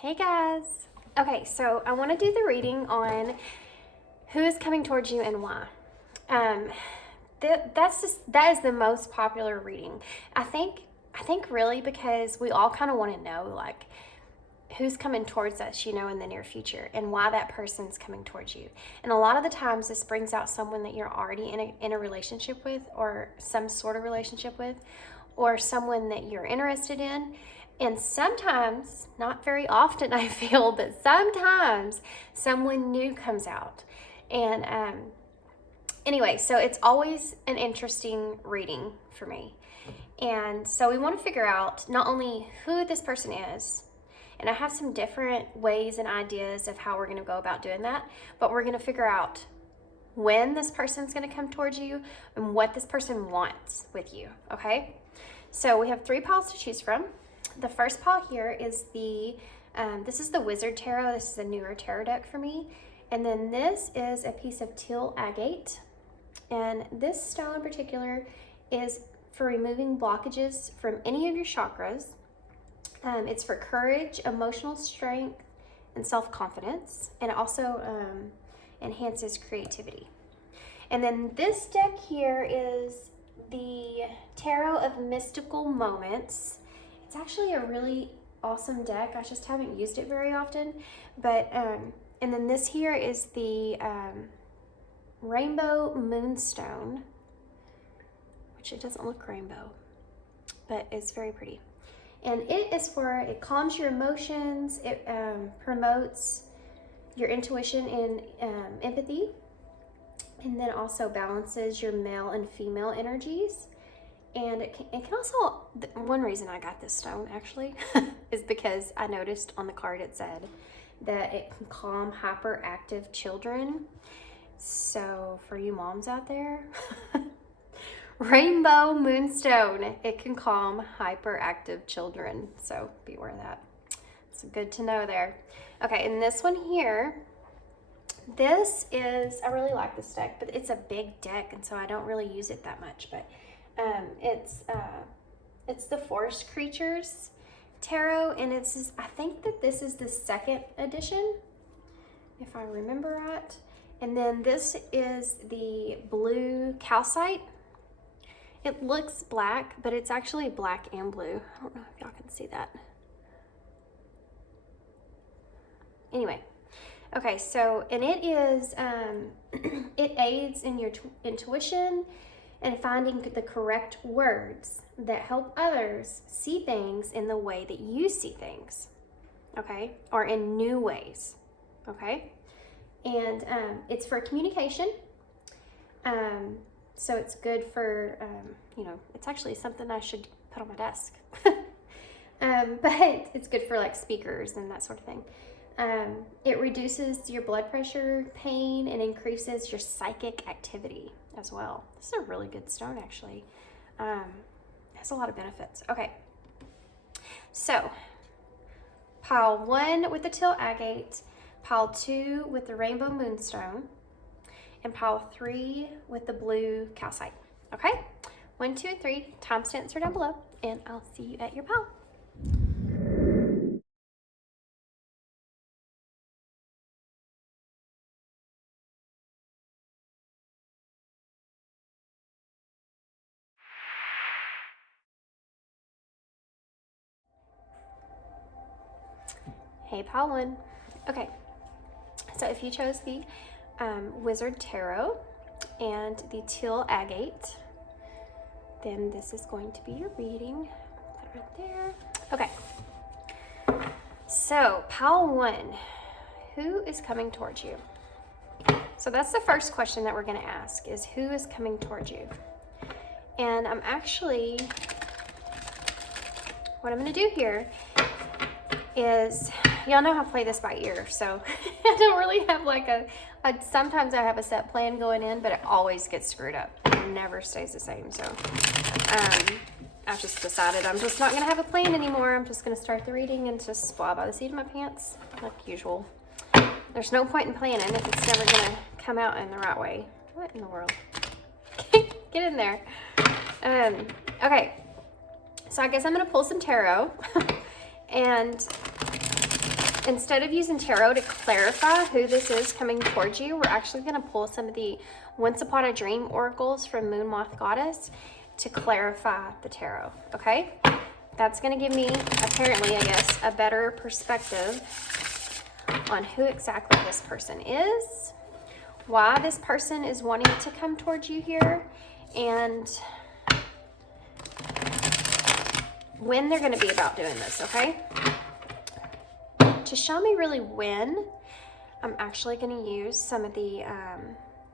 Hey guys. Okay, so I want to do the reading on who is coming towards you and why. That is the most popular reading. I think really because we all kind of want to know like who's coming towards us, in the near future and why that person's coming towards you. And a lot of the times this brings out someone that you're already in a relationship with, or some sort of relationship with, or someone that you're interested in. And sometimes, not very often I feel, but sometimes someone new comes out. And anyway, so it's always an interesting reading for me. And so we want to figure out not only who this person is, and I have some different ways and ideas of how we're going to go about doing that, but we're going to figure out when this person's going to come towards you and what this person wants with you, okay? So we have 3 piles to choose from. The first pile here is this is the Wizard Tarot. This is a newer tarot deck for me. And then this is a piece of teal agate. And this stone in particular is for removing blockages from any of your chakras. It's for courage, emotional strength, and self-confidence. And it also enhances creativity. And then this deck here is the Tarot of Mystical Moments. It's actually a really awesome deck. I just haven't used it very often. But and then this here is the Rainbow Moonstone, which it doesn't look rainbow, but it's very pretty. And it calms your emotions, it promotes your intuition and empathy, and then also balances your male and female energies. And it can also, one reason I got this stone actually is because I noticed on the card it said that it can calm hyperactive children. So for you moms out there, Rainbow Moonstone, it can calm hyperactive children. So be aware of that. It's good to know there. Okay, and this one here, I really like this deck, but it's a big deck, and so I don't really use it that much. But it's the Forest Creatures Tarot, and I think that this is the 2nd edition, if I remember right. And then this is the Blue Calcite. It looks black, but it's actually black and blue. I don't know if y'all can see that. Anyway, okay, so, and it is, it aids in your intuition and finding the correct words that help others see things in the way that you see things, okay? Or in new ways, okay? And it's for communication. So it's good for, it's actually something I should put on my desk. But it's good for like speakers and that sort of thing. It reduces your blood pressure, pain, and increases your psychic activity as well. This is a really good stone, actually. It has a lot of benefits. Okay, so pile 1 with the teal agate, pile 2 with the Rainbow Moonstone, and pile 3 with the Blue Calcite. Okay, 1, 2, and 3. Timestamps are down below, and I'll see you at your pile. Hey, pile 1. Okay, so if you chose the Wizard Tarot and the teal agate, then this is going to be your reading. Put it right there. Okay, so pile 1, who is coming towards you? So that's the first question that we're going to ask, is who is coming towards you? And what I'm going to do here is, y'all know how to play this by ear, so I don't really have like sometimes I have a set plan going in, but it always gets screwed up. It never stays the same. So I've just decided I'm just not going to have a plan anymore. I'm just going to start the reading and just fly by the seat of my pants like usual. There's no point in planning if it's never going to come out in the right way. What in the world? Get in there. Okay, so I guess I'm going to pull some tarot. And instead of using tarot to clarify who this is coming towards you, we're actually going to pull some of the Once Upon a Dream oracles from Moon Moth Goddess to clarify the tarot, okay? That's going to give me, apparently, I guess, a better perspective on who exactly this person is, why this person is wanting to come towards you here, and when they're going to be about doing this, okay? To show me really when, I'm actually going to use some of the,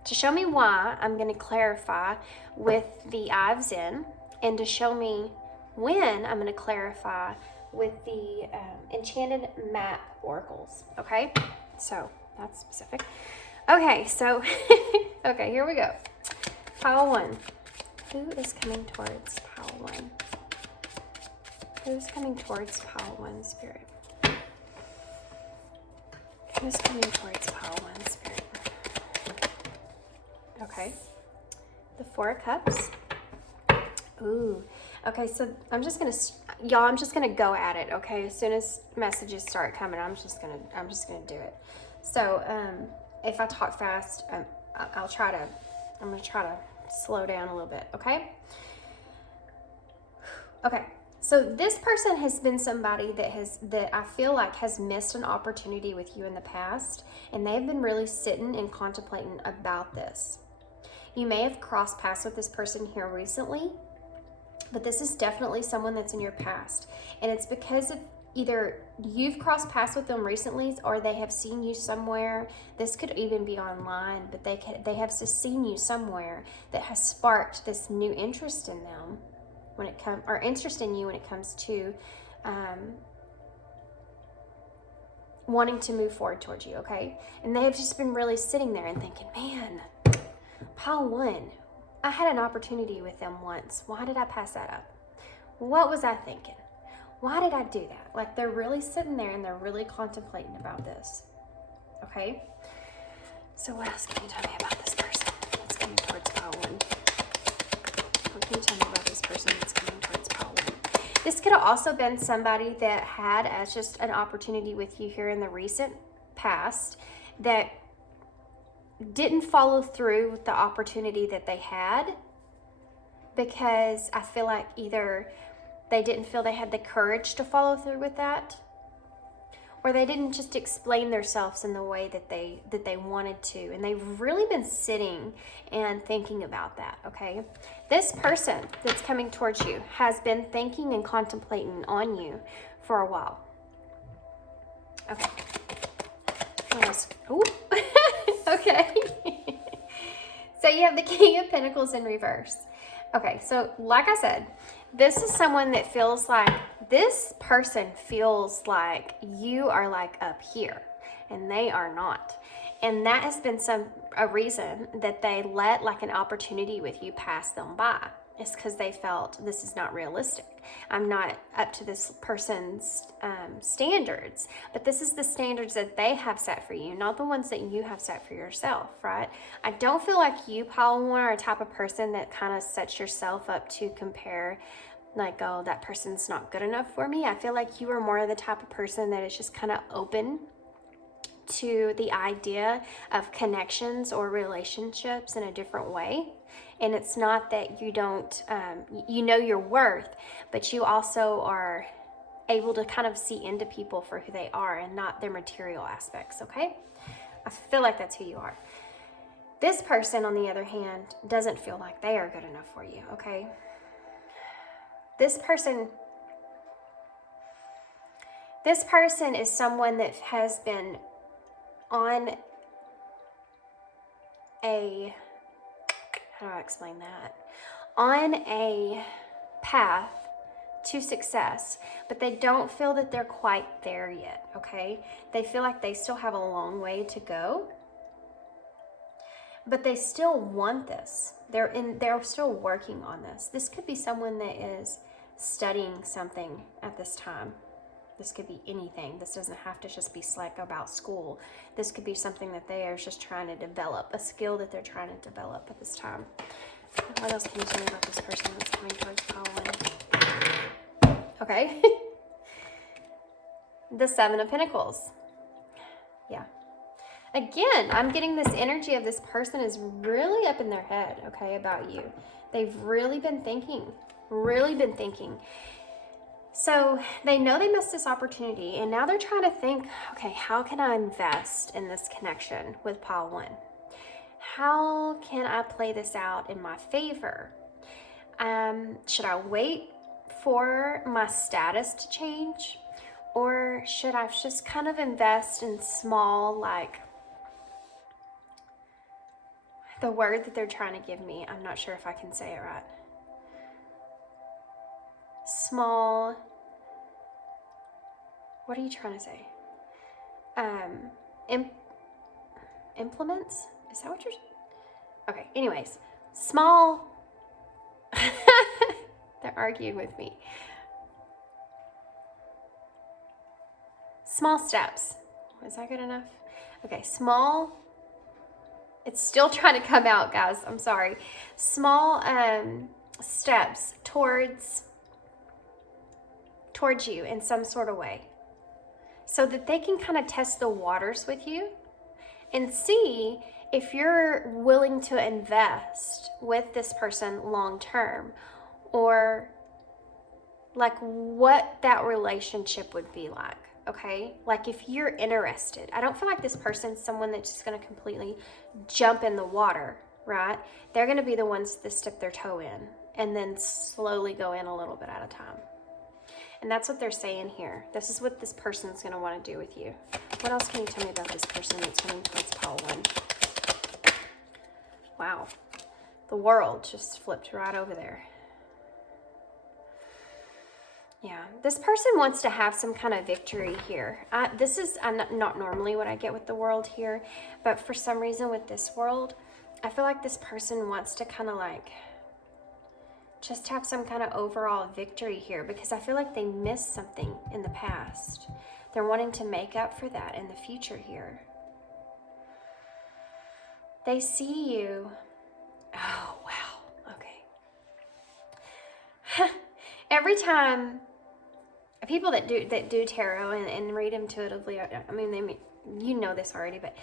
to show me why, I'm going to clarify with the Eye of Zen, and to show me when, I'm going to clarify with the Enchanted Map oracles, okay? So, that's specific. Okay, so, okay, here we go. Pile 1. Who is coming towards pile 1? Who's coming towards pile 1, Spirit? Who's coming towards pile 1, Spirit? Okay. The Four of Cups. Ooh. Okay, so I'm just gonna, y'all, I'm just gonna go at it, okay? As soon as messages start coming, I'm just gonna do it. So, if I talk fast, I'm gonna try to slow down a little bit, okay? Okay. So this person has been somebody that I feel like has missed an opportunity with you in the past, and they've been really sitting and contemplating about this. You may have crossed paths with this person here recently, but this is definitely someone that's in your past, and it's because of either you've crossed paths with them recently, or they have seen you somewhere. This could even be online, but they have seen you somewhere that has sparked this new interest in them. When it comes, or interest in you when it comes to wanting to move forward towards you, okay? And they have just been really sitting there and thinking, man, pile 1, I had an opportunity with them once. Why did I pass that up? What was I thinking? Why did I do that? Like, they're really sitting there and they're really contemplating about this, okay? So what else can you tell me about this person that's coming towards pile 1? What can you tell me about this person that's coming towards pile 1? This could have also been somebody that had as just an opportunity with you here in the recent past that didn't follow through with the opportunity that they had, because I feel like either they didn't feel they had the courage to follow through with that, or they didn't just explain themselves in the way that they wanted to, and they've really been sitting and thinking about that, okay? This person that's coming towards you has been thinking and contemplating on you for a while. Okay. What else? Ooh. Okay. So you have the King of Pentacles in reverse. Okay, so like I said, this is someone that feels like, this person feels like you are like up here and they are not. And that has been a reason that they let like an opportunity with you pass them by. It's because they felt this is not realistic. I'm not up to this person's standards, but this is the standards that they have set for you, not the ones that you have set for yourself, right? I don't feel like you, pile 1, are a type of person that kind of sets yourself up to compare, like, oh, that person's not good enough for me. I feel like you are more the type of person that is just kind of open to the idea of connections or relationships in a different way. And it's not that you don't, you know your worth, but you also are able to kind of see into people for who they are and not their material aspects, okay? I feel like that's who you are. This person, on the other hand, doesn't feel like they are good enough for you, okay? This person is someone that has been on a, how do I explain that? On a path to success, but they don't feel that they're quite there yet, okay? They feel like they still have a long way to go, but they still want this. They're still working on this. This could be someone that is studying something at this time. This could be anything. This doesn't have to just be like about school. This could be something that they are just trying to develop, a skill that they're trying to develop at this time. What else can you tell me about this person that's coming towards pile 1? Okay. The Seven of Pentacles. Yeah. Again, I'm getting this energy of this person is really up in their head, okay, about you. They've really been thinking, really been thinking. So they know they missed this opportunity, and now they're trying to think, okay, how can I invest in this connection with pile one? How can I play this out in my favor? Should I wait for my status to change? Or should I just kind of invest in small, like, the word that they're trying to give me, I'm not sure if I can say it right. Small, what are you trying to say? Implements? Is that what you're, okay, anyways, small, they're arguing with me. Small steps. Is that good enough? Okay, small, it's still trying to come out, guys. I'm sorry. Small steps towards you in some sort of way, so that they can kind of test the waters with you and see if you're willing to invest with this person long term, or like what that relationship would be like. Okay, like if you're interested. I don't feel like this person's someone that's just going to completely jump in the water, right? They're going to be the ones that dip their toe in and then slowly go in a little bit at a time. And that's what they're saying here. This is what this person's going to want to do with you. What else can you tell me about this person that's coming towards pile one? Wow, the World just flipped right over there. Yeah, this person wants to have some kind of victory here. This is not normally what I get with the World here, but for some reason with this World, I feel like this person wants to kind of like just have some kind of overall victory here, because I feel like they missed something in the past. They're wanting to make up for that in the future here. They see you. Oh, wow. Okay. Every time people that do tarot and read intuitively, I mean, you know this already, but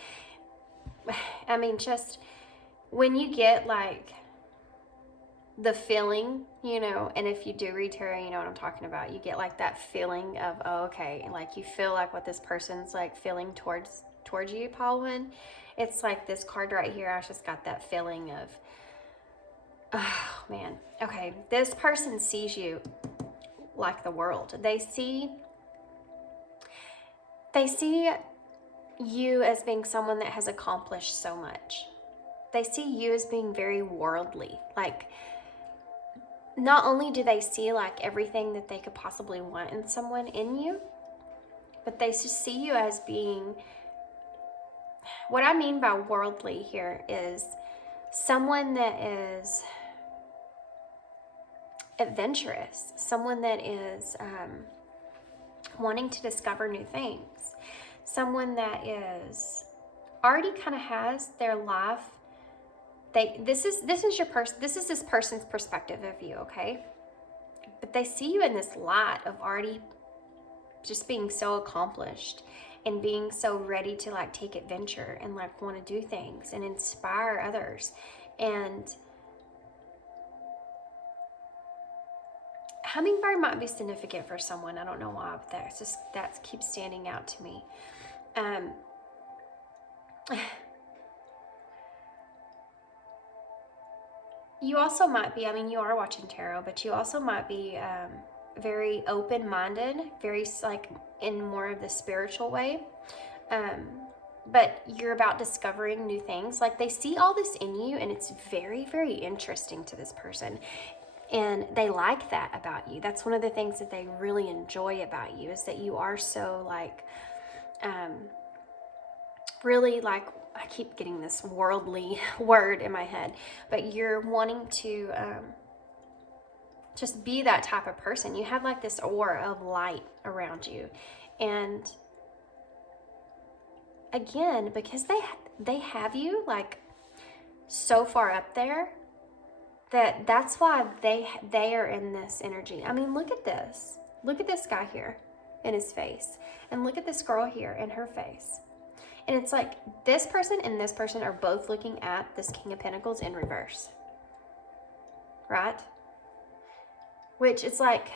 I mean, just when you get like the feeling, you know, and if you do read tarot, you know what I'm talking about. You get like that feeling of, oh, okay, like you feel like what this person's like feeling towards you, Paul One. It's like this card right here. I just got that feeling of, oh man, okay, this person sees you like the World. They see you as being someone that has accomplished so much. They see you as being very worldly. Like, not only do they see like everything that they could possibly want in someone in you, but they just see you as being, what I mean by worldly here is someone that is adventurous, someone that is wanting to discover new things, someone that is already kind of has their life. This is this person's perspective of you, okay? But they see you in this light of already just being so accomplished and being so ready to like take adventure and like want to do things and inspire others. And hummingbird might be significant for someone. I don't know why, but that keeps standing out to me. You also might be, I mean, you are watching tarot, but you also might be very open-minded, very like in more of the spiritual way. But you're about discovering new things. Like they see all this in you, and it's very, very interesting to this person. And they like that about you. That's one of the things that they really enjoy about you, is that you are so like, really like, I keep getting this worldly word in my head, but you're wanting to just be that type of person. You have like this aura of light around you. And again, because they have you like so far up there, that's why they are in this energy. I mean, look at this. Look at this guy here. in his face. And look at this girl here in her face. And it's like this person and this person are both looking at this King of Pentacles in reverse. Right? Which it's like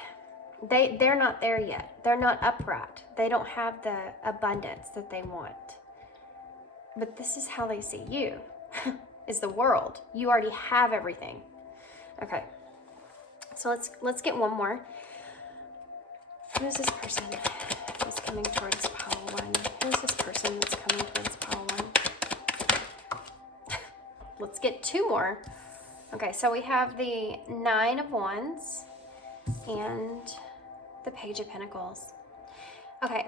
they're not there yet. They're not upright. They don't have the abundance that they want. But this is how they see you, is the world. You already have everything. Okay. So let's get one more. Who's this person who's coming towards pile 1? Who's this person that's coming towards pile 1? Let's get 2 more. Okay, so we have the 9 of Wands and the Page of Pentacles. Okay.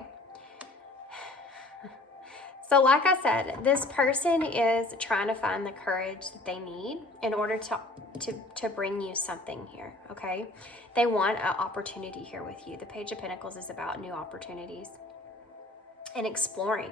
So like I said, this person is trying to find the courage that they need in order to bring you something here, okay? They want an opportunity here with you. The Page of Pentacles is about new opportunities and exploring.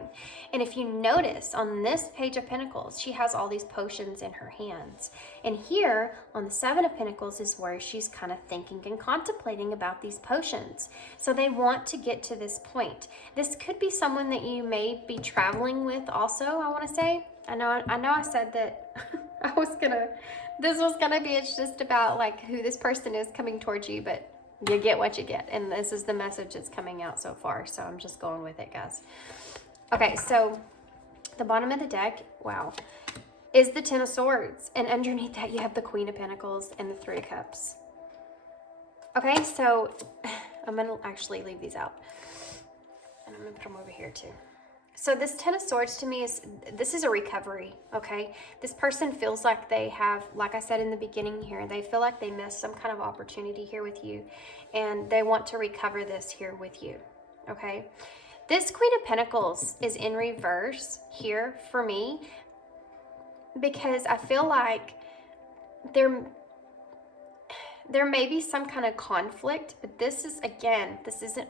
And if you notice on this Page of Pentacles, she has all these potions in her hands. And here on the 7 of Pentacles is where she's kind of thinking and contemplating about these potions. So they want to get to this point. This could be someone that you may be traveling with also, I want to say. I know I said that this was gonna be, it's just about like who this person is coming towards you, but you get what you get, and this is the message that's coming out so far, so I'm just going with it, guys. Okay, so the bottom of the deck, wow, is the 10 of Swords, and underneath that you have the Queen of Pentacles and the 3 of Cups. Okay, so I'm gonna actually leave these out, and I'm gonna put them over here too. So this 10 of Swords to me this is a recovery, okay? This person feels like they have, like I said in the beginning here, they feel like they missed some kind of opportunity here with you, and they want to recover this here with you, okay? This Queen of Pentacles is in reverse here for me because I feel like there may be some kind of conflict, but this is, again, this isn't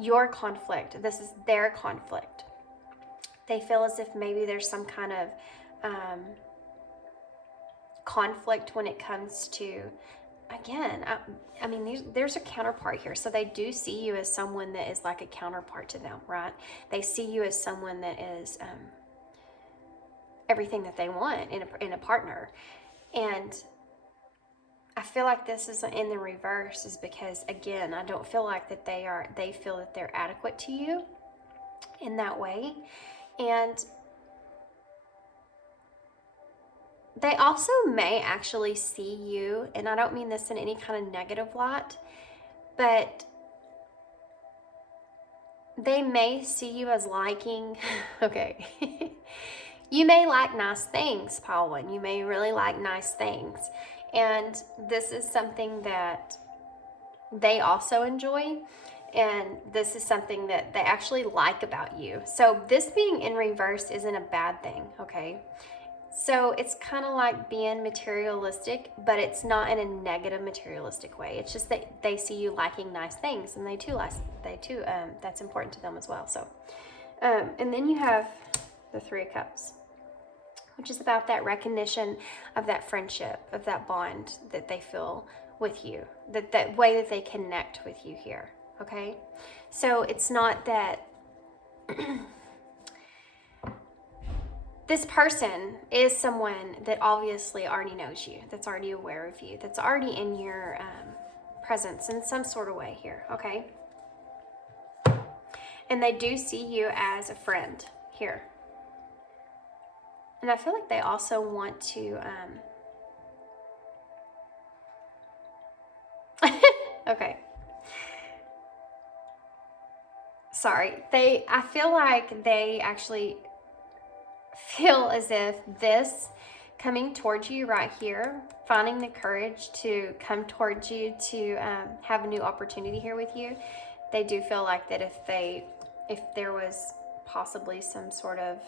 your conflict. This is their conflict. They feel as if maybe there's some kind of conflict when it comes to, again, I mean, there's a counterpart here. So they do see you as someone that is like a counterpart to them, right? They see you as someone that is everything that they want in a partner. And I feel like this is in the reverse is because, again, I don't feel like that they feel that they're adequate to you in that way. And they also may actually see you, and I don't mean this in any kind of negative light, but they may see you as liking, okay, you may like nice things, pile 1. You may really like nice things. And this is something that they also enjoy. And this is something that they actually like about you. So this being in reverse isn't a bad thing, okay? So it's kind of like being materialistic, but it's not in a negative materialistic way. It's just that they see you liking nice things, and they too, that's important to them as well. So, and then you have the 3 of Cups, which is about that recognition of that friendship, of that bond that they feel with you, that way that they connect with you here. Okay, so it's not that this person is someone that obviously already knows you, that's already aware of you, that's already in your presence in some sort of way here, okay? And they do see you as a friend here. And I feel like they also want to, okay. Sorry, I feel like they actually feel as if this coming towards you right here, finding the courage to come towards you to have a new opportunity here with you, they do feel like that if there was possibly some sort of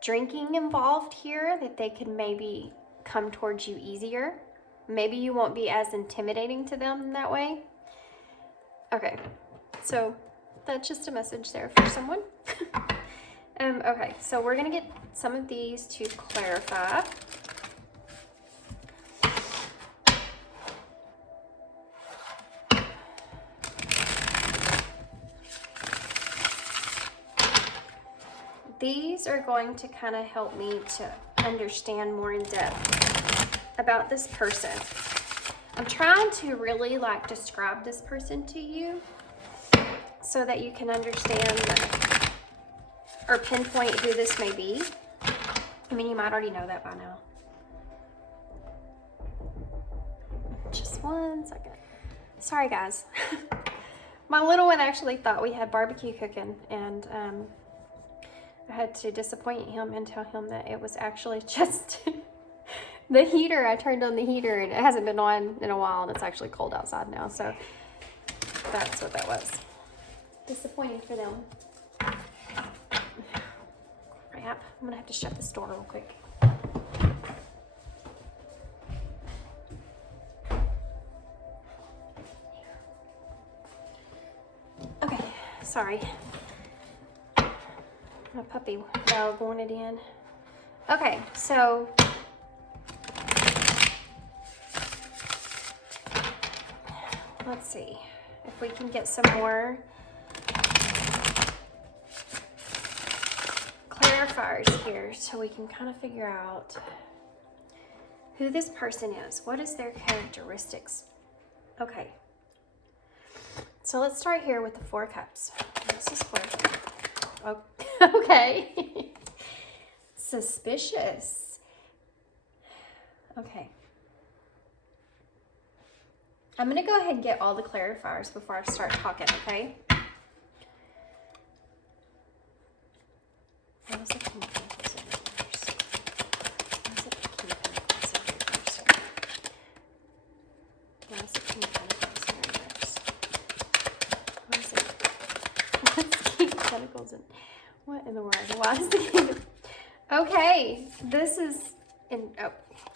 drinking involved here, that they could maybe come towards you easier. Maybe you won't be as intimidating to them in that way. Okay, so that's just a message there for someone. Okay, so we're gonna get some of these to clarify. these are going to kind of help me to understand more in depth about this person. I'm trying to really like describe this person to you so that you can understand or pinpoint who this may be. I mean, you might already know that by now. Just 1 second. Sorry, guys. My little one actually thought we had barbecue cooking, and I had to disappoint him and tell him that it was actually just the heater. I turned on the heater, and it hasn't been on in a while, and it's actually cold outside now, so that's what that was. Disappointing for them. Crap. I'm gonna have to shut this door real quick. Okay, sorry. My puppy dog wanted in. Okay, so let's see if we can get some more clarifiers here so we can kind of figure out who this person is. What is their characteristics? Okay. So let's start here with the 4 cups. This is 4. Oh, okay. Suspicious. Okay. I'm going to go ahead and get all the clarifiers before I start talking, okay? What is the King of Pentacles in reverse? What is the King of Pentacles in reverse? What is the King of Pentacles in reverse? What is it? What's the King of Pentacles in? What in the world? Why is the King of... Okay, this is in... Oh,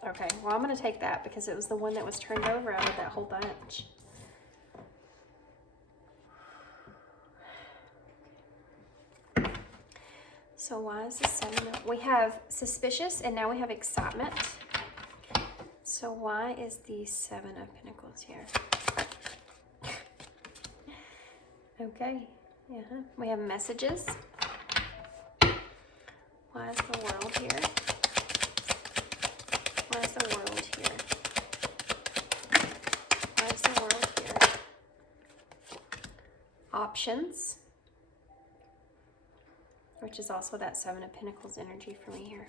okay. Well, I'm going to take that because it was the one that was turned over out of that whole bunch. So why is the 7 of... We have suspicious and now we have excitement. So why is the 7 of Pentacles here? Okay. Yeah. We have messages. Why is the World here? Why is the World here? Why is the World here? Options. Which is also that 7 of Pentacles energy for me here.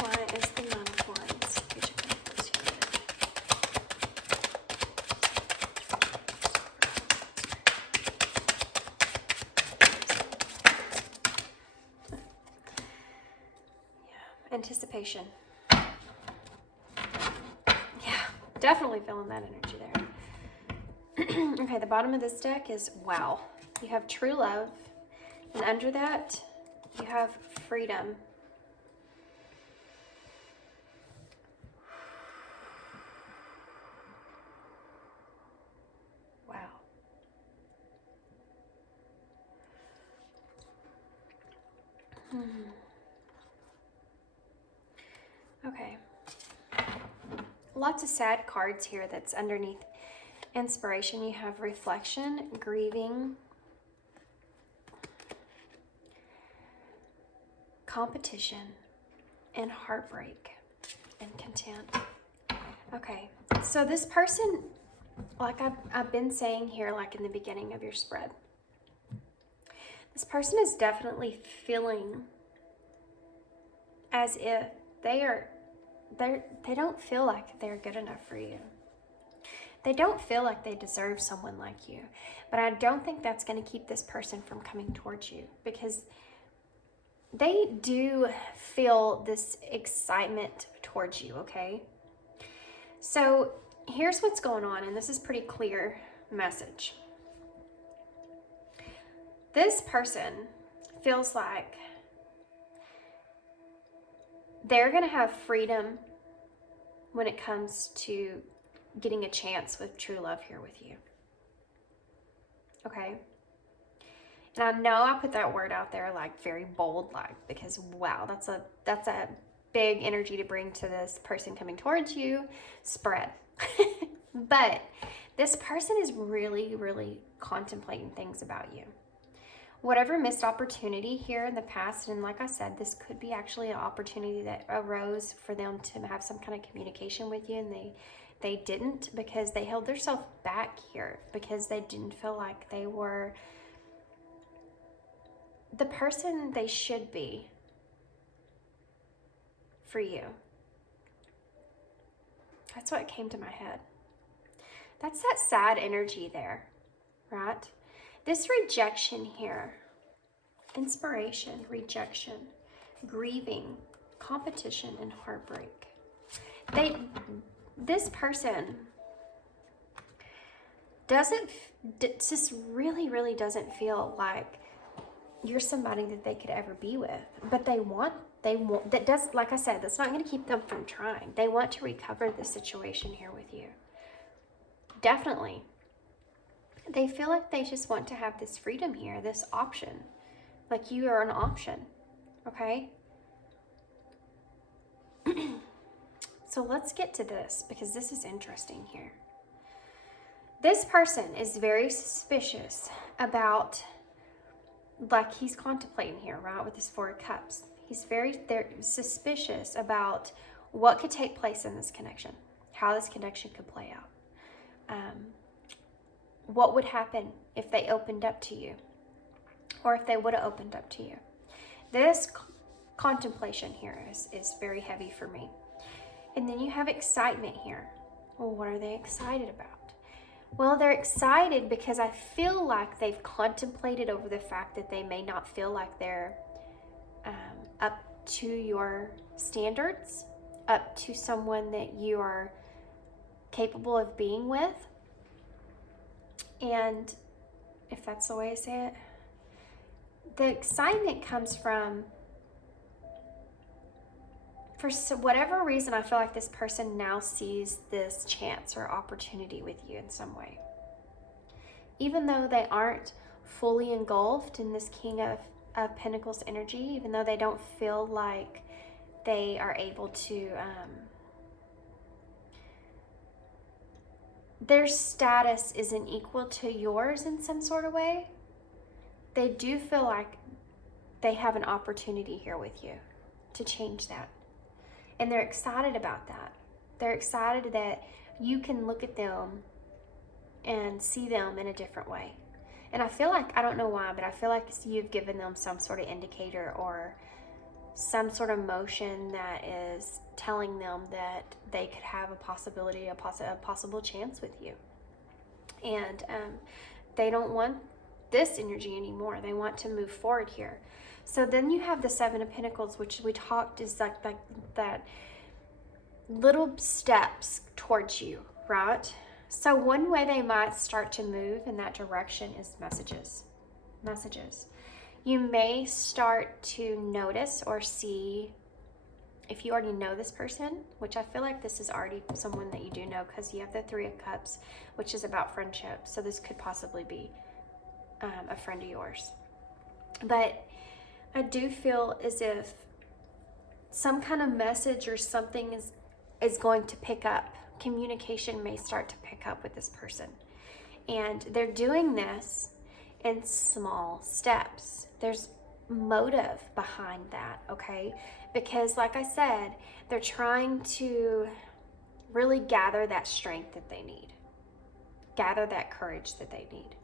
Why is the 9 of Wands? Page of Pentacles here. Yeah, anticipation. Yeah, definitely feeling that energy there. Okay, the bottom of this deck is wow. You have true love, and under that, you have freedom. Wow. Okay. Lots of sad cards here that's underneath inspiration. You have reflection, grieving, competition, and heartbreak, and content. Okay, so this person, like I've been saying here, like in the beginning of your spread, this person is definitely feeling as if they don't feel like they're good enough for you. They don't feel like they deserve someone like you. But I don't think that's going to keep this person from coming towards you, because they do feel this excitement towards you, okay? So here's what's going on, and this is pretty clear message. This person feels like they're going to have freedom when it comes to getting a chance with true love here with you. Okay? And I know I put that word out there like very bold, like, because wow, that's a big energy to bring to this person coming towards you spread. But This person is really, really contemplating things about you. Whatever missed opportunity here in the past, and like I said, this could be actually an opportunity that arose for them to have some kind of communication with you, and they didn't, because they held themselves back here because they didn't feel like they were the person they should be for you. That's what came to my head. That's that sad energy there, right? This rejection here, inspiration, rejection, grieving, competition, and heartbreak. This person just really, really doesn't feel like you're somebody that they could ever be with, but they want, that does, like I said, that's not going to keep them from trying. They want to recover the situation here with you. Definitely. They feel like they just want to have this freedom here, this option. Like you are an option, okay? So let's get to this, because this is interesting here. This person is very suspicious about, like he's contemplating here, right, with this Four of Cups. They're suspicious about what could take place in this connection, how this connection could play out. What would happen if they opened up to you, or if they would have opened up to you. This contemplation here is very heavy for me. And then you have excitement here. Well, what are they excited about? Well, they're excited because I feel like they've contemplated over the fact that they may not feel like they're up to your standards, up to someone that you are capable of being with. And if that's the way I say it, the excitement comes from, for whatever reason, I feel like this person now sees this chance or opportunity with you in some way. Even though they aren't fully engulfed in this King of Pentacles energy, even though they don't feel like they are able to, their status isn't equal to yours in some sort of way, they do feel like they have an opportunity here with you to change that. And they're excited about that. They're excited that you can look at them and see them in a different way. And I feel like, I don't know why, but I feel like you've given them some sort of indicator or some sort of motion that is telling them that they could have a possibility, a possible chance with you. And they don't want this energy anymore. They want to move forward here. So then you have the Seven of Pentacles, which we talked is like that little steps towards you, right? So one way they might start to move in that direction is messages. You may start to notice or see, if you already know this person, which I feel like this is already someone that you do know, because you have the Three of Cups, which is about friendship. So this could possibly be a friend of yours. But I do feel as if some kind of message or something is going to pick up. Communication may start to pick up with this person. And they're doing this in small steps. There's motive behind that, okay? Because like I said, they're trying to really gather that strength that they need. Gather that courage that they need.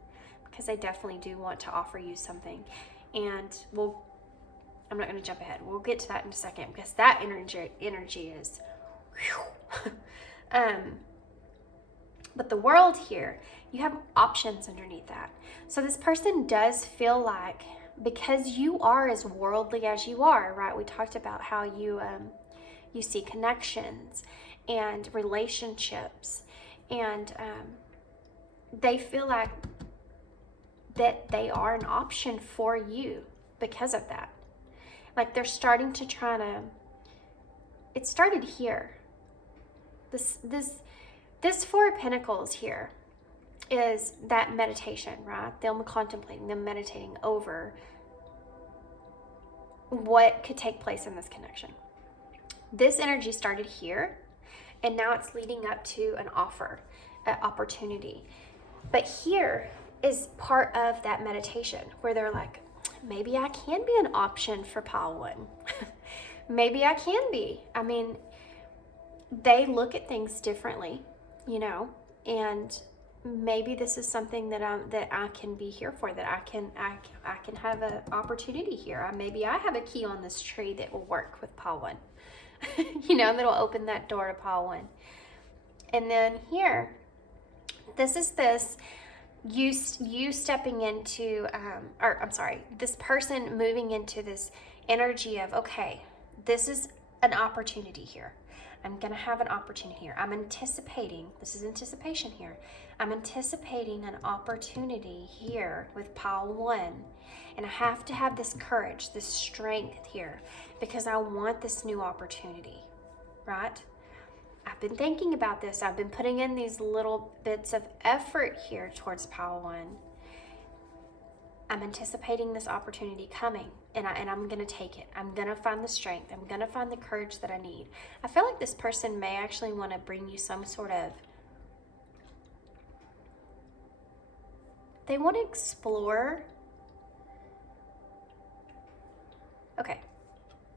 Because they definitely do want to offer you something. And I'm not going to jump ahead. We'll get to that in a second, because that energy is whew. But the world here, you have options underneath that. So this person does feel like, because you are as worldly as you are, right? We talked about how you see connections and relationships, and they feel like that they are an option for you because of that. Like they're starting to it started here. This Four of Pentacles here is that meditation, right? Them contemplating, them meditating over what could take place in this connection. This energy started here, and now it's leading up to an offer. opportunity. But here is part of that meditation where they're like, maybe I can be an option for pile one. Maybe I can be. I mean, they look at things differently, you know, and maybe this is something that I can be here for, that I can have an opportunity here. Maybe I have a key on this tree that will work with pile one. You know, that'll open that door to pile one. And then here, this is you stepping into, this person moving into this energy of, okay, this is an opportunity here. I'm going to have an opportunity here. I'm anticipating, this is anticipation here. I'm anticipating an opportunity here with pile one. And I have to have this courage, this strength here, because I want this new opportunity, right? I've been thinking about this. I've been putting in these little bits of effort here towards pile one. I'm anticipating this opportunity coming, and I'm going to take it. I'm going to find the strength. I'm going to find the courage that I need. I feel like this person may actually want to bring you some sort of, they want to explore. Okay,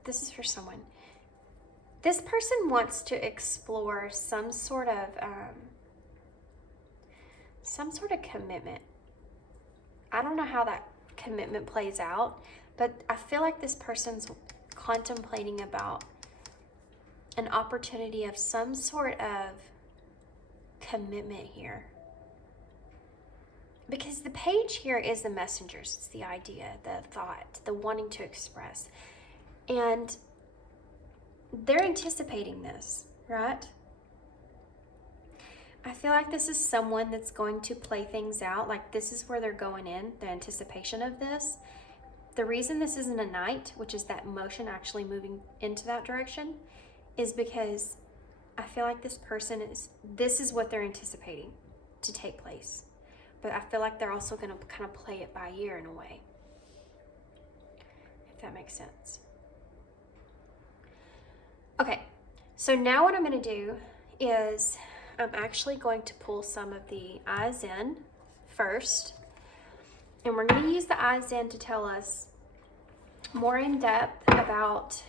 this is for someone. This person wants to explore some sort of commitment. I don't know how that commitment plays out, but I feel like this person's contemplating about an opportunity of some sort of commitment here. Because the page here is the messengers. It's the idea, the thought, the wanting to express. And they're anticipating this, right? I feel like this is someone that's going to play things out. Like this is where they're going in, the anticipation of this. The reason this isn't a knight, which is that motion actually moving into that direction, is because I feel like this is what they're anticipating to take place. But I feel like they're also going to kind of play it by ear in a way, if that makes sense. Okay, so now what I'm going to do is I'm actually going to pull some of the eyes in first, and we're going to use the eyes in to tell us more in depth about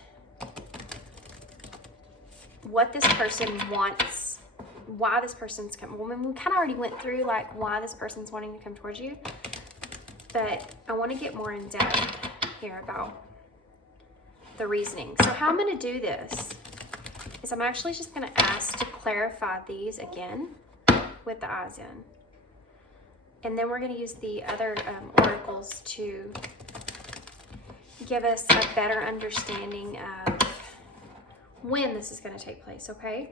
what this person wants, why this person's coming. Well, we kind of already went through like why this person's wanting to come towards you, but I want to get more in depth here about the reasoning. So how I'm going to do this is I'm actually just going to ask to clarify these again with the eyes in. And then we're going to use the other oracles to give us a better understanding of when this is going to take place, okay?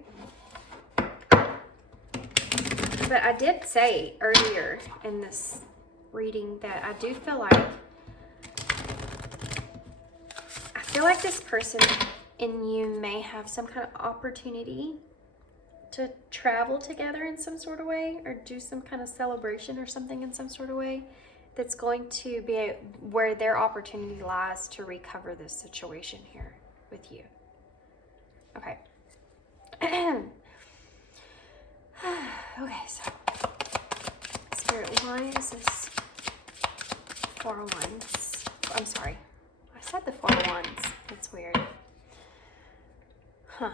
But I did say earlier in this reading that I do feel like this person and you may have some kind of opportunity to travel together in some sort of way, or do some kind of celebration or something in some sort of way that's going to be where their opportunity lies to recover this situation here with you. Okay. Okay, so Spirit, why is this Four of Wands? I'm sorry, I said the Four of Wands. That's weird. Huh.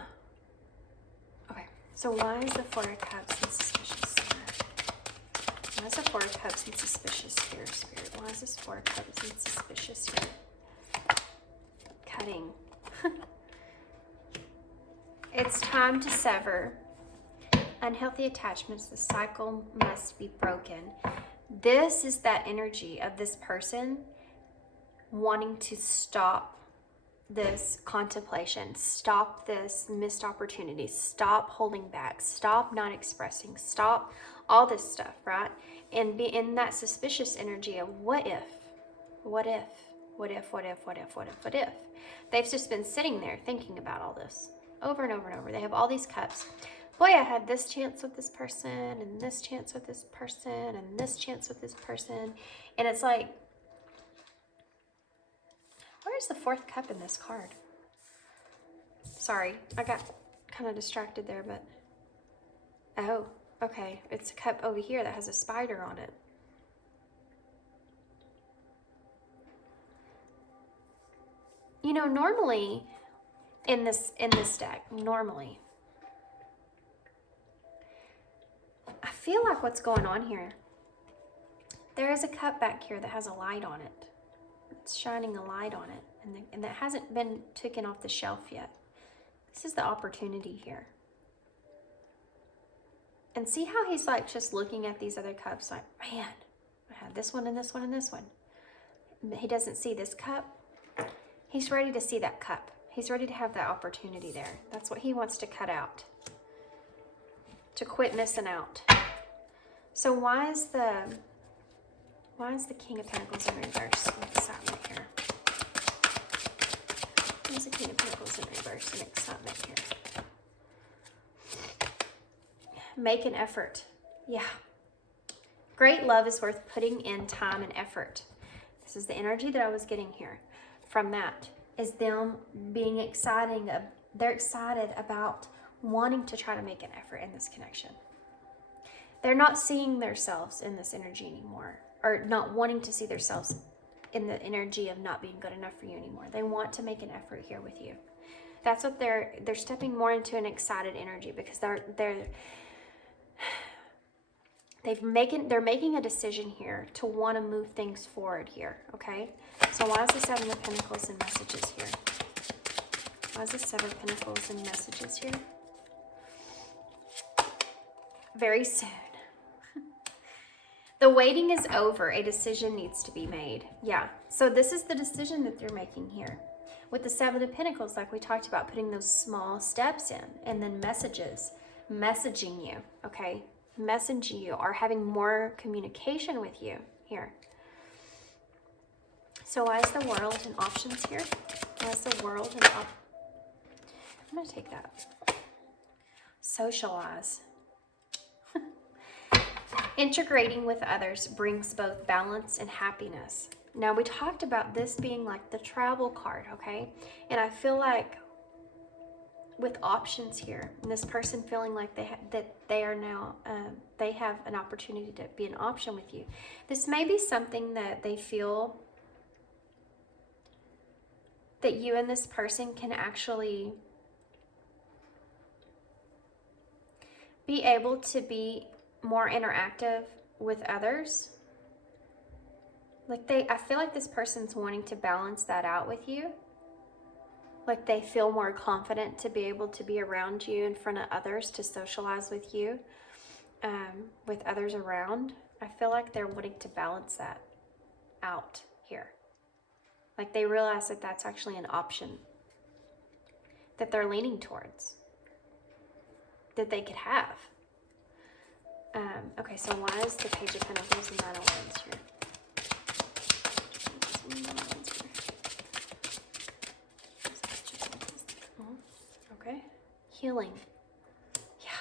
Okay, so why is the Four of Cups and suspicious here? Why is the Four of Cups and suspicious here, Spirit? Why is this Four of Cups and suspicious here? Cutting. It's time to sever unhealthy attachments. The cycle must be broken. This is that energy of this person wanting to stop this contemplation, stop this missed opportunity, stop holding back, stop not expressing, stop all this stuff, right? And be in that suspicious energy of what if, what if, what if, what if, what if, what if, what if. They've just been sitting there thinking about all this over and over and over. They have all these cups. Boy, I had this chance with this person, and this chance with this person, and this chance with this person. And it's like, where's the fourth cup in this card? Sorry, I got kind of distracted there, but... Oh, Okay, it's a cup over here that has a spider on it. You know, normally in this deck, normally, I feel like what's going on here, there is a cup back here that has a light on it. It's shining a light on it, and that hasn't been taken off the shelf yet. This is the opportunity here. And see how he's like just looking at these other cups like, man, I have this one and this one and this one. He doesn't see this cup. He's ready to see that cup. He's ready to have that opportunity there. That's what he wants to cut out. To quit missing out. So why is the King of Pentacles in reverse? Excitement here. Why is the King of Pentacles in reverse and excitement here? Make an effort. Yeah. Great love is worth putting in time and effort. This is the energy that I was getting here. From that is them being exciting. They're excited about wanting to try to make an effort in this connection. They're not seeing themselves in this energy anymore, or not wanting to see themselves in the energy of not being good enough for you anymore. They want to make an effort here with you. That's what they're stepping more into an excited energy, because they're making a decision here to want to move things forward here, okay? So why is the Seven of Pentacles in messages here? Why is the Seven of Pentacles in messages here? Very soon. The waiting is over. A decision needs to be made. Yeah. So this is the decision that they're making here. With the Seven of Pentacles, like we talked about, putting those small steps in, and then messaging you, okay? Messaging you, or having more communication with you here. So why is the World in options here? Why is the World in options? I'm going to take that. Socialize. Integrating with others brings both balance and happiness. Now, we talked about this being like the travel card, okay? And I feel like with options here, and this person feeling like they have an opportunity to be an option with you. This may be something that they feel that you and this person can actually be able to be more interactive with others. Like I feel like this person's wanting to balance that out with you. Like they feel more confident to be able to be around you in front of others, to socialize with you, with others around. I feel like they're wanting to balance that out here. Like they realize that that's actually an option that they're leaning towards, that they could have. Okay, so why is the Page of Pentacles and Nine of Wands here? Okay, healing. Yeah,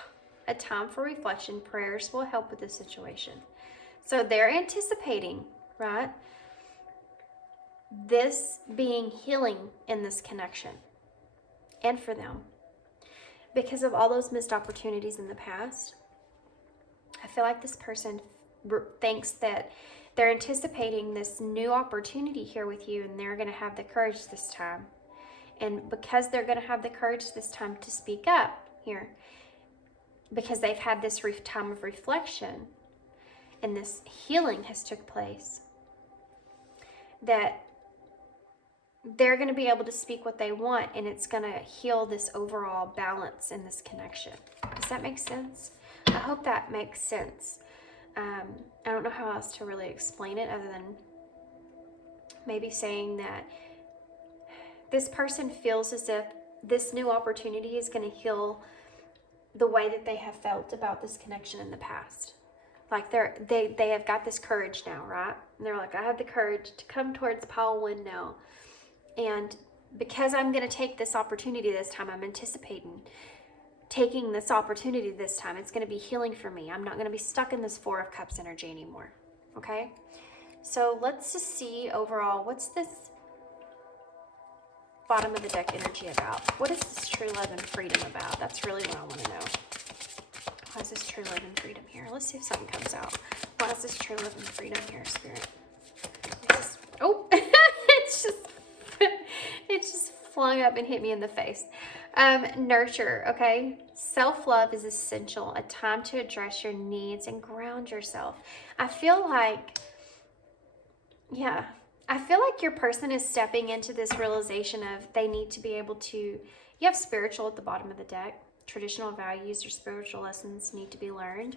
a time for reflection. Prayers will help with this situation. So they're anticipating, right, this being healing in this connection, and for them, because of all those missed opportunities in the past. I feel like this person thinks that they're anticipating this new opportunity here with you, and they're going to have the courage this time. And because they're going to have the courage this time to speak up here, because they've had this time of reflection and this healing has took place, that they're going to be able to speak what they want, and it's going to heal this overall balance in this connection. Does that make sense? I hope that makes sense. I don't know how else to really explain it other than maybe saying that this person feels as if this new opportunity is going to heal the way that they have felt about this connection in the past. Like they have got this courage now, right? And they're like, I have the courage to come towards pile one now. And because I'm going to take this opportunity this time, I'm anticipating taking this opportunity this time. It's going to be healing for me. I'm not going to be stuck in this Four of Cups energy anymore. Okay? So let's just see overall, what's this bottom of the deck energy about? What is this true love and freedom about? That's really what I want to know. Why is this true love and freedom here? Let's see if something comes out. Why is this true love and freedom here, Spirit? Oh, it's just flung up and hit me in the face. Nurture, okay? Self-love is essential, a time to address your needs and ground yourself. I feel like your person is stepping into this realization of they need to be able to, you have spiritual at the bottom of the deck. Traditional values or spiritual lessons need to be learned.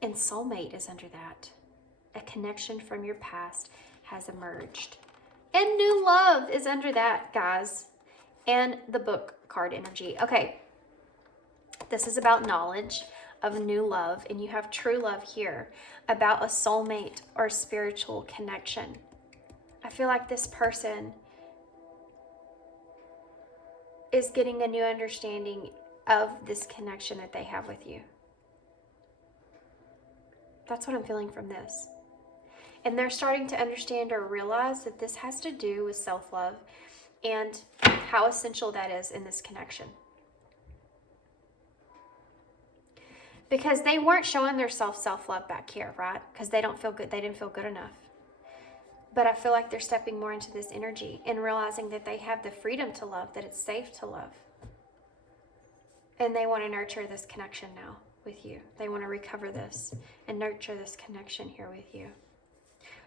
And soulmate is under that. A connection from your past has emerged. And new love is under that, guys. And the book card energy. Okay. This is about knowledge of new love. And you have true love here about a soulmate or spiritual connection. I feel like this person is getting a new understanding of this connection that they have with you. That's what I'm feeling from this. And they're starting to understand or realize that this has to do with self-love and how essential that is in this connection. Because they weren't showing their self-love back here, right? Because they don't feel good. They didn't feel good enough. But I feel like they're stepping more into this energy and realizing that they have the freedom to love, that it's safe to love. And they want to nurture this connection now with you. They want to recover this and nurture this connection here with you.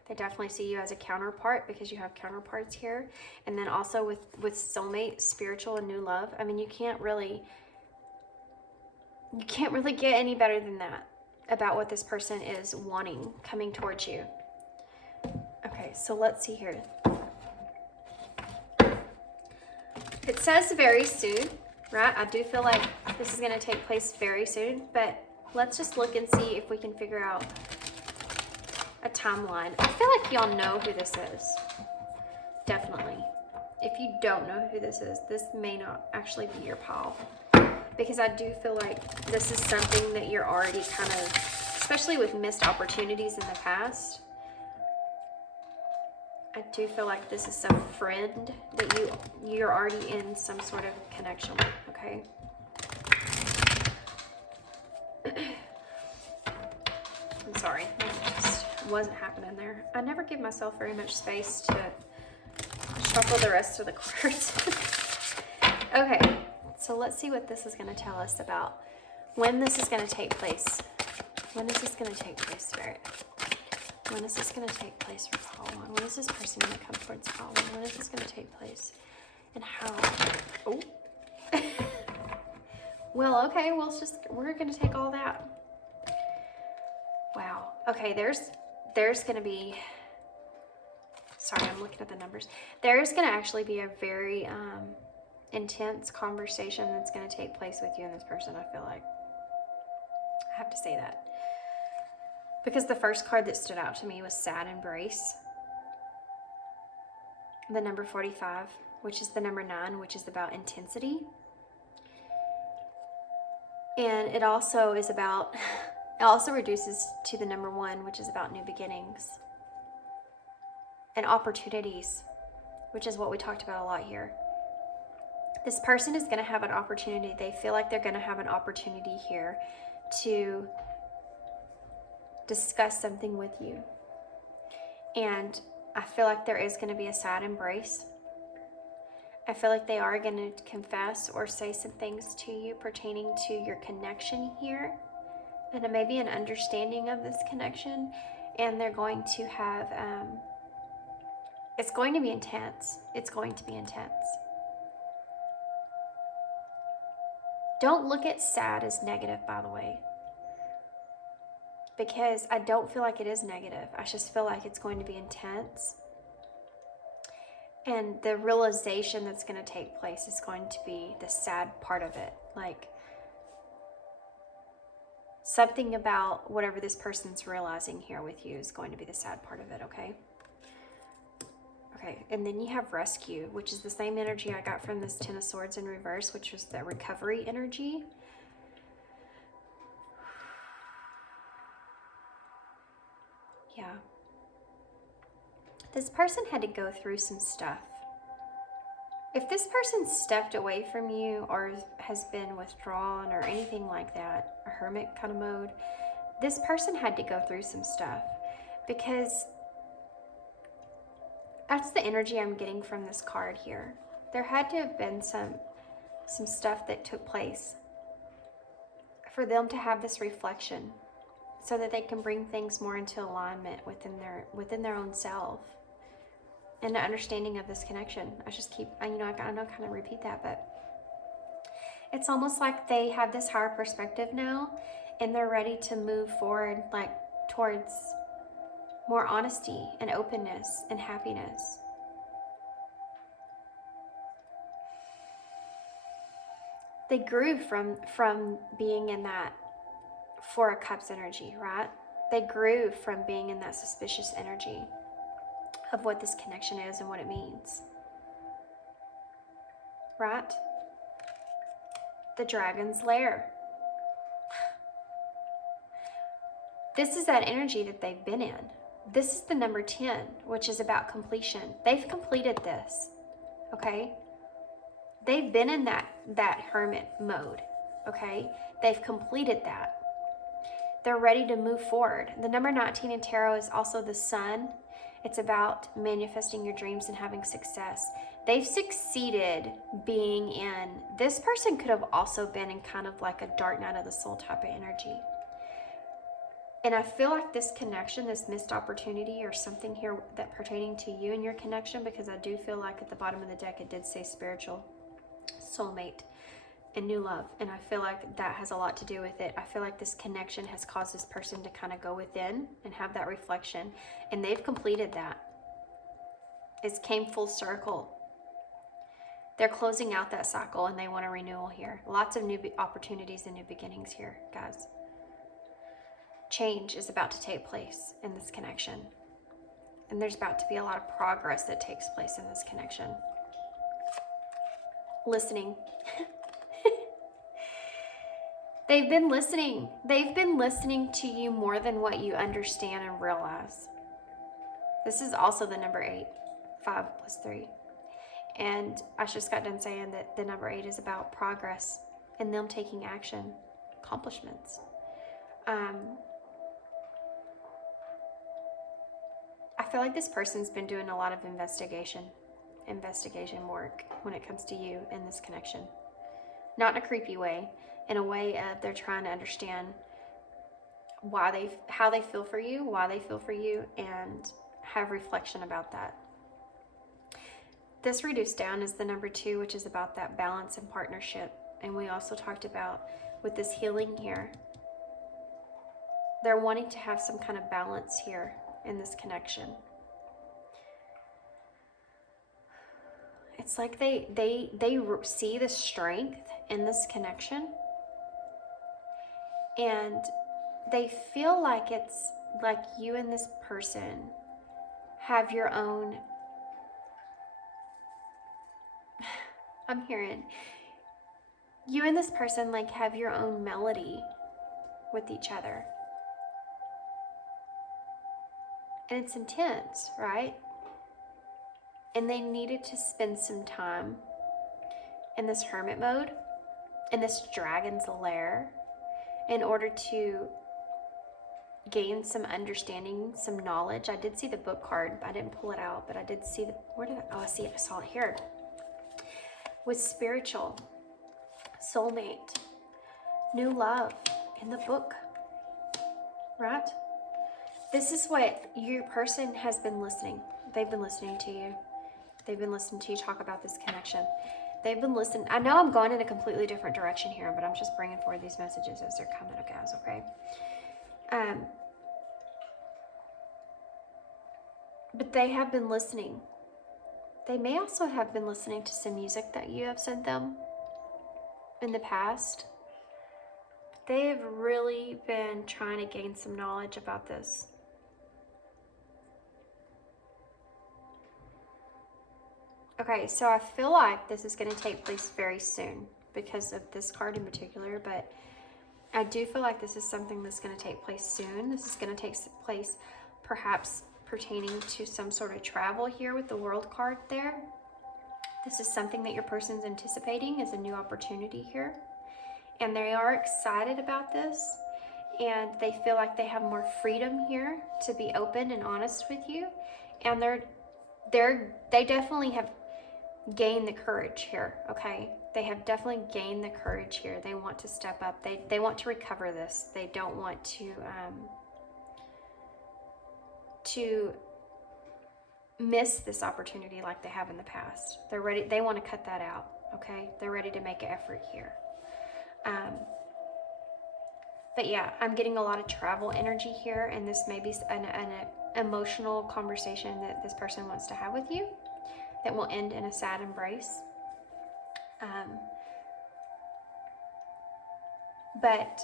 They definitely see you as a counterpart because you have counterparts here. And then also with soulmate, spiritual and new love. I mean, you can't really get any better than that about what this person is wanting coming towards you. Okay, so let's see here. It says very soon, right? I do feel like this is going to take place very soon, but let's just look and see if we can figure out a timeline. I feel like y'all know who this is. Definitely. If you don't know who this is, this may not actually be your pile. Because I do feel like this is something that you're already kind of, especially with missed opportunities in the past, I do feel like this is some friend that you're already in some sort of connection with, okay? I'm sorry, that just wasn't happening there. I never give myself very much space to shuffle the rest of the cards. Okay, so let's see what this is going to tell us about when this is going to take place. When is this going to take place, Spirit? When is this going to take place for Pile 1? When is this person going to come towards Pile 1? When is this going to take place? And how? Oh. Well, okay, we're going to take all that. Wow. Okay, there's going to be, sorry, I'm looking at the numbers. There's going to actually be a very intense conversation that's going to take place with you and this person, I feel like. I have to say that. Because the first card that stood out to me was Sad Embrace. The number 45, which is the number 9, which is about intensity. And it also is about, it also reduces to the number 1, which is about new beginnings. And opportunities, which is what we talked about a lot here. This person is going to have an opportunity. They feel like they're going to have an opportunity here to discuss something with you. And I feel like there is going to be a sad embrace. I feel like they are going to confess or say some things to you pertaining to your connection here. And maybe an understanding of this connection. And they're going to have, it's going to be intense. It's going to be intense. Don't look at sad as negative, by the way. Because I don't feel like it is negative. I just feel like it's going to be intense. And the realization that's going to take place is going to be the sad part of it. Like, something about whatever this person's realizing here with you is going to be the sad part of it, okay? Okay, and then you have Rescue, which is the same energy I got from this Ten of Swords in reverse, which was the recovery energy. Yeah. This person had to go through some stuff. If this person stepped away from you or has been withdrawn or anything like that, a hermit kind of mode, this person had to go through some stuff, because that's the energy I'm getting from this card here. There had to have been some stuff that took place for them to have this reflection, so that they can bring things more into alignment within their own self and the understanding of this connection. I just keep, I know I kind of repeat that, but it's almost like they have this higher perspective now, and they're ready to move forward, like towards more honesty and openness and happiness. They grew from being in that Four of Cups energy, right? They grew from being in that suspicious energy of what this connection is and what it means, right? The Dragon's Lair. This is that energy that they've been in. This is the number 10, which is about completion. They've completed this, okay? They've been in that hermit mode, okay? They've completed that. They're ready to move forward. The number 19 in tarot is also the sun. It's about manifesting your dreams and having success. They've succeeded being in, this person could have also been in kind of like a dark night of the soul type of energy. And I feel like this connection, this missed opportunity or something here that pertaining to you and your connection, because I do feel like at the bottom of the deck, it did say spiritual, soulmate, and new love. And I feel like that has a lot to do with it. I feel like this connection has caused this person to kind of go within and have that reflection. And they've completed that. It came full circle. They're closing out that cycle and they want a renewal here. Lots of new opportunities and new beginnings here, guys. Change is about to take place in this connection. And there's about to be a lot of progress that takes place in this connection. Listening. They've been listening. They've been listening to you more than what you understand and realize. This is also the number 8, 5 plus 3. And I just got done saying that the number 8 is about progress and them taking action, accomplishments. I feel like this person's been doing a lot of investigation work when it comes to you in this connection. Not in a creepy way, in a way of they're trying to understand how they feel for you, why they feel for you, and have reflection about that. This reduced down is the number 2, which is about that balance and partnership. And we also talked about with this healing here, they're wanting to have some kind of balance here in this connection. It's like they see the strength in this connection, and they feel like it's like you and this person have your own, I'm hearing you and this person like have your own melody with each other. And it's intense, right? And they needed to spend some time in this hermit mode, in this dragon's lair, in order to gain some understanding, some knowledge. I did see the book card. I didn't pull it out, but I did see I see it. I saw it here. With spiritual, soulmate, new love in the book, right? This is what your person has been listening. They've been listening to you. They've been listening to you talk about this connection. They've been listening. I know I'm going in a completely different direction here, but I'm just bringing forward these messages as they're coming, guys, okay? But they have been listening. They may also have been listening to some music that you have sent them in the past. They've really been trying to gain some knowledge about this. Okay, so I feel like this is going to take place very soon because of this card in particular, but I do feel like this is something that's going to take place soon. This is going to take place perhaps pertaining to some sort of travel here with the World card there. This is something that your person's anticipating as a new opportunity here. And they are excited about this. And they feel like they have more freedom here to be open and honest with you. And they definitely have gained the courage here, okay? They have definitely gained the courage here. They want to step up. They want to recover this. They don't want to miss this opportunity like they have in the past. They're ready. They want to cut that out, okay? They're ready to make an effort here. But yeah, I'm getting a lot of travel energy here, and this may be an emotional conversation that this person wants to have with you that will end in a sad embrace. But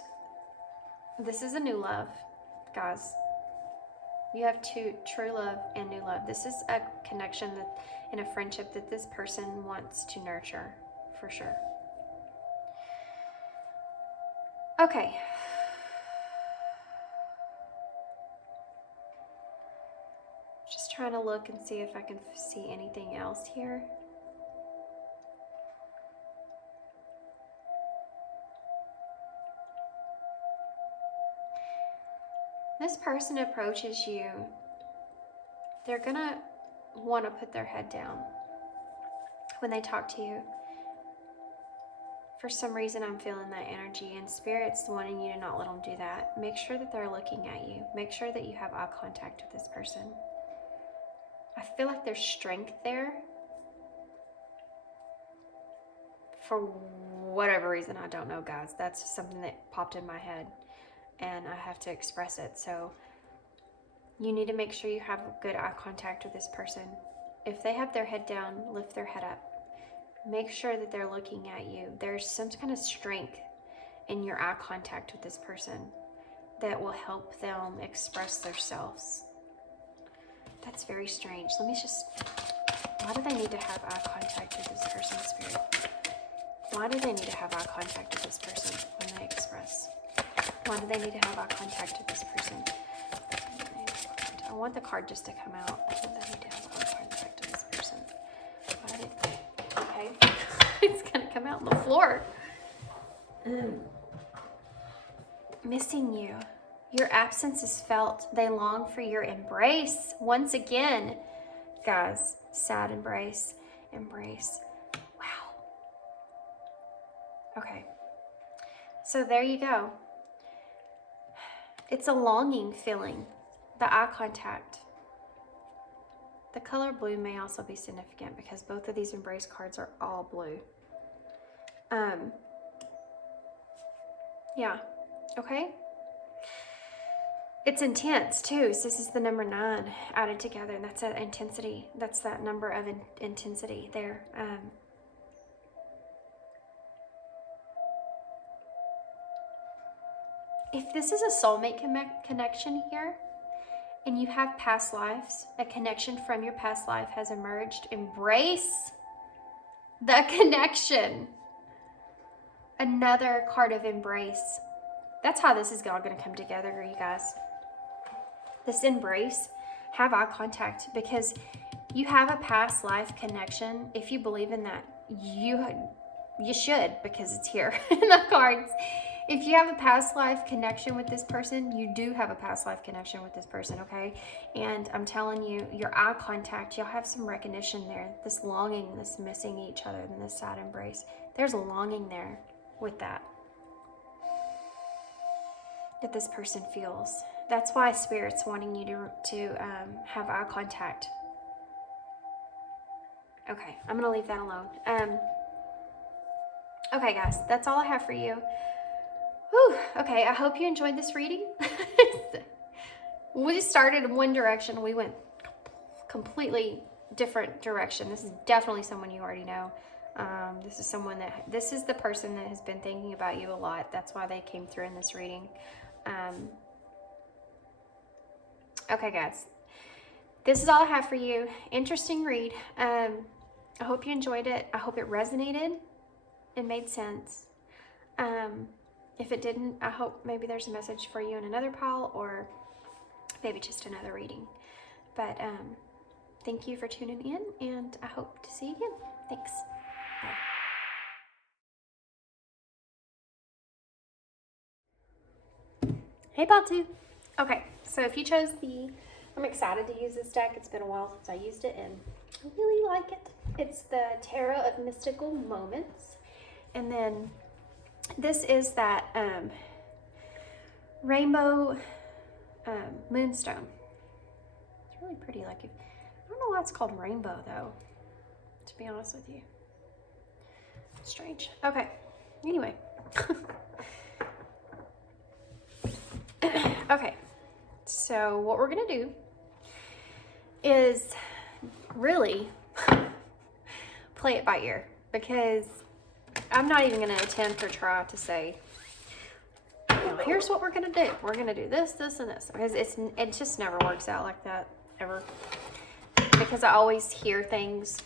this is a new love, guys. You have true love and new love. This is a connection that, in a friendship that this person wants to nurture, for sure. Okay. Just trying to look and see if I can see anything else here. This person approaches you, they're gonna want to put their head down when they talk to you. For some reason, I'm feeling that energy, and Spirit's wanting you to not let them do that. Make sure that they're looking at you. Make sure that you have eye contact with this person. I feel like there's strength there. For whatever reason, I don't know, guys. That's just something that popped in my head, and I have to express it. So you need to make sure you have good eye contact with this person. If they have their head down, lift their head up. Make sure that they're looking at you. There's some kind of strength in your eye contact with this person that will help them express themselves. That's very strange. Let me just... Why do they need to have eye contact with this person, Spirit? Why do they need to have eye contact with this person when they express? Why do they need to have eye contact with this person? I want the card just to come out. Why do they need to have eye contact with this person? Okay. It's going to come out on the floor. Missing you. Your absence is felt. They long for your embrace. Once again, guys, sad embrace. Embrace. Wow. Okay. So there you go. It's a longing feeling. The eye contact. The color blue may also be significant because both of these embrace cards are all blue. Yeah. Okay. It's intense too. So this is the number 9 added together, and that's that intensity. That's that number of intensity there. If this is a soulmate connection here, and you have past lives, a connection from your past life has emerged, embrace the connection. Another card of embrace. That's how this is all going to come together, you guys. This embrace, have eye contact, because you have a past life connection. If you believe in that, you should, because it's here in the cards. If you have a past life connection with this person, you do have a past life connection with this person, okay? And I'm telling you, your eye contact, you'll have some recognition there. This longing, this missing each other, and this sad embrace. There's a longing there with that this person feels. That's why Spirit's wanting you to have eye contact. Okay, I'm going to leave that alone. Okay, guys, that's all I have for you. Whew, okay, I hope you enjoyed this reading. We started in one direction. We went completely different direction. This is definitely someone you already know. This is the person that has been thinking about you a lot. That's why they came through in this reading. Okay, guys, this is all I have for you. Interesting read. I hope you enjoyed it. I hope it resonated and made sense. If it didn't, I hope maybe there's a message for you in another pile, or maybe just another reading. But Thank you for tuning in, and I hope to see you again. Thanks. Bye. Hey, Batu. Okay, so if you chose I'm excited to use this deck. It's been a while since I used it, and I really like it. It's the Tarot of Mystical Moments. And then this is that rainbow moonstone. It's really pretty. Like, I don't know why it's called rainbow, though, to be honest with you. Strange. Okay. Anyway. Okay. So what we're going to do is really play it by ear, because I'm not even going to attempt or try to say, here's what we're going to do. We're going to do this, this, and this, because it just never works out like that, ever. Because I always hear things,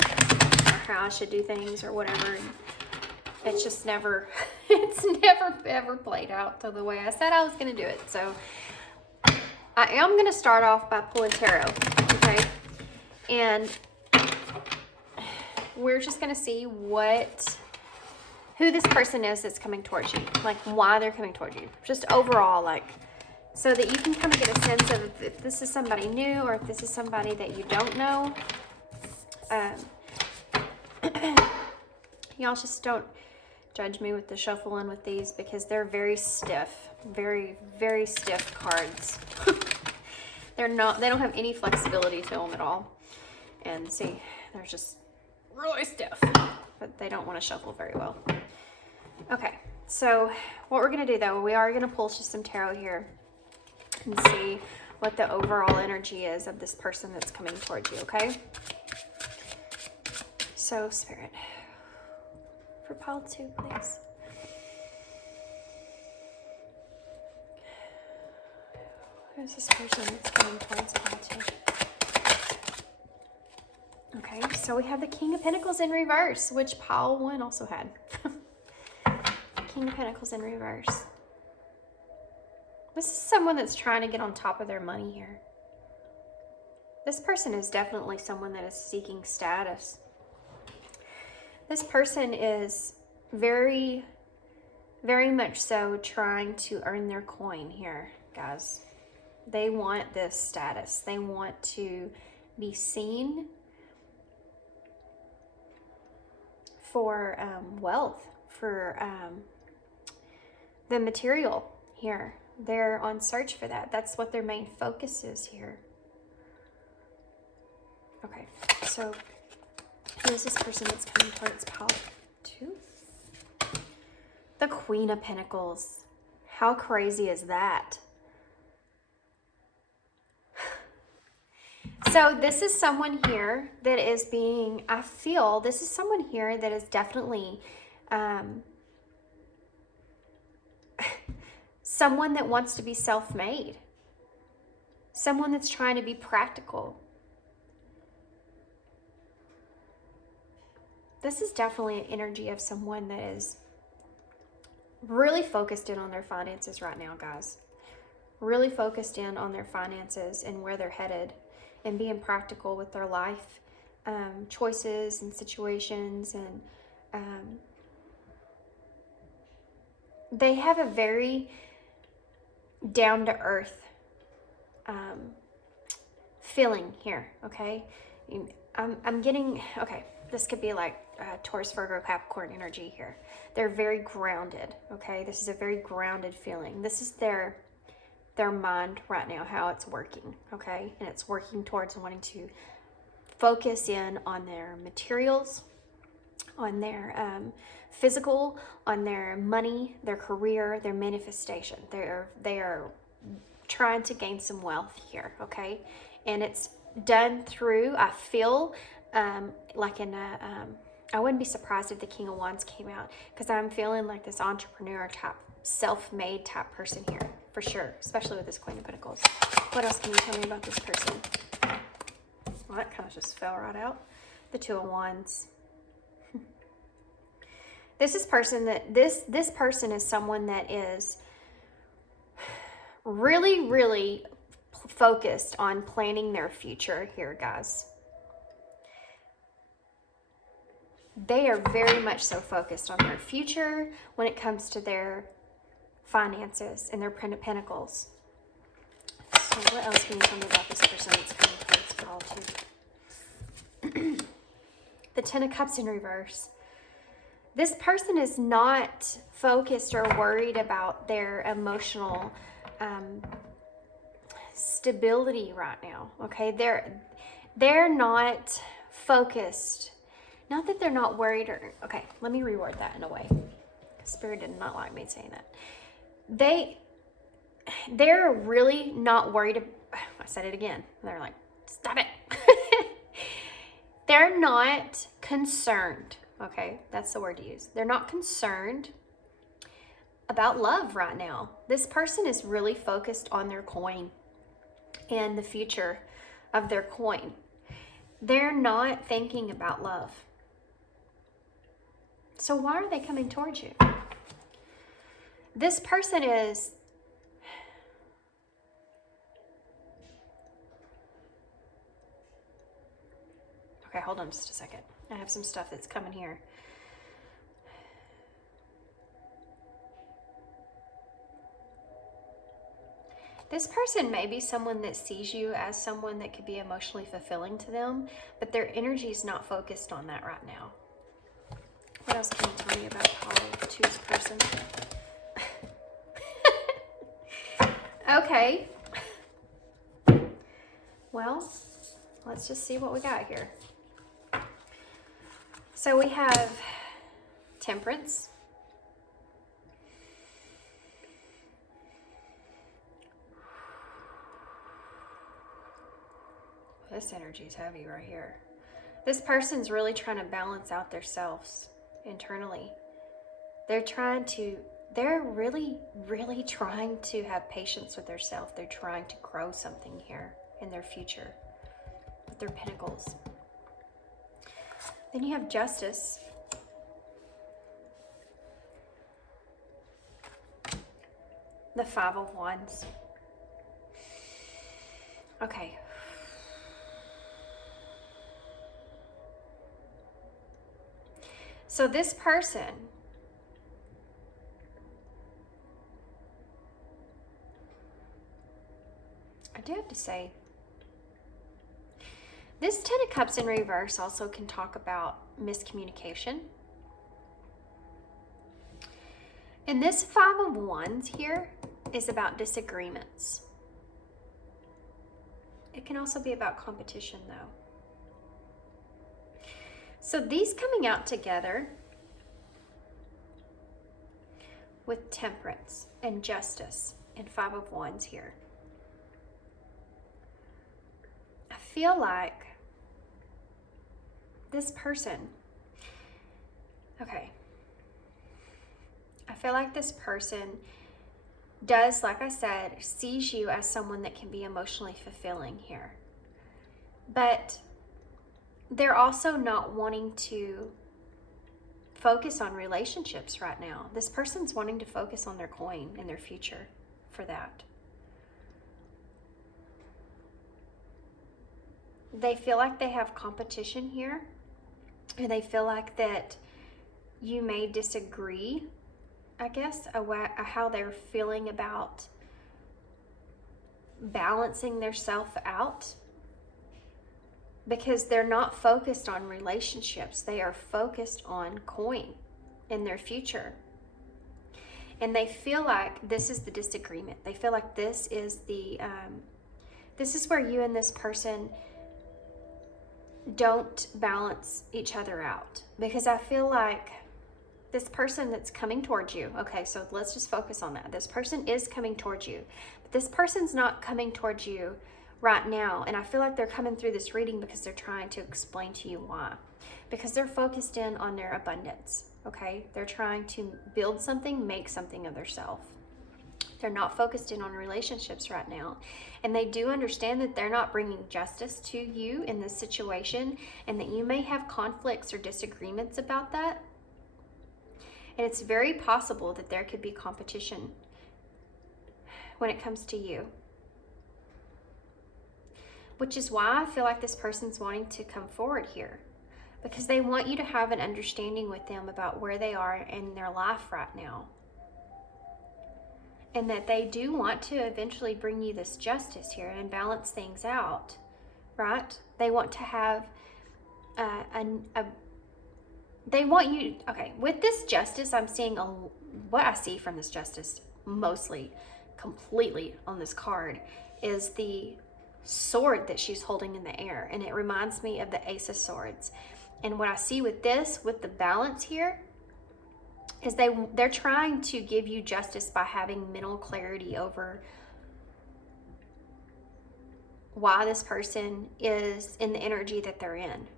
or how I should do things, or whatever, and it's just never, it's never ever played out to the way I said I was going to do it. So I am going to start off by pulling tarot, okay? And we're just going to see who this person is that's coming towards you, like why they're coming towards you, just overall, like, so that you can kind of get a sense of if this is somebody new or if this is somebody that you don't know. Y'all just don't judge me with the shuffling with these, because they're very stiff, very, very stiff cards. They don't have any flexibility to them at all. And see, they're just really stiff, but they don't want to shuffle very well. Okay, so what we're going to do, though, we are going to pull just some tarot here and see what the overall energy is of this person that's coming towards you, okay? So, Spirit, for pile 2, please. Who's this person that's coming towards pile 2? Okay, so we have the King of Pentacles in reverse, which pile 1 also had. King of Pentacles in reverse. This is someone that's trying to get on top of their money here. This person is definitely someone that is seeking status. This person is very, very much so trying to earn their coin here, guys. They want this status. They want to be seen for wealth, for the material here. They're on search for that. That's what their main focus is here. Okay, so who is this person that's coming towards pile 2? The Queen of Pentacles. How crazy is that? So this is someone here that is being, I feel, this is someone here that is definitely someone that wants to be self-made. Someone that's trying to be practical. This is definitely an energy of someone that is really focused in on their finances right now, guys. Really focused in on their finances and where they're headed, and being practical with their life choices and situations. And they have a very down-to-earth feeling here, okay? I'm getting, okay, this could be like Taurus, Virgo, Capricorn energy here. They're very grounded, okay? This is a very grounded feeling. This is their mind right now, how it's working, okay? And it's working towards wanting to focus in on their materials, on their physical, on their money, their career, their manifestation. They are trying to gain some wealth here, okay? And it's done through, I feel, like in a, I wouldn't be surprised if the King of Wands came out, because I'm feeling like this entrepreneur type, self-made type person here, for sure, especially with this Queen of Pentacles. What else can you tell me about this person? Well, that kind of just fell right out. The Two of Wands. This person is someone that is really, really focused on planning their future here, guys. They are very much so focused on their future when it comes to their finances and their pentacles. So what else can you tell me about this person that's coming towards solitude? The Ten of Cups in reverse. This person is not focused or worried about their emotional stability right now. Okay, they're not focused. Not that they're not worried or, okay, let me reword that in a way. Spirit did not like me saying that. They're really not worried. I said it again. They're like, stop it. They're not concerned. Okay, that's the word to use. They're not concerned about love right now. This person is really focused on their coin and the future of their coin. They're not thinking about love. So why are they coming towards you? This person is okay, hold on just a second. I have some stuff that's coming here. This person may be someone that sees you as someone that could be emotionally fulfilling to them, but their energy is not focused on that right now. What else can you tell me about Solitude's person? Okay. Well, let's just see what we got here. So we have Temperance. This energy is heavy right here. This person's really trying to balance out their selves internally. They're really, really trying to have patience with themselves. They're trying to grow something here in their future with their pentacles. Then you have Justice. The Five of Wands. Okay. So this person I do have to say, this Ten of Cups in reverse also can talk about miscommunication. And this Five of Wands here is about disagreements. It can also be about competition though. So these coming out together with Temperance and Justice and Five of Wands here. I feel like this person, okay, I feel like this person does, like I said, sees you as someone that can be emotionally fulfilling here. But they're also not wanting to focus on relationships right now. This person's wanting to focus on their coin and their future for that. They feel like they have competition here, and they feel like that you may disagree, I guess, how they're feeling about balancing their self out, because they're not focused on relationships. They are focused on coin in their future. And they feel like this is the disagreement. They feel like this is this is where you and this person don't balance each other out. Because I feel like this person that's coming towards you, okay, so let's just focus on that. This person is coming towards you, but this person's not coming towards you right now. And I feel like they're coming through this reading because they're trying to explain to you why. Because they're focused in on their abundance, okay? They're trying to build something, make something of themselves. They're not focused in on relationships right now. And they do understand that they're not bringing justice to you in this situation, and that you may have conflicts or disagreements about that. And it's very possible that there could be competition when it comes to you. which is why I feel like this person's wanting to come forward here, because they want you to have an understanding with them about where they are in their life right now. And that they do want to eventually bring you this justice here and balance things out, right? They want to have they want you, okay, with this justice, I'm seeing what I see from this justice, mostly, completely on this card, is the sword that she's holding in the air. And it reminds me of the Ace of Swords. And what I see with this, with the balance here, is they're trying to give you justice by having mental clarity over why this person is in the energy that they're in.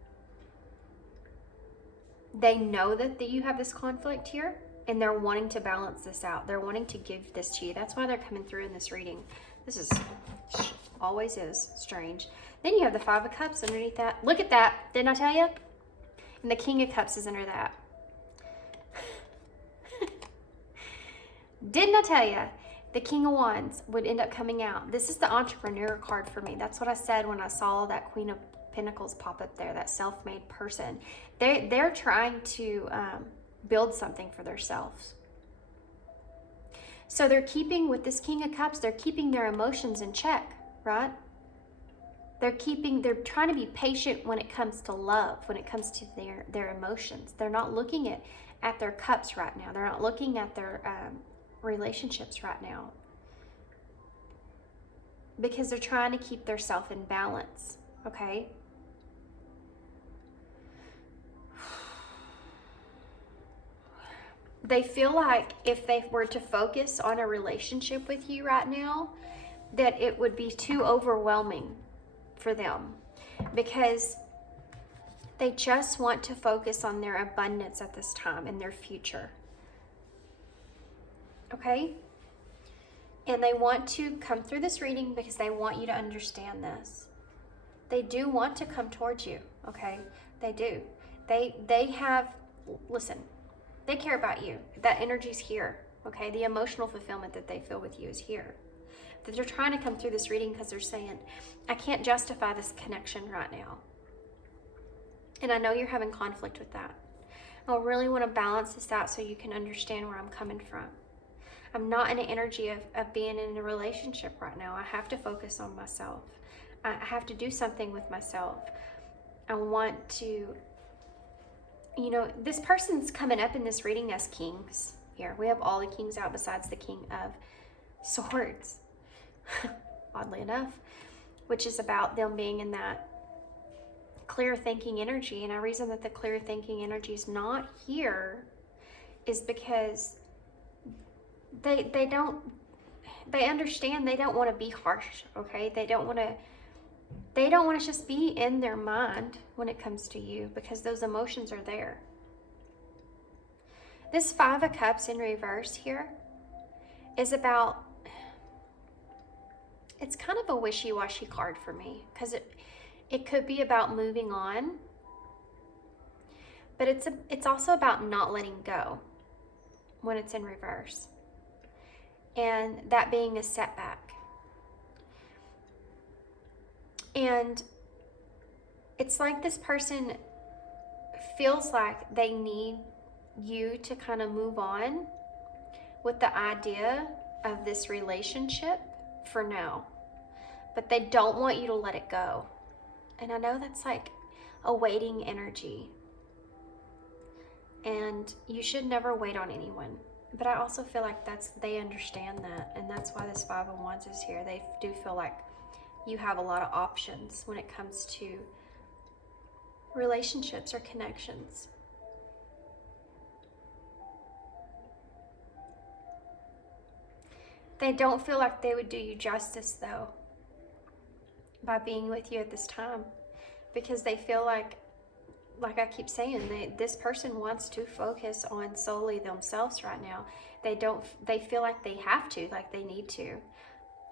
They know that you have this conflict here, and they're wanting to balance this out. They're wanting to give this to you. That's why they're coming through in this reading. This is always is strange. Then you have the Five of Cups underneath that. Look at that. Didn't I tell you? And the King of Cups is under that. Didn't I tell you? The King of Wands would end up coming out. This is the entrepreneur card for me. That's what I said when I saw that Queen of Pentacles pop up there, that self-made person. They're trying to build something for themselves. So they're keeping, with this King of Cups, they're keeping their emotions in check, right? They're trying to be patient when it comes to love, when it comes to their emotions. They're not looking at their cups right now. They're not looking at their relationships right now, because they're trying to keep their self in balance, okay? They feel like if they were to focus on a relationship with you right now, that it would be too overwhelming for them, because they just want to focus on their abundance at this time and their future. Okay? And they want to come through this reading because they want you to understand this. They do want to come towards you, okay? They do. They have, listen, they care about you. That energy's here, okay? The emotional fulfillment that they feel with you is here. That they're trying to come through this reading because they're saying, I can't justify this connection right now. And I know you're having conflict with that. I really want to balance this out so you can understand where I'm coming from. I'm not in an energy of being in a relationship right now. I have to focus on myself. I have to do something with myself. I want to, this person's coming up in this reading as kings. Here, we have all the kings out besides the King of Swords, oddly enough, which is about them being in that clear thinking energy. And the reason that the clear thinking energy is not here is because they understand they don't want to be harsh, okay? They don't want to just be in their mind when it comes to you, because those emotions are there. This Five of Cups in reverse here is about, it's kind of a wishy-washy card for me, because it could be about moving on, but it's also about not letting go when it's in reverse. And that being a setback. And it's like this person feels like they need you to kind of move on with the idea of this relationship for now. But they don't want you to let it go. And I know that's like a waiting energy. And you should never wait on anyone. But I also feel like they understand that, and that's why this Five of Wands is here. They do feel like you have a lot of options when it comes to relationships or connections. They don't feel like they would do you justice, though, by being with you at this time, because they feel like I keep saying, this person wants to focus on solely themselves right now. They feel like they have to, like they need to,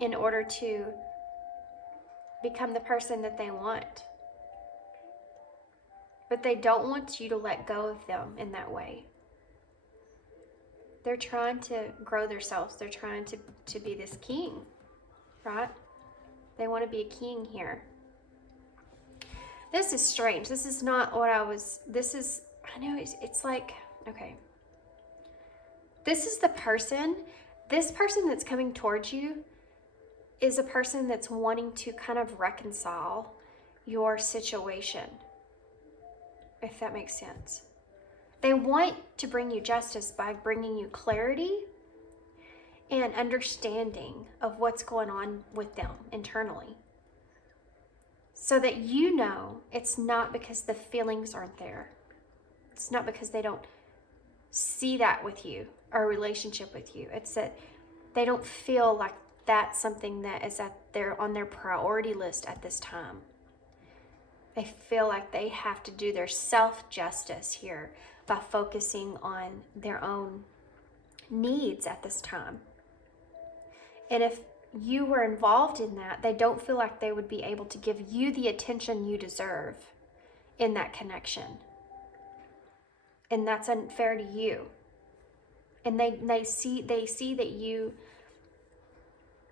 in order to become the person that they want. But they don't want you to let go of them in that way. They're trying to grow themselves. They're trying to be this king, right? They want to be a king here. This is strange. This is not what I was, this is, I know it's like, okay. This is the person, this person that's coming towards you is a person that's wanting to kind of reconcile your situation, if that makes sense. They want to bring you justice by bringing you clarity and understanding of what's going on with them internally. So that you know it's not because the feelings aren't there. It's not because they don't see that with you or a relationship with you. It's that they don't feel like that's something that is on their priority list at this time. They feel like they have to do their self-justice here by focusing on their own needs at this time. And if you were involved in that, they don't feel like they would be able to give you the attention you deserve in that connection. And that's unfair to you. And they see that you,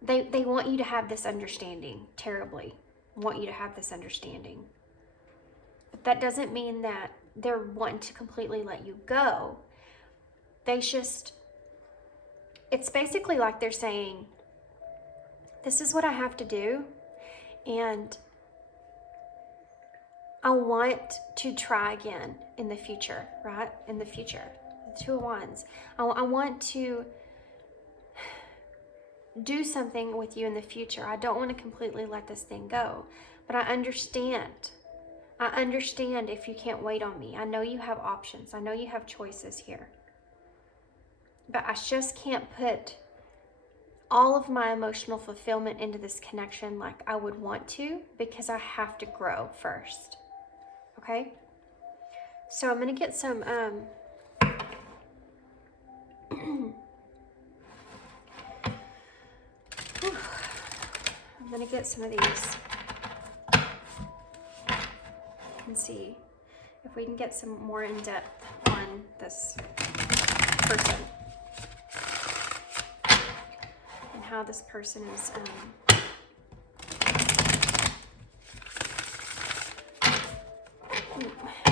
they want you to have this understanding, terribly want you to have this understanding. But that doesn't mean that they're wanting to completely let you go. It's basically like they're saying, this is what I have to do, and I want to try again in the future, right? In the future, the Two of Wands. I want to do something with you in the future. I don't want to completely let this thing go, but I understand. I understand if you can't wait on me. I know you have options. I know you have choices here, but I just can't put all of my emotional fulfillment into this connection like I would want to, because I have to grow first. Okay? So I'm going to get some I'm going to get some of these and see if we can get some more in depth on this person. How this person is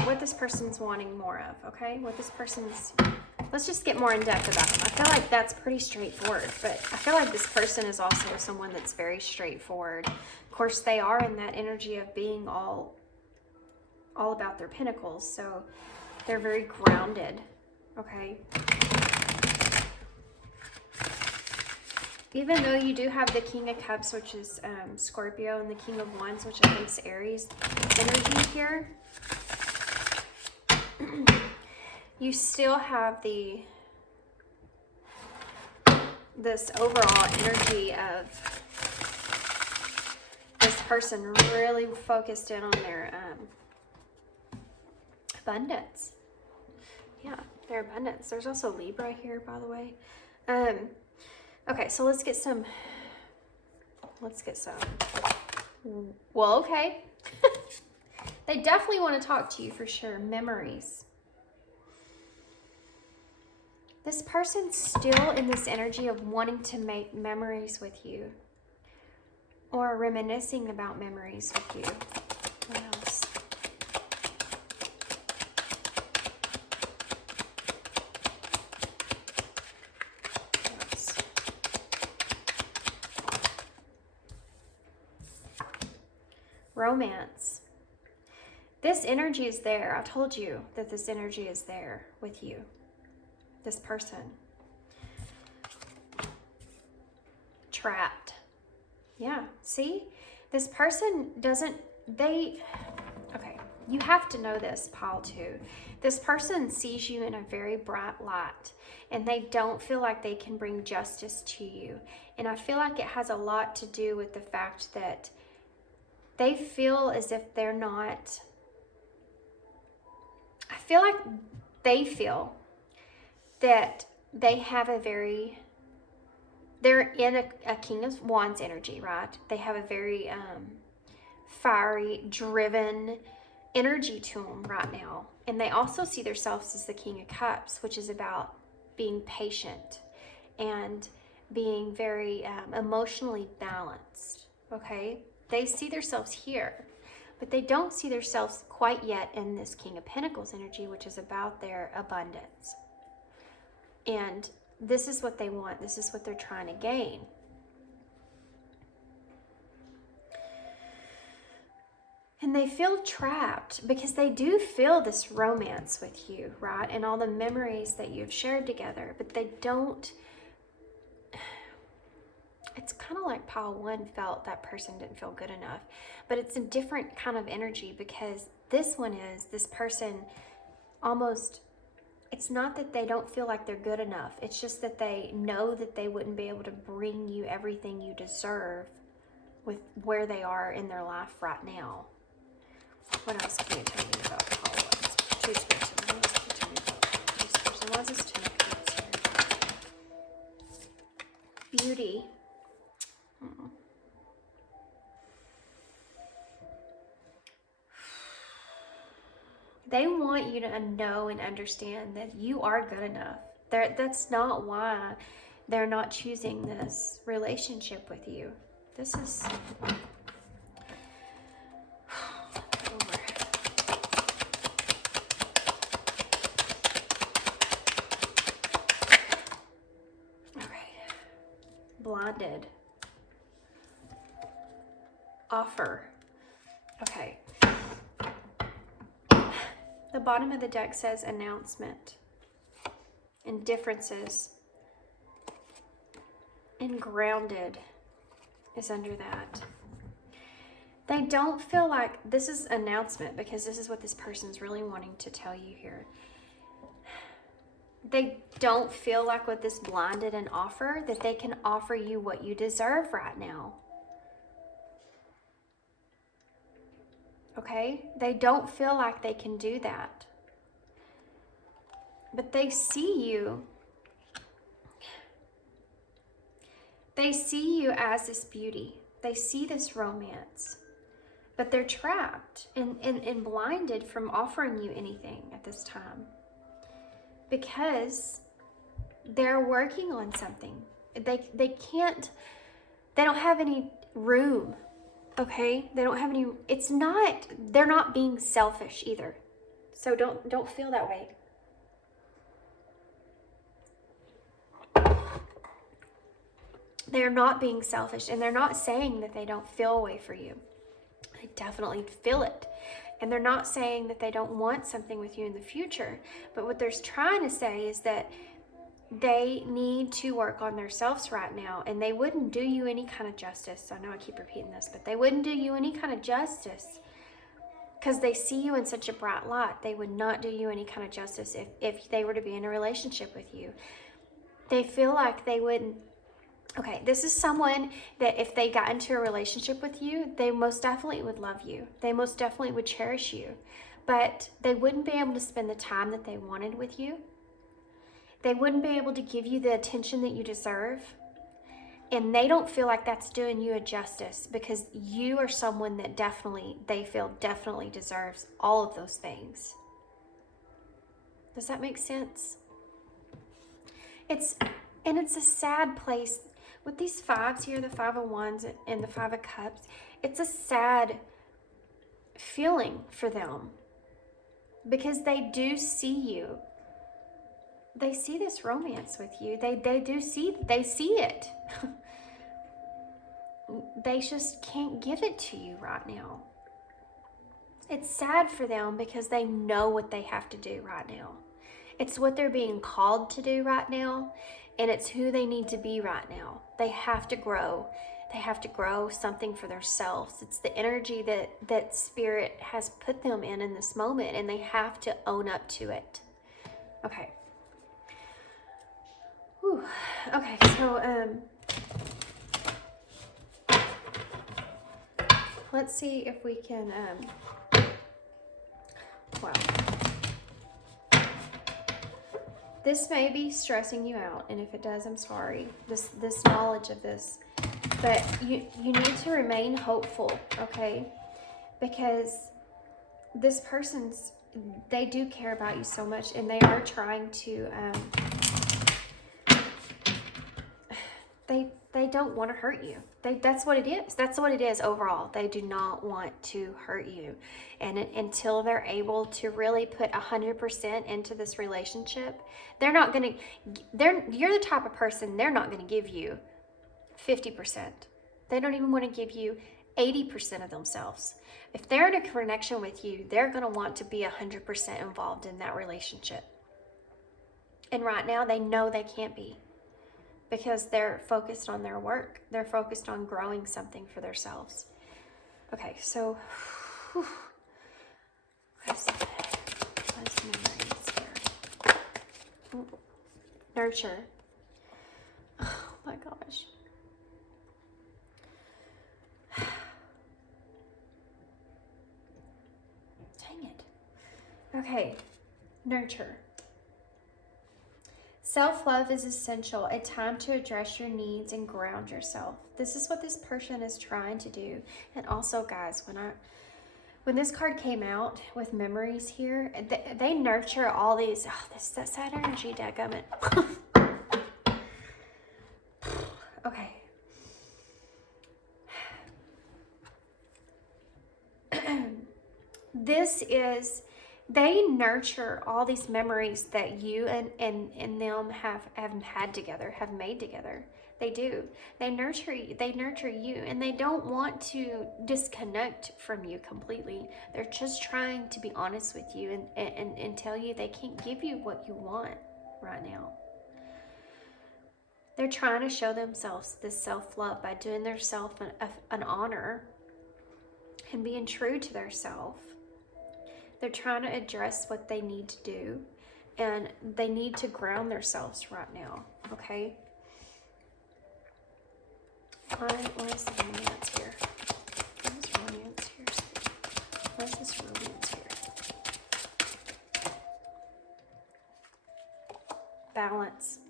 what this person's wanting more of, okay? Let's just get more in depth about them. I feel like that's pretty straightforward, but I feel like this person is also someone that's very straightforward. Of course, they are in that energy of being all about their pentacles, so they're very grounded, okay? Even though you do have the King of Cups, which is Scorpio, and the King of Wands, which I think is Aries energy here, you still have this overall energy of this person really focused in on their abundance. Yeah, their abundance. There's also Libra here, by the way. Okay, so let's get some. Well, okay. They definitely want to talk to you for sure. Memories. This person's still in this energy of wanting to make memories with you, or reminiscing about memories with you. What else? Romance. This energy is there. I told you that this energy is there with you. This person. Trapped. Yeah, see? This person doesn't, okay, you have to know this, pile 2. This person sees you in a very bright light, and they don't feel like they can bring justice to you. And I feel like it has a lot to do with the fact that they feel as if they're not, I feel like they feel that they have they're in a King of Wands energy, right? They have a very fiery, driven energy to them right now. And they also see themselves as the King of Cups, which is about being patient and being very emotionally balanced, okay? They see themselves here, but they don't see themselves quite yet in this King of Pentacles energy, which is about their abundance. And this is what they want. This is what they're trying to gain. And they feel trapped because they do feel this romance with you, right? And all the memories that you've shared together, but they don't. It's kind of like pile one felt that person didn't feel good enough, but it's a different kind of energy, because this one is this person almost, it's not that they don't feel like they're good enough. It's just that they know that they wouldn't be able to bring you everything you deserve with where they are in their life right now. What else can you tell me about pile ones? Choose person. What else can you tell me about this person? Why is this Ten of Cups here? Beauty. They want you to know and understand that you are good enough. That's not why they're not choosing this relationship with you. This is... Blinded. Offer. Okay. The bottom of the deck says announcement. And differences. And grounded is under that. They don't feel like this is announcement, because this is what this person's really wanting to tell you here. They don't feel like with this blinded and offer that they can offer you what you deserve right now. Okay? They don't feel like they can do that. But they see you. They see you as this beauty. They see this romance. But they're trapped and blinded from offering you anything at this time. Because they're working on something. They can't, they don't have any room, okay? They don't have any, it's not, they're not being selfish either. So don't feel that way. They're not being selfish, and they're not saying that they don't feel a way for you. They definitely feel it. And they're not saying that they don't want something with you in the future. But what they're trying to say is that they need to work on themselves right now. And they wouldn't do you any kind of justice. I know I keep repeating this, but they wouldn't do you any kind of justice because they see you in such a bright light. They would not do you any kind of justice if they were to be in a relationship with you. They feel like they wouldn't. Okay, this is someone that if they got into a relationship with you, they most definitely would love you. They most definitely would cherish you. But they wouldn't be able to spend the time that they wanted with you. They wouldn't be able to give you the attention that you deserve. And they don't feel like that's doing you a justice, because you are someone that they feel definitely deserves all of those things. Does that make sense? It's a sad place. With these fives here, the Five of Wands and the Five of Cups, it's a sad feeling for them because they do see you. They see this romance with you. They see it. They just can't give it to you right now. It's sad for them because they know what they have to do right now. It's what they're being called to do right now. And it's who they need to be right now. They have to grow. They have to grow something for themselves. It's the energy that Spirit has put them in this moment, and they have to own up to it. Okay. Whew. Okay, so let's see if we can, wow. This may be stressing you out, and if it does, I'm sorry. This knowledge of this, but you need to remain hopeful, okay? Because this person's, they do care about you so much, and they are trying to They don't want to hurt you. That's what it is. That's what it is overall. They do not want to hurt you. And until they're able to really put 100% into this relationship, they're not going to, you're the type of person, they're not going to give you 50%. They don't even want to give you 80% of themselves. If they're in a connection with you, they're going to want to be 100% involved in that relationship. And right now, they know they can't be, because they're focused on their work. They're focused on growing something for themselves. Okay, so what's memories here? Ooh, nurture. Oh my gosh. Dang it. Okay, nurture. Self-love is essential, a time to address your needs and ground yourself. This is what this person is trying to do. And also, guys, when this card came out with memories here, they nurture all these, that sad energy, dadgummit. Okay. They nurture all these memories that you and them have had together, have made together. They do. They nurture you, and they don't want to disconnect from you completely. They're just trying to be honest with you and tell you they can't give you what you want right now. They're trying to show themselves this self-love by doing themselves an honor and being true to themselves. They're trying to address what they need to do, and they need to ground themselves right now, okay? What is the romance here? What is romance here? What is this romance here? Balance.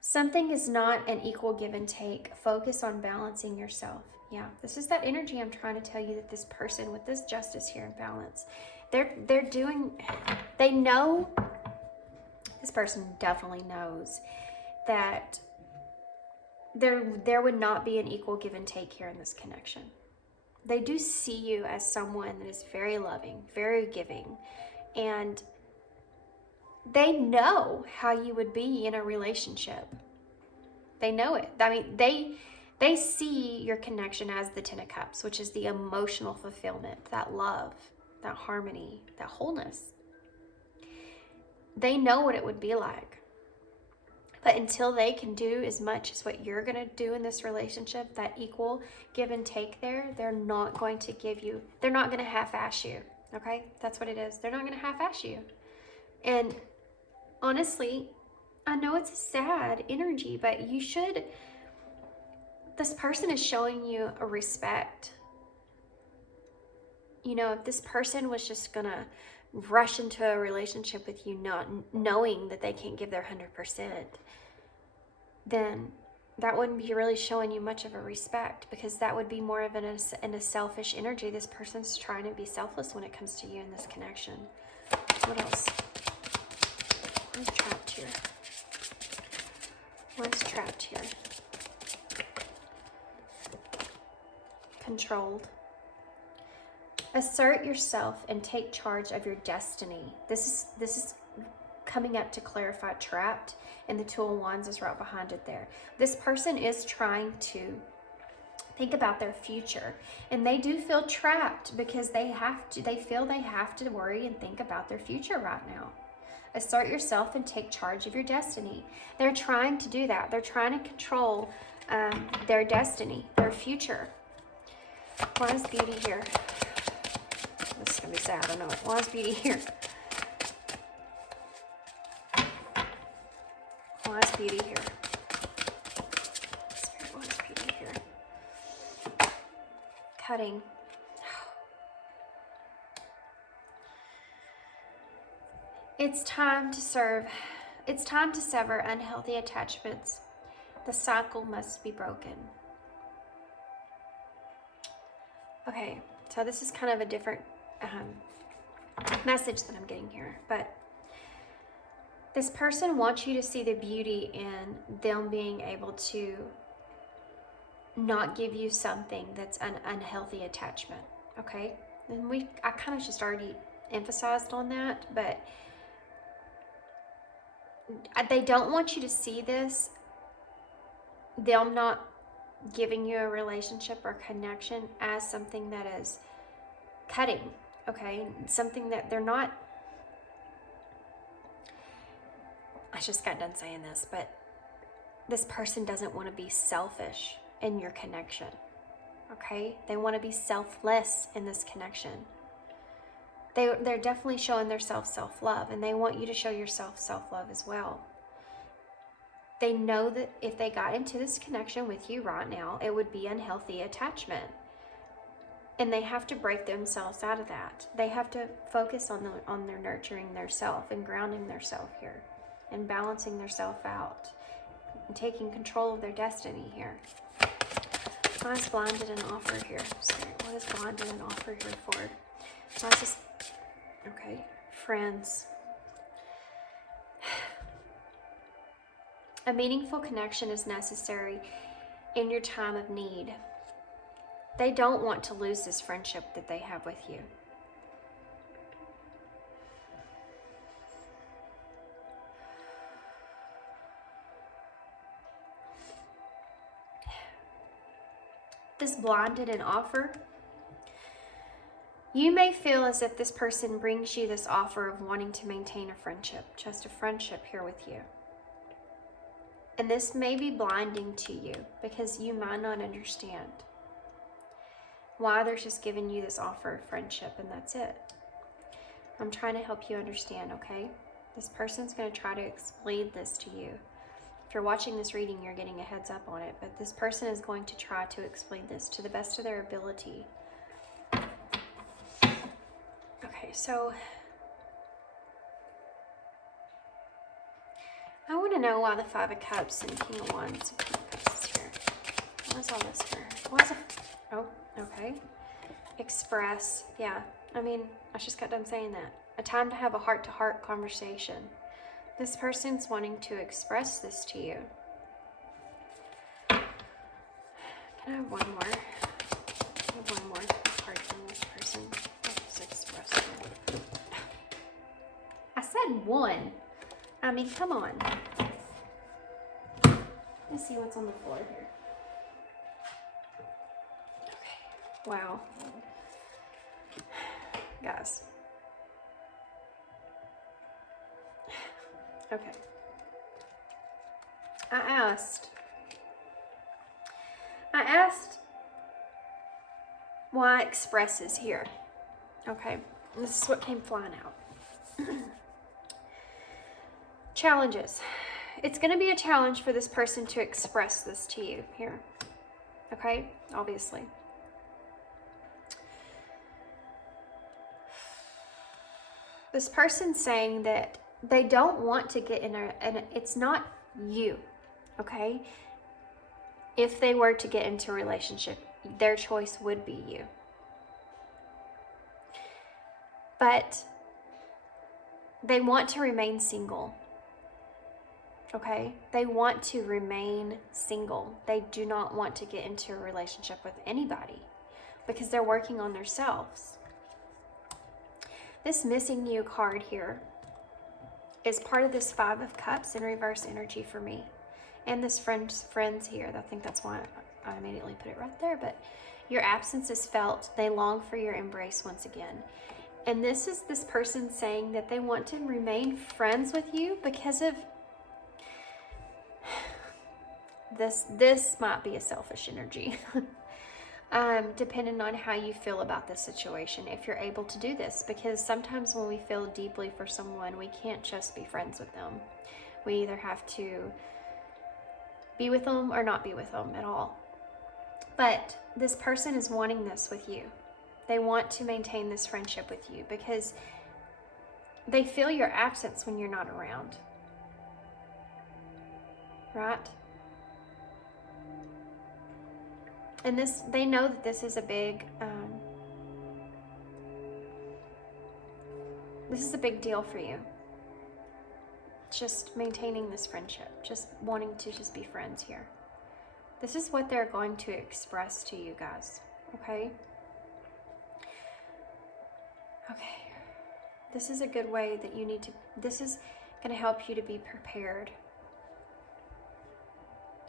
Something is not an equal give and take. Focus on balancing yourself. Yeah, this is that energy I'm trying to tell you, that this person with this justice here in balance, they know, this person definitely knows that there would not be an equal give and take here in this connection. They do see you as someone that is very loving, very giving, and they know how you would be in a relationship. They know it. I mean, they see your connection as the Ten of Cups, which is the emotional fulfillment, that love, that harmony, that wholeness. They know what it would be like. But until they can do as much as what you're going to do in this relationship, that equal give and take there, they're not going to give you, they're not going to half-ass you, okay? That's what it is. They're not going to half-ass you. And honestly, I know it's a sad energy, but you should, this person is showing you a respect. You know, if this person was just going to rush into a relationship with you not knowing that they can't give their 100%, then that wouldn't be really showing you much of a respect, because that would be more of in a selfish energy. This person's trying to be selfless when it comes to you in this connection. What else? What's trapped here? What's trapped here? Controlled. Assert yourself and take charge of your destiny. This is coming up to clarify trapped, and the Two of Wands is right behind it there. This person is trying to think about their future, and they do feel trapped because they feel they have to worry and think about their future right now. Assert yourself and take charge of your destiny. They're trying to do that. They're trying to control their destiny, their future. Why is beauty here? This is going to be sad, I know it. Why is beauty here? Why is beauty here? Why is beauty here? Cutting. It's time to serve. It's time to sever unhealthy attachments. The cycle must be broken. Okay, so this is kind of a different message that I'm getting here, but This person wants you to see the beauty in them being able to not give you something that's an unhealthy attachment, okay? And I kind of just already emphasized on that, but they don't want you to see this, them not giving you a relationship or connection, as something that is cutting, okay? Something that they're not, I just got done saying this, but this person doesn't want to be selfish in your connection, okay? They want to be selfless in this connection. They're definitely showing their self-love, and they want you to show yourself self-love as well. They know that if they got into this connection with you right now, it would be unhealthy attachment. And they have to break themselves out of that. They have to focus on their nurturing their self and grounding their self here and balancing their self out and taking control of their destiny here. What is blinded and offer here? Spirit, what is blinded and offer here for? Why is this? Okay, friends. A meaningful connection is necessary in your time of need. They don't want to lose this friendship that they have with you. This blinded and offer, you may feel as if this person brings you this offer of wanting to maintain a friendship, just a friendship here with you. And this may be blinding to you because you might not understand why they're just giving you this offer of friendship and that's it. I'm trying to help you understand, okay? This person's going to try to explain this to you. If you're watching this reading, you're getting a heads up on it, but this person is going to try to explain this to the best of their ability. Okay, so I want to know why the Five of Cups and King of Wands and King of Cups is here. What is all this for? Why is it? Oh, okay. Express. Yeah, I mean, I just got done saying that. A time to have a heart-to-heart conversation. This person's wanting to express this to you. Can I have one more? I have one more card from this person. Let's express it. I said one. I mean, come on. Let's see what's on the floor here. Okay. Wow. Guys. Okay. I asked why express is here. Okay. This is what came flying out. Challenges. It's going to be a challenge for this person to express this to you here. Okay? Obviously. This person's saying that they don't want to get in it's not you. Okay? If they were to get into a relationship, their choice would be you. But they want to remain single. Okay? They want to remain single. They do not want to get into a relationship with anybody because they're working on themselves. This missing you card here is part of this Five of Cups in reverse energy for me. And this friends here. I think that's why I immediately put it right there. But your absence is felt. They long for your embrace once again. And this is this person saying that they want to remain friends with you because of this might be a selfish energy. Depending on how you feel about this situation, if you're able to do this, because sometimes when we feel deeply for someone, we can't just be friends with them. We either have to be with them or not be with them at all. But this person is wanting this with you. They want to maintain this friendship with you because they feel your absence when you're not around. Right? And they know that this is a big deal for you. just maintaining this friendship, just wanting to just be friends here. This is what they're going to express to you guys, okay? Okay. This is a good way that you need to, this is going to help you to be prepared.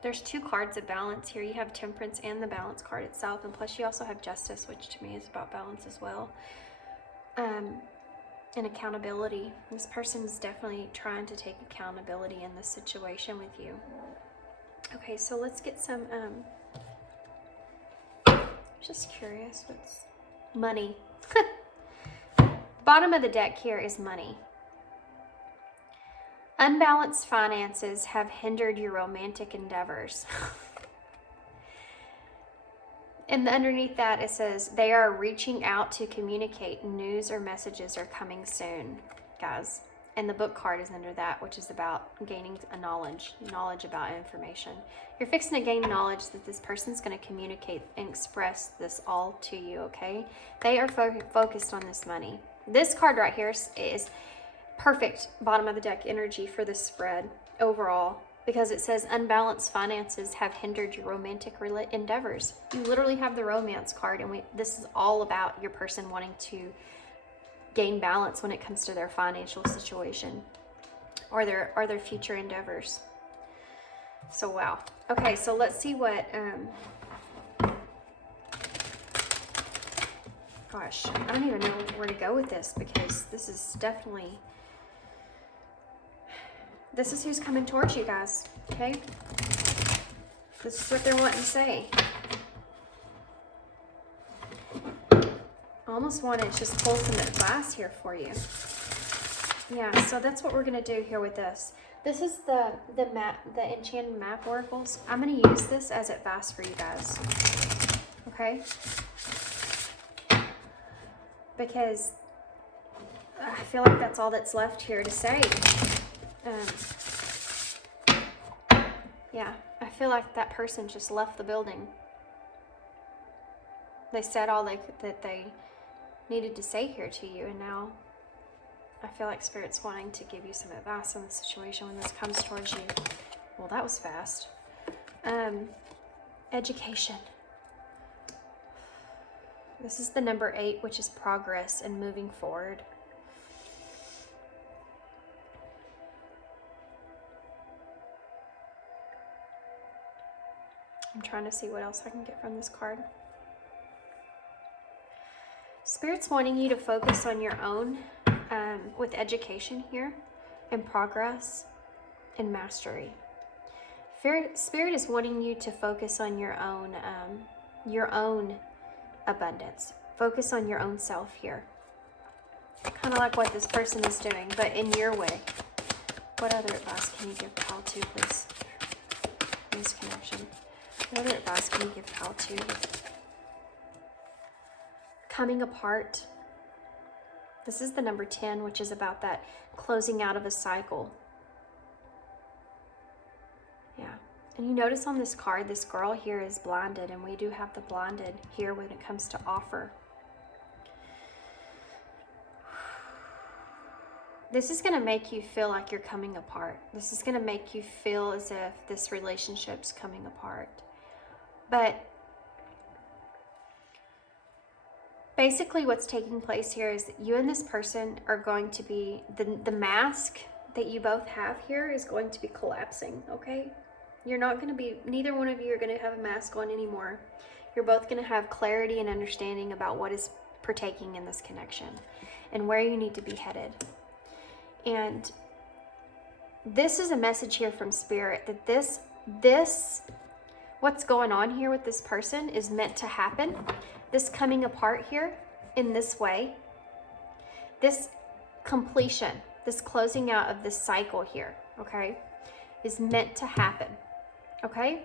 There's 2 cards of balance here. You have Temperance and the Balance card itself, and plus you also have Justice, which to me is about balance as well. And accountability. This person is definitely trying to take accountability in this situation with you. Okay, so let's get some, just curious, what's money? Bottom of the deck here is money. Unbalanced finances have hindered your romantic endeavors. And underneath that it says, they are reaching out to communicate. News or messages are coming soon, guys. And the Book card is under that, which is about gaining a knowledge about information. You're fixing to gain knowledge that this person's going to communicate and express this all to you, okay? They are focused on this money. This card right here is perfect bottom of the deck energy for this spread overall, because it says unbalanced finances have hindered your romantic endeavors. You literally have the Romance card, and this is all about your person wanting to gain balance when it comes to their financial situation or their future endeavors. So wow. Okay, so let's see what gosh, I don't even know where to go with this, because this is definitely, this is who's coming towards you guys, okay? This is what they're wanting to say. I almost want to just pull some advice here for you. Yeah, so that's what we're going to do here with this. This is the Enchanted Map Oracles. I'm going to use this as advice for you guys, okay? Because I feel like that's all that's left here to say. Yeah, I feel like that person just left the building. They said all that they needed to say here to you, and now I feel like Spirit's wanting to give you some advice on the situation when this comes towards you. Well, that was fast. Education. This is the number 8, which is progress and moving forward. I'm trying to see what else I can get from this card. Spirit's wanting you to focus on your own with education here, and progress and mastery. Spirit is wanting you to focus on your own abundance. Focus on your own self here. Kind of like what this person is doing, but in your way. What other advice can you give Pal to, please? This connection. What other advice can you give Pal to? Coming apart. This is the number 10, which is about that closing out of a cycle. Yeah. And you notice on this card, this girl here is blinded, and we do have the blinded here when it comes to offer. This is going to make you feel like you're coming apart. This is going to make you feel as if this relationship's coming apart. But basically what's taking place here is that you and this person are going to be, the mask that you both have here is going to be collapsing, okay? You're not going to be, neither one of you are going to have a mask on anymore. You're both going to have clarity and understanding about what is partaking in this connection and where you need to be headed. And this is a message here from Spirit that this, what's going on here with this person is meant to happen. This coming apart here in this way, this completion, this closing out of this cycle here, okay, is meant to happen, okay?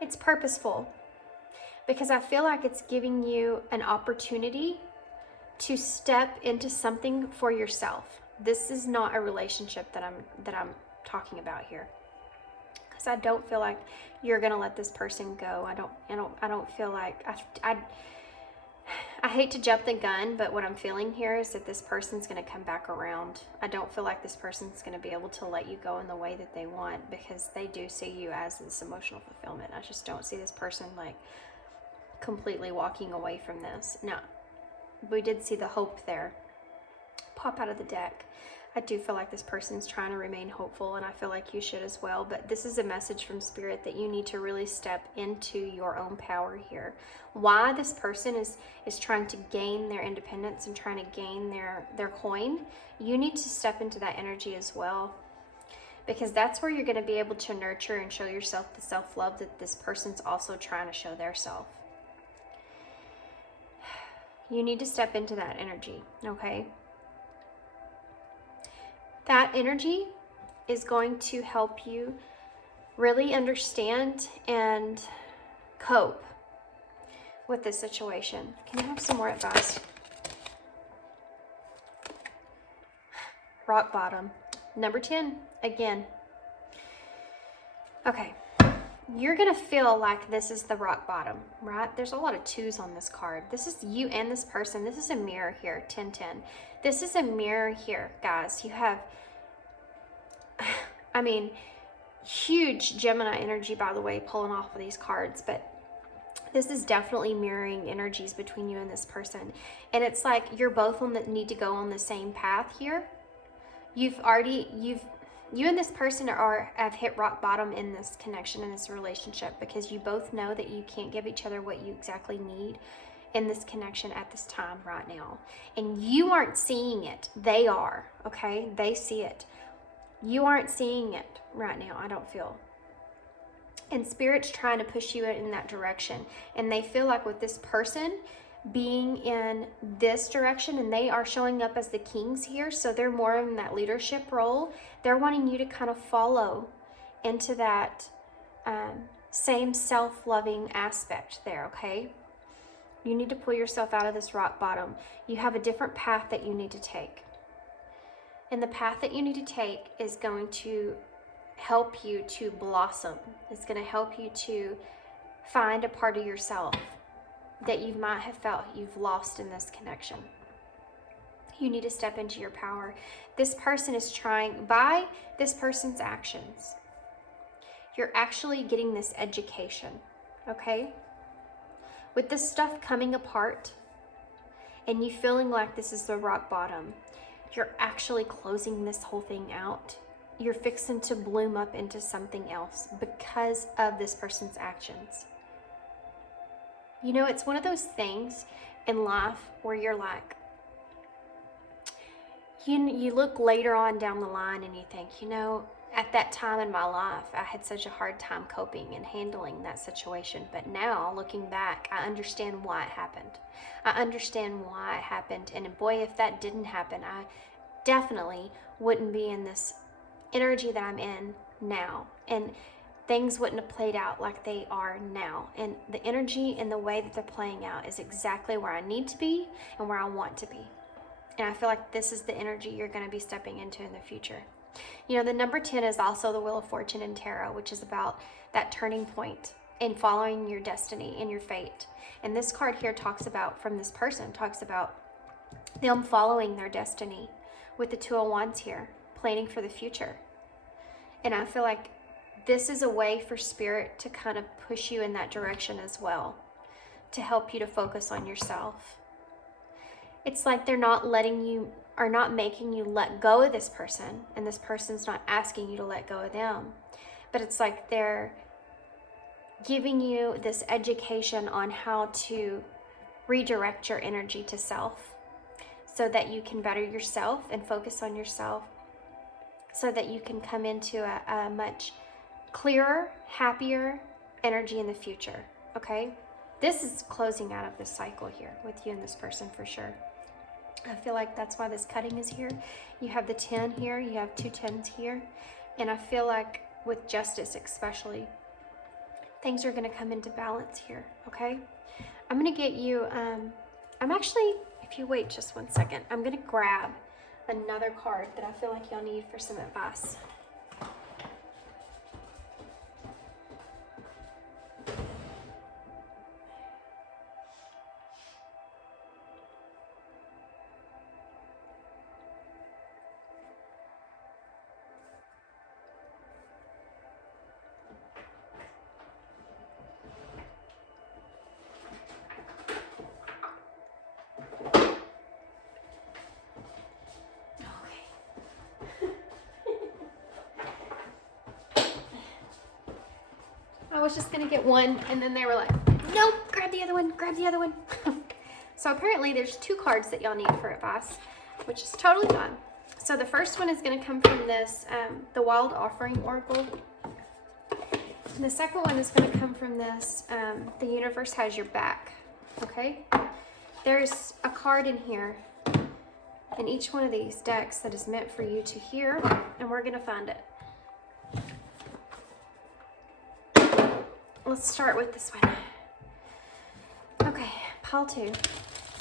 It's purposeful because I feel like it's giving you an opportunity to step into something for yourself. This is not a relationship that I'm talking about here. Because I don't feel like you're gonna let this person go. I don't feel like I hate to jump the gun, but what I'm feeling here is that this person's going to come back around. I don't feel like this person's going to be able to let you go in the way that they want, because they do see you as this emotional fulfillment. I just don't see this person like completely walking away from this. Now, we did see the hope there pop out of the deck. I do feel like this person's trying to remain hopeful, and I feel like you should as well. But this is a message from Spirit that you need to really step into your own power here. Why this person is trying to gain their independence and trying to gain their coin, you need to step into that energy as well. Because that's where you're going to be able to nurture and show yourself the self-love that this person's also trying to show their self. You need to step into that energy, okay? That energy is going to help you really understand and cope with this situation. Can you have some more advice? Rock bottom. Number 10, again. Okay. You're going to feel like this is the rock bottom, right? There's a lot of 2s on this card. This is you and this person. This is a mirror here, 10-10. This is a mirror here, guys. You have, I mean, huge Gemini energy, by the way, pulling off of these cards, but this is definitely mirroring energies between you and this person. And it's like you're both need to go on the same path here. You and this person have hit rock bottom in this connection, in this relationship, because you both know that you can't give each other what you exactly need in this connection at this time right now. And you aren't seeing it. They are, okay? They see it. You aren't seeing it right now, I don't feel. And Spirit's trying to push you in that direction. And they feel like with this person being in this direction, and they are showing up as the kings here, so they're more in that leadership role. They're wanting you to kind of follow into that same self-loving aspect there, okay? You need to pull yourself out of this rock bottom. You have a different path that you need to take. And the path that you need to take is going to help you to blossom. It's going to help you to find a part of yourself that you might have felt you've lost in this connection. You need to step into your power. This person is trying, by this person's actions, you're actually getting this education, okay? With this stuff coming apart and you feeling like this is the rock bottom, you're actually closing this whole thing out. You're fixing to bloom up into something else because of this person's actions. You know, it's one of those things in life where you're like, you look later on down the line and you think, you know, at that time in my life, I had such a hard time coping and handling that situation. But now, looking back, I understand why it happened. I understand why it happened. And boy, if that didn't happen, I definitely wouldn't be in this energy that I'm in now. And things wouldn't have played out like they are now. And the energy and the way that they're playing out is exactly where I need to be and where I want to be. And I feel like this is the energy you're going to be stepping into in the future. You know, the number 10 is also the Wheel of Fortune in Tarot, which is about that turning point and following your destiny and your fate. And this card here talks about, from this person, talks about them following their destiny with the 2 of Wands here, planning for the future. And I feel like this is a way for Spirit to kind of push you in that direction as well, to help you to focus on yourself. It's like they're not letting you, or not making you let go of this person, and this person's not asking you to let go of them. But it's like they're giving you this education on how to redirect your energy to self so that you can better yourself and focus on yourself, so that you can come into a much clearer, happier energy in the future, okay? This is closing out of this cycle here with you and this person for sure. I feel like that's why this cutting is here. You have the 10 here, you have 2 10s here, and I feel like with justice especially, things are going to come into balance here, okay? I'm going to get you, I'm actually, if you wait just one second, I'm going to grab another card that I feel like y'all need for some advice. was just gonna get one, and then they were like, nope, grab the other one, grab the other one. So apparently there's 2 cards that y'all need for advice, which is totally fine. So the first one is gonna come from this, the Wild Offering Oracle. And the second one is gonna come from this, the Universe Has Your Back, okay? There's a card in here in each one of these decks that is meant for you to hear, and we're gonna find it. Let's start with this one. Okay, pile 2.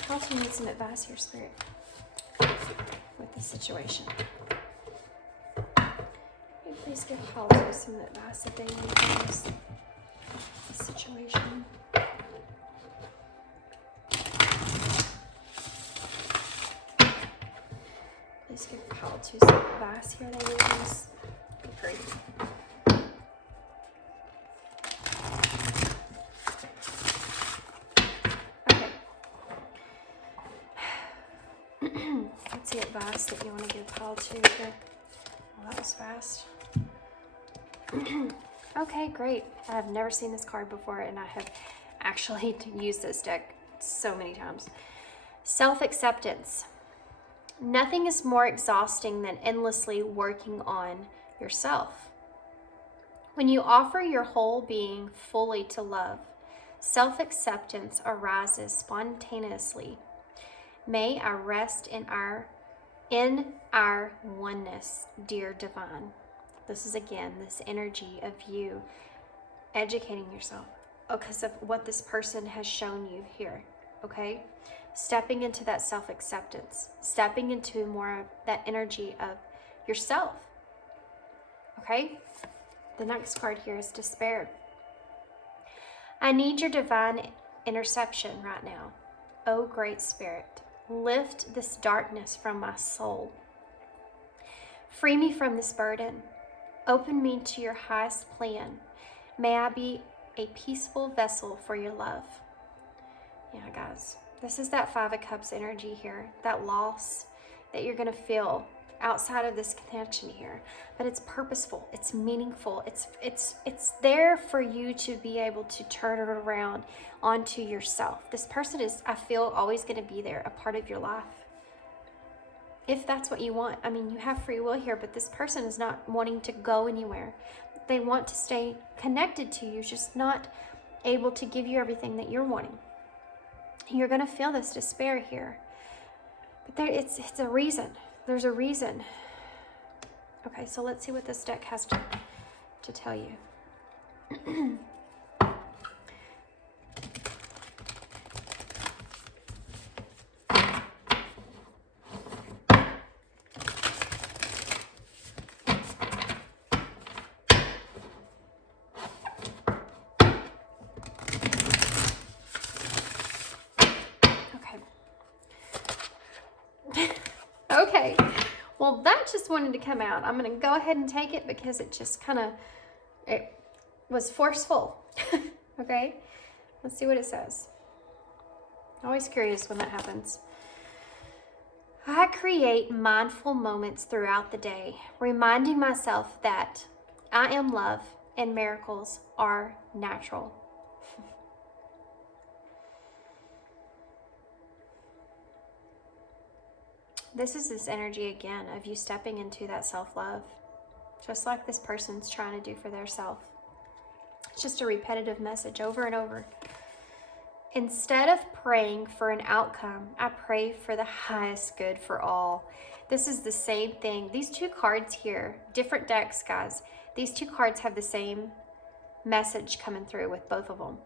Pile 2 needs some advice here, Spirit, with this situation. Please give pile 2 some advice that they need in this situation. Please give pile 2 some advice here. They need this. Great. What's the advice that you want to give pile 2 here? Well, that was fast. Okay, great. I've never seen this card before, and I have actually used this deck so many times. Self-acceptance. Nothing is more exhausting than endlessly working on yourself. When you offer your whole being fully to love, self-acceptance arises spontaneously. May I rest in our oneness, dear divine. This is again this energy of you educating yourself because of what this person has shown you here, okay? Stepping into that self-acceptance, stepping into more of that energy of yourself, okay? The next card here is despair. I need your divine interception right now. Oh, great Spirit, lift this darkness from my soul. Free me from this burden. Open me to your highest plan. May I be a peaceful vessel for your love. Yeah, guys, this is that 5 of Cups energy here, that loss that you're going to feel outside of this connection here. But it's purposeful, it's meaningful, it's there for you to be able to turn it around onto yourself. This person is, I feel, always going to be there, a part of your life. If that's what you want. I mean, you have free will here, but this person is not wanting to go anywhere. They want to stay connected to you, just not able to give you everything that you're wanting. You're going to feel this despair here. But it's a reason. There's a reason. Okay, so let's see what this deck has to tell you. Okay, well, that just wanted to come out. I'm going to go ahead and take it because it just it was forceful. Okay, let's see what it says. Always curious when that happens. I create mindful moments throughout the day, reminding myself that I am love and miracles are natural. This is this energy again of you stepping into that self-love, just like this person's trying to do for their self. It's just a repetitive message over and over. Instead of praying for an outcome, I pray for the highest good for all. This is the same thing. These 2 cards here, different decks, guys. These 2 cards have the same message coming through with both of them.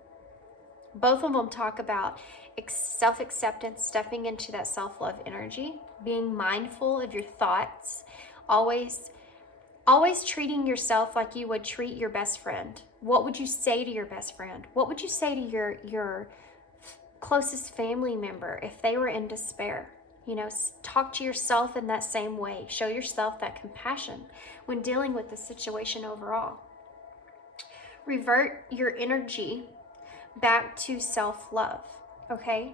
Both of them talk about self-acceptance, stepping into that self-love energy, being mindful of your thoughts, always treating yourself like you would treat your best friend. What would you say to your best friend? What would you say to your closest family member if they were in despair? You know, talk to yourself in that same way. Show yourself that compassion when dealing with the situation overall. Revert your energy back to self-love, okay?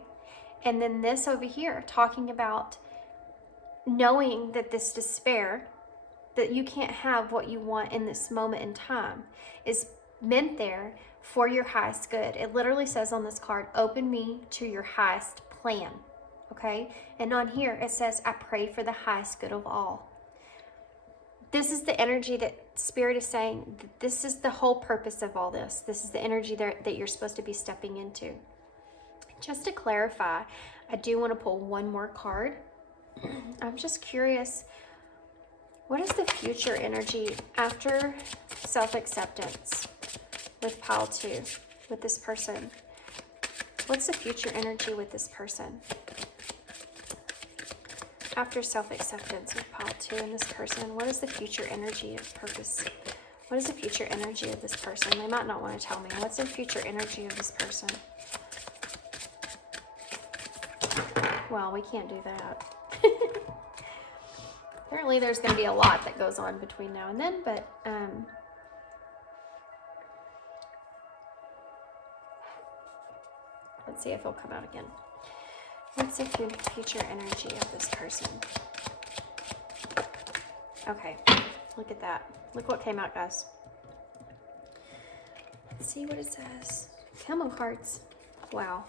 And then this over here, talking about knowing that this despair, that you can't have what you want in this moment in time, is meant there for your highest good. It literally says on this card, open me to your highest plan. Okay? And on here it says, I pray for the highest good of all. This is the energy that Spirit is saying, this is the whole purpose of all this. This is the energy that you're supposed to be stepping into. Just to clarify, I do want to pull one more card. I'm just curious, what is the future energy after self-acceptance with pile 2, with this person? What's the future energy with this person? After self-acceptance with pile 2 and this person, what is the future energy of purpose? What is the future energy of this person? They might not want to tell me. What's the future energy of this person? Well, we can't do that. Apparently there's going to be a lot that goes on between now and then, but let's see if he'll come out again. What's the future energy of this person? Okay, look at that. Look what came out, guys. Let's see what it says. Come on, cards. Wow.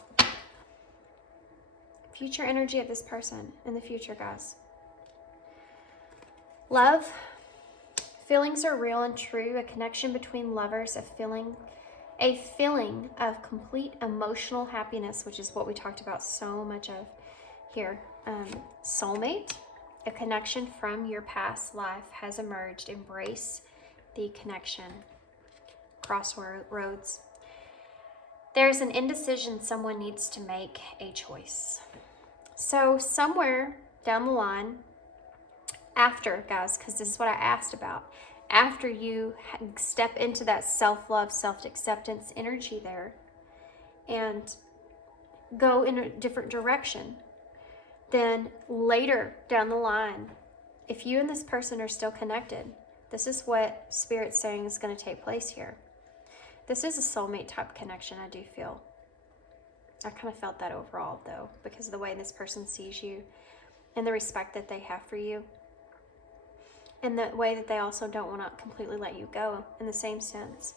Future energy of this person in the future, guys. Love. Feelings are real and true. A connection between lovers. A feeling of complete emotional happiness, which is what we talked about so much of here. Soulmate. A connection from your past life has emerged. Embrace the connection. Crossroads. There's an indecision. Someone needs to make a choice. So somewhere down the line, after, guys, because this is what I asked about, after you step into that self-love, self-acceptance energy there and go in a different direction, then later down the line, if you and this person are still connected, this is what Spirit's saying is going to take place here. This is a soulmate type connection, I do feel. I kind of felt that overall, though, because of the way this person sees you and the respect that they have for you. And the way that they also don't want to completely let you go in the same sense.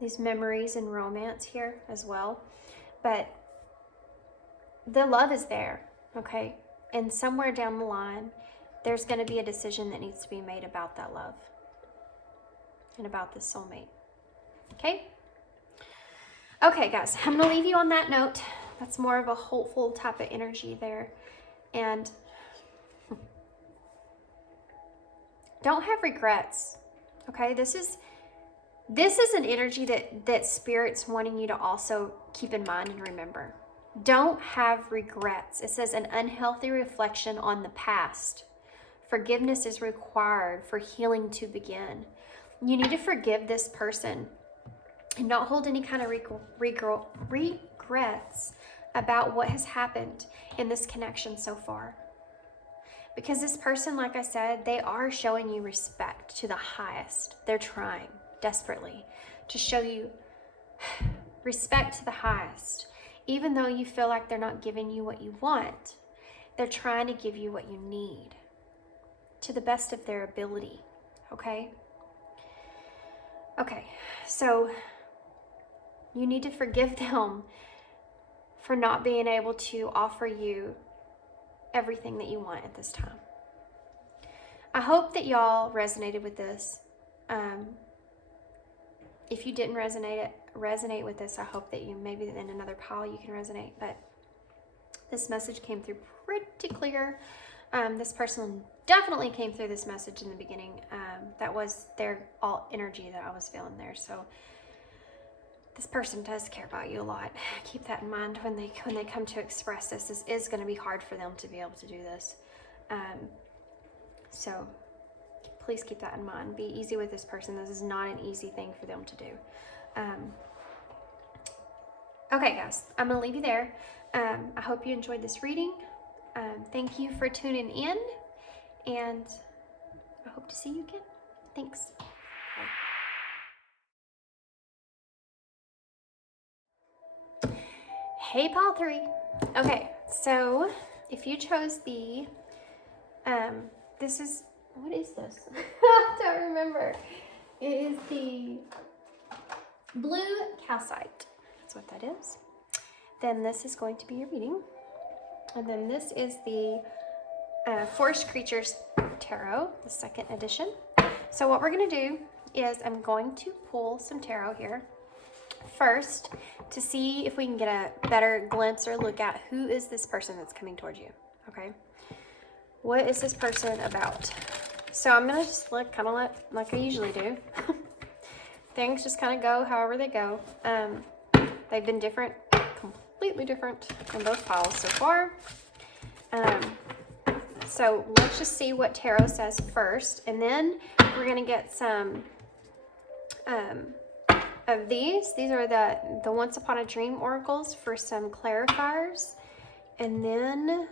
These memories and romance here as well. But the love is there, okay? And somewhere down the line, there's going to be a decision that needs to be made about that love. And about this soulmate. Okay? Okay, guys. I'm going to leave you on that note. That's more of a hopeful type of energy there. And don't have regrets, okay? This is an energy that Spirit's wanting you to also keep in mind and remember. Don't have regrets. It says an unhealthy reflection on the past. Forgiveness is required for healing to begin. You need to forgive this person and not hold any kind of regrets about what has happened in this connection so far. Because this person, like I said, they are showing you respect to the highest. They're trying desperately to show you respect to the highest. Even though you feel like they're not giving you what you want, they're trying to give you what you need to the best of their ability, okay? Okay, so you need to forgive them for not being able to offer you everything that you want at this time. I hope that y'all resonated with this. If you didn't resonate with this, I hope that you maybe in another pile you can resonate. But this message came through pretty clear. This person definitely came through this message in the beginning. That was their all energy that I was feeling there. So this person does care about you a lot. Keep that in mind when they come to express this. This is going to be hard for them to be able to do this. So please keep that in mind. Be easy with this person. This is not an easy thing for them to do. Okay, guys, I'm going to leave you there. I hope you enjoyed this reading. Thank you for tuning in, and I hope to see you again. Thanks. Bye. Hey, pile 3. Okay, so if you chose the, this is, what is this? I don't remember. It is the blue calcite. That's what that is. Then this is going to be your reading. And then this is the Forest Creatures Tarot, the 2nd edition. So what we're going to do is I'm going to pull some tarot here first to see if we can get a better glimpse or look at who is this person that's coming towards you, okay? What is this person about? So I'm going to just like I usually do. Things just kind of go however they go. They've been different, completely different in both piles so far. So let's just see what tarot says first, and then we're going to get some of these. These are the Once Upon a Dream oracles for some clarifiers, and then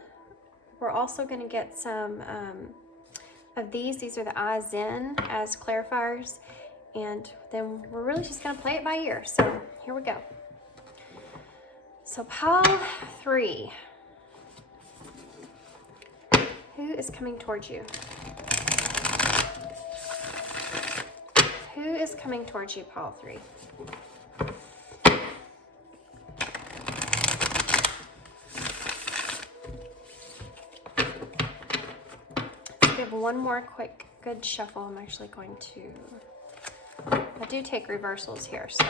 we're also going to get some of these. These are the I Zen as clarifiers, and then we're really just going to play it by ear. So here we go. So pile 3. Who is coming towards you? Who is coming towards you, pile 3? Let's give one more quick good shuffle. I'm actually going to, I do take reversals here, so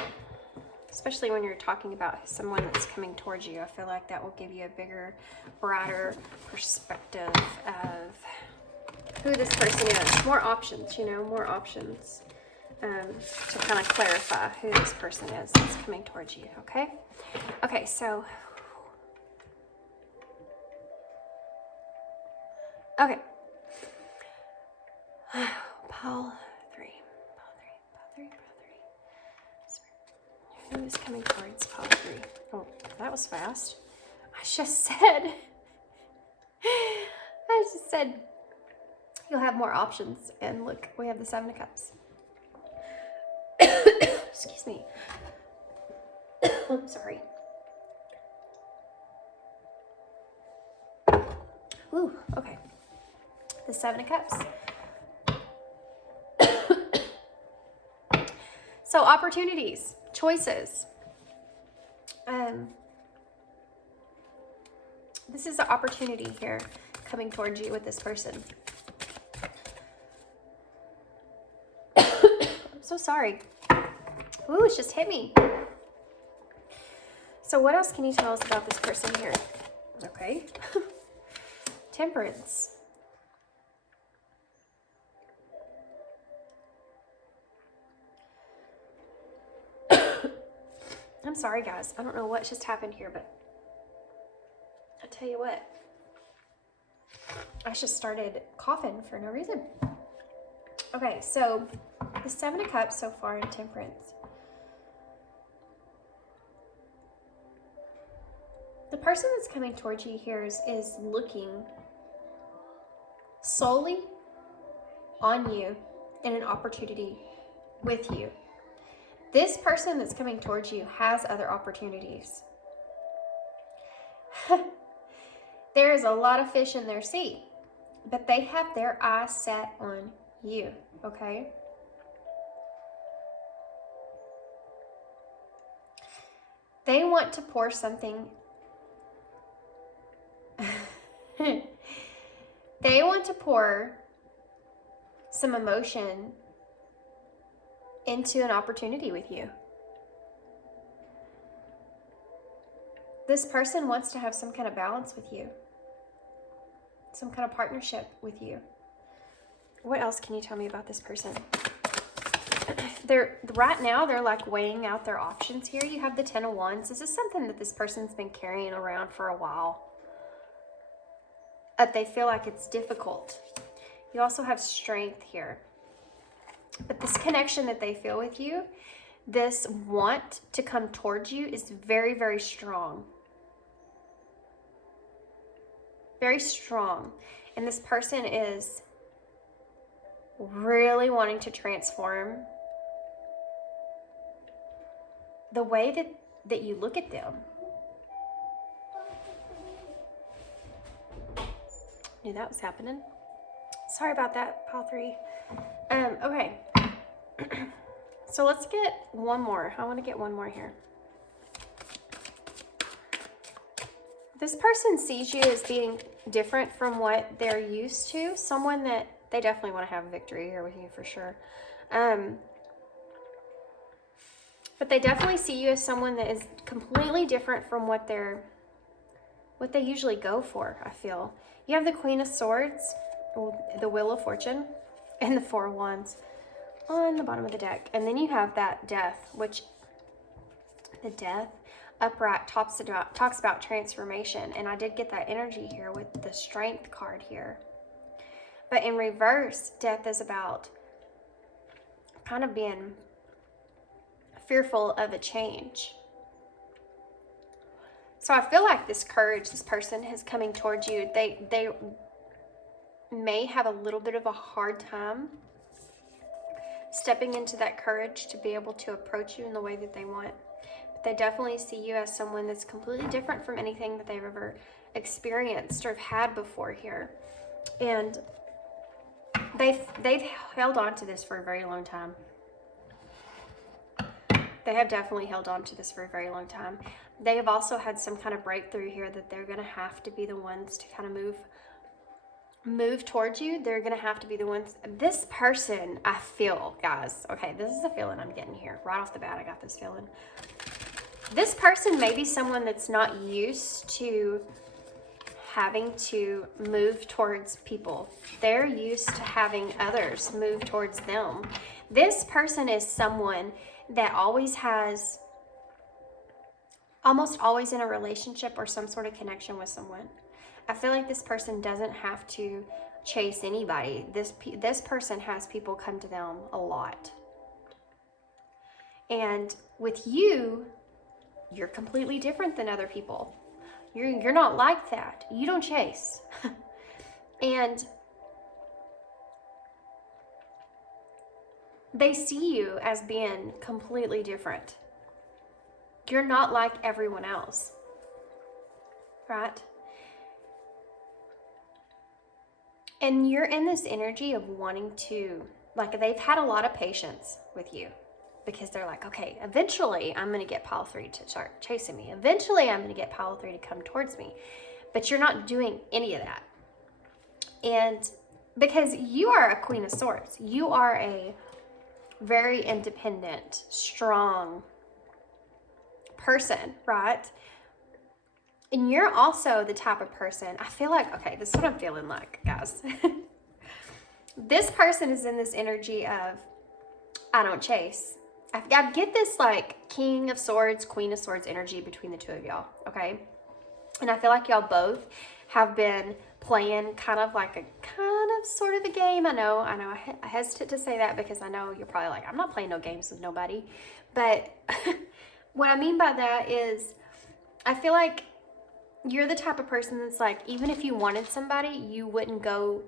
especially when you're talking about someone that's coming towards you, I feel like that will give you a bigger, broader perspective of who this person is. More options, you know, more options to kind of clarify who this person is that's coming towards you, okay? Okay, so, okay. Pile 3. Who is coming towards pile 3? Oh, that was fast. I just said you'll have more options. And look, we have the 7 of Cups. Excuse me. I'm sorry. Ooh, okay. The 7 of Cups. So opportunities, choices. This is an opportunity here coming towards you with this person. I'm so sorry. Ooh, it just hit me. So what else can you tell us about this person here? Okay. Temperance. I'm sorry, guys. I don't know what just happened here, but I'll tell you what. I just started coughing for no reason. Okay, so the 7 of Cups so far in Temperance. The person that's coming towards you here is looking solely on you and an opportunity with you. This person that's coming towards you has other opportunities. There is a lot of fish in their sea, but they have their eyes set on you, okay? They want to pour something. They want to pour some emotion into an opportunity with you. This person wants to have some kind of balance with you, some kind of partnership with you. What else can you tell me about this person? Right now they're like weighing out their options here. You have the 10 of Wands. This is something that this person's been carrying around for a while. But they feel like it's difficult. You also have Strength here. But this connection that they feel with you, this want to come towards you is very, very strong. Very strong. And this person is really wanting to transform the way that you look at them. Knew that was happening. Sorry about that, pile 3. Okay. So let's get one more. I want to get one more here. This person sees you as being different from what they're used to. Someone that they definitely want to have a victory here with you for sure. But they definitely see you as someone that is completely different from what they usually go for, I feel. You have the Queen of Swords, the Wheel of Fortune, and the Four of Wands on the bottom of the deck. And then you have that Death, which the Death upright talks about transformation. And I did get that energy here with the Strength card here. But in reverse, Death is about kind of being fearful of a change. So I feel like this courage this person is coming towards you, they may have a little bit of a hard time stepping into that courage to be able to approach you in the way that they want. But they definitely see you as someone that's completely different from anything that they've ever experienced or have had before here. And they've held on to this for a very long time. They have definitely held on to this for a very long time. They have also had some kind of breakthrough here that they're going to have to be the ones to kind of move towards you. They're going to have to be the ones. This person, I feel, guys, okay, this is the feeling I'm getting here. Right off the bat, I got this feeling. This person may be someone that's not used to having to move towards people. They're used to having others move towards them. This person is someone that always has, almost always in a relationship or some sort of connection with someone. I feel like this person doesn't have to chase anybody. This person has people come to them a lot. And with you, you're completely different than other people. You're not like that. You don't chase. And they see you as being completely different. You're not like everyone else, right? And you're in this energy of wanting to, like, they've had a lot of patience with you because they're like, okay, eventually I'm going to get pile 3 to start chasing me. Eventually I'm going to get pile 3 to come towards me. But you're not doing any of that. And because you are a Queen of Swords, you are a very independent, strong person, right? And you're also the type of person, I feel like, okay, this is what I'm feeling like, guys. This person is in this energy of, I don't chase. I get this like King of Swords, Queen of Swords energy between the two of y'all, okay? And I feel like y'all both have been playing kind of sort of a game. I know, I hesitate to say that because I know you're probably like, I'm not playing no games with nobody. But what I mean by that is, I feel like you're the type of person that's like, even if you wanted somebody, you wouldn't go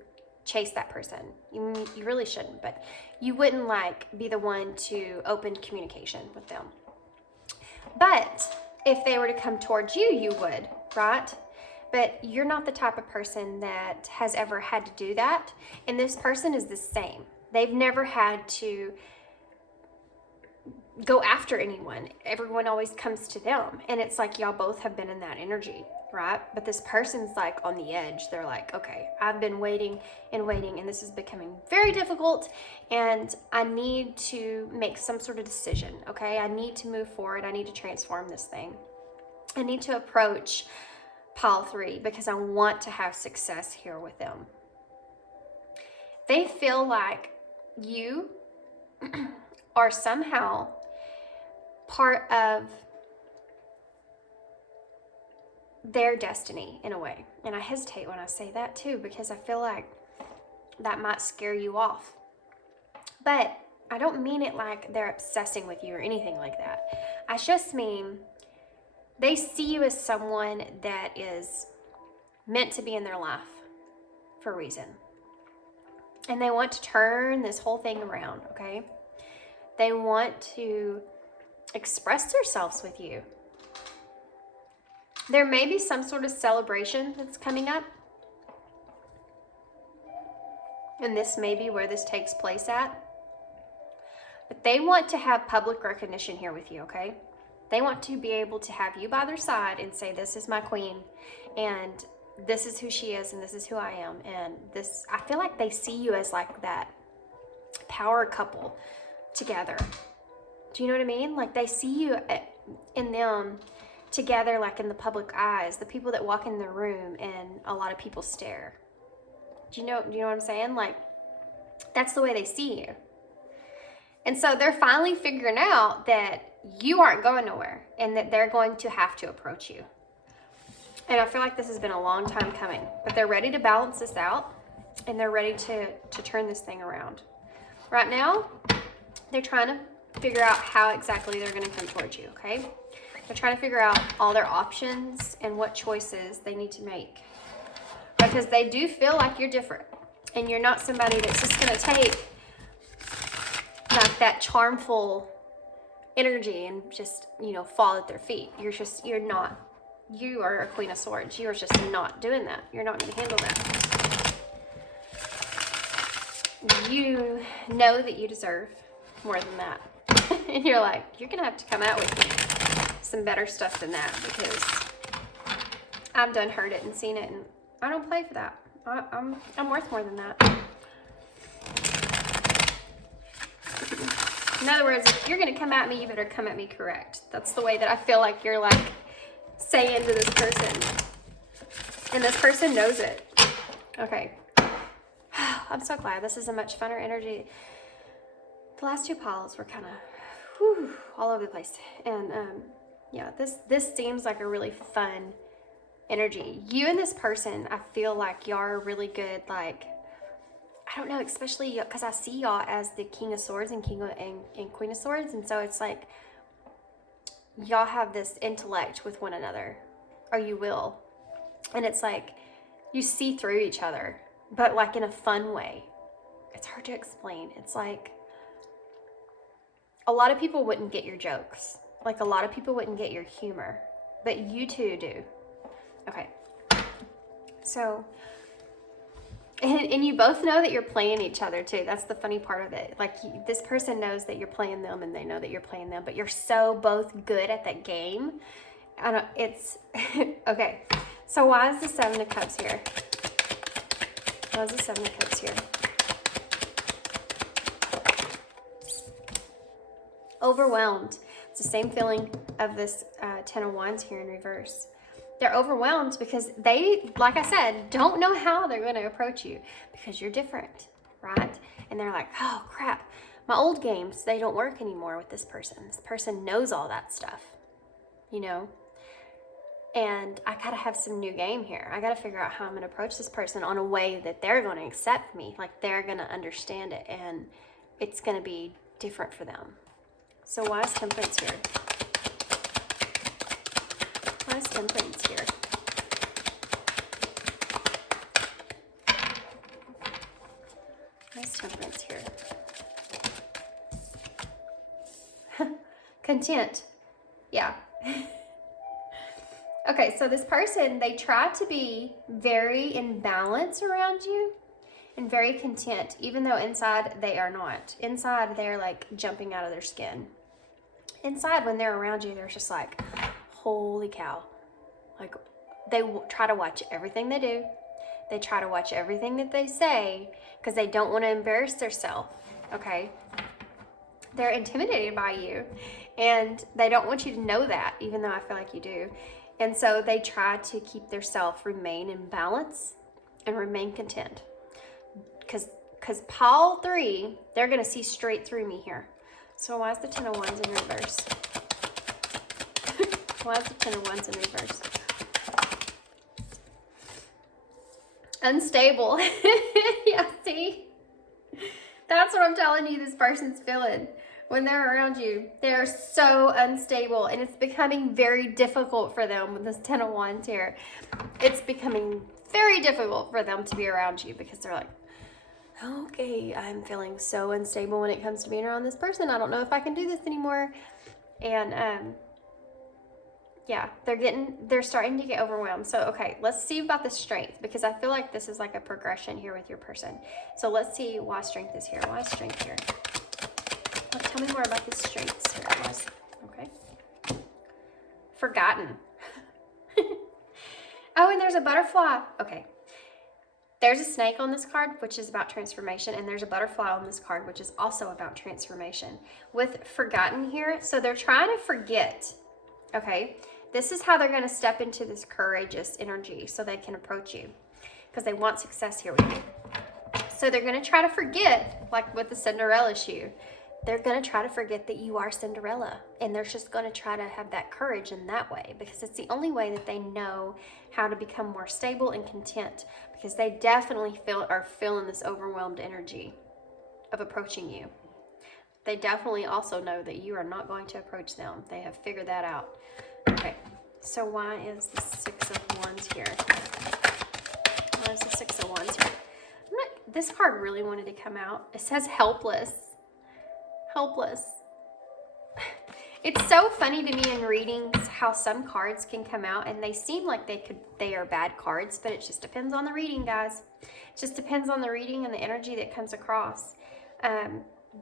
chase that person. You really shouldn't, but you wouldn't like be the one to open communication with them. But if they were to come towards you, you would, right? But you're not the type of person that has ever had to do that. And this person is the same. They've never had to go after anyone. Everyone always comes to them. And it's like y'all both have been in that energy, right? But this person's like on the edge. They're like, okay, I've been waiting and waiting, and this is becoming very difficult, and I need to make some sort of decision, okay? I need to move forward. I need to transform this thing. I need to approach pile 3 because I want to have success here with them. They feel like you are somehow part of their destiny in a way. And I hesitate when I say that too, because I feel like that might scare you off. But I don't mean it like they're obsessing with you or anything like that. I just mean they see you as someone that is meant to be in their life for a reason. And they want to turn this whole thing around, okay? They want to express themselves with you. There may be some sort of celebration that's coming up. And this may be where this takes place at. But they want to have public recognition here with you, okay? They want to be able to have you by their side and say, this is my queen, and this is who she is, and this is who I am. And this, I feel like they see you as like that power couple together. Do you know what I mean? Like they see you in them together, like in the public eyes, the people that walk in the room and a lot of people stare. Do you know what I'm saying? Like that's the way they see you. And so they're finally figuring out that you aren't going nowhere and that they're going to have to approach you. And I feel like this has been a long time coming, but they're ready to balance this out and they're ready to turn this thing around. Right now, they're trying to figure out how exactly they're going to come towards you, okay? They're trying to figure out all their options and what choices they need to make. Because they do feel like you're different and you're not somebody that's just going to take like that charmful energy and just, you know, fall at their feet. You're not. You are a Queen of Swords. You are just not doing that. You're not going to handle that. You know that you deserve more than that. And you're like, you're going to have to come out with me some better stuff than that, because I've done heard it and seen it, and I don't play for that. I'm worth more than that. In other words, if you're going to come at me, you better come at me correct. That's the way that I feel like you're like saying to this person. And this person knows it. Okay. I'm so glad. This is a much funner energy. The last two piles were kind of all over the place. And yeah, this seems like a really fun energy. You and this person, I feel like y'all are really good, like, I don't know, especially because I see y'all as the King of Swords and and Queen of Swords. And so it's like y'all have this intellect with one another, or you will. And it's like you see through each other, but like in a fun way. It's hard to explain. It's like a lot of people wouldn't get your jokes. Like a lot of people wouldn't get your humor, but you two do. Okay. So, and you both know that you're playing each other too. That's the funny part of it. Like this person knows that you're playing them and they know that you're playing them, but you're so both good at that game. I don't, it's, okay. So why is the Seven of Cups here? Why is the Seven of Cups here? Overwhelmed. It's the same feeling of this Ten of Wands here in reverse. They're overwhelmed because they, like I said, don't know how they're going to approach you because you're different, right? And they're like, oh crap, my old games, they don't work anymore with this person. This person knows all that stuff, you know? And I got to have some new game here. I got to figure out how I'm going to approach this person on a way that they're going to accept me, like they're going to understand it, and it's going to be different for them. So why is Temperance here? Why is Temperance here? Why is Temperance here? Content. Yeah. Okay, so this person, they try to be very in balance around you and very content, even though inside they are not. Inside, they're like jumping out of their skin. Inside, when they're around you, they're just like, holy cow. Like, they try to watch everything they do. They try to watch everything that they say because they don't want to embarrass themselves, okay? They're intimidated by you, and they don't want you to know that, even though I feel like you do. And so they try to keep themselves remain in balance and remain content. Because pile 3, they're going to see straight through me here. So why is the Ten of Wands in reverse? Why is the Ten of Wands in reverse? Unstable. Yeah, see? That's what I'm telling you this person's feeling. When they're around you, they're so unstable, and it's becoming very difficult for them with this Ten of Wands here. It's becoming very difficult for them to be around you because they're like, okay, I'm feeling so unstable when it comes to being around this person. I don't know if I can do this anymore. And yeah, they're starting to get overwhelmed. So, okay, let's see about the strength, because I feel like this is like a progression here with your person. So let's see why strength is here. Why is strength here? What Tell me more about this straight Sagittarius. Okay. Forgotten. Oh, and there's a butterfly. Okay. There's a snake on this card, which is about transformation, and there's a butterfly on this card, which is also about transformation. With forgotten here, so they're trying to forget, okay? This is how they're going to step into this courageous energy so they can approach you, because they want success here with you. So they're going to try to forget, like with the Cinderella shoe, they're going to try to forget that you are Cinderella, and they're just going to try to have that courage in that way, because it's the only way that they know how to become more stable and content, because they definitely are feeling this overwhelmed energy of approaching you. They definitely also know that you are not going to approach them. They have figured that out. Okay, so why is the Six of Wands here? Why is the Six of Wands here? This card really wanted to come out. It says helpless. Helpless. It's so funny to me in readings how some cards can come out and they seem like they are bad cards, but it just depends on the reading, guys. It just depends on the reading and the energy that comes across.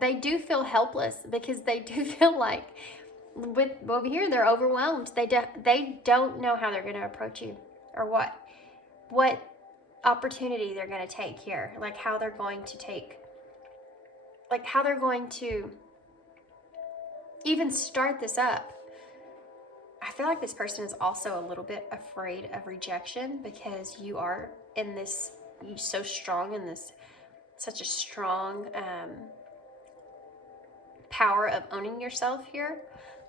They do feel helpless because they do feel like with over here they're overwhelmed. They don't know how they're going to approach you, or what opportunity they're going to take here, like how they're going to even start this up. I feel like this person is also a little bit afraid of rejection, because you are in this, you're so strong in this, such a strong power of owning yourself here.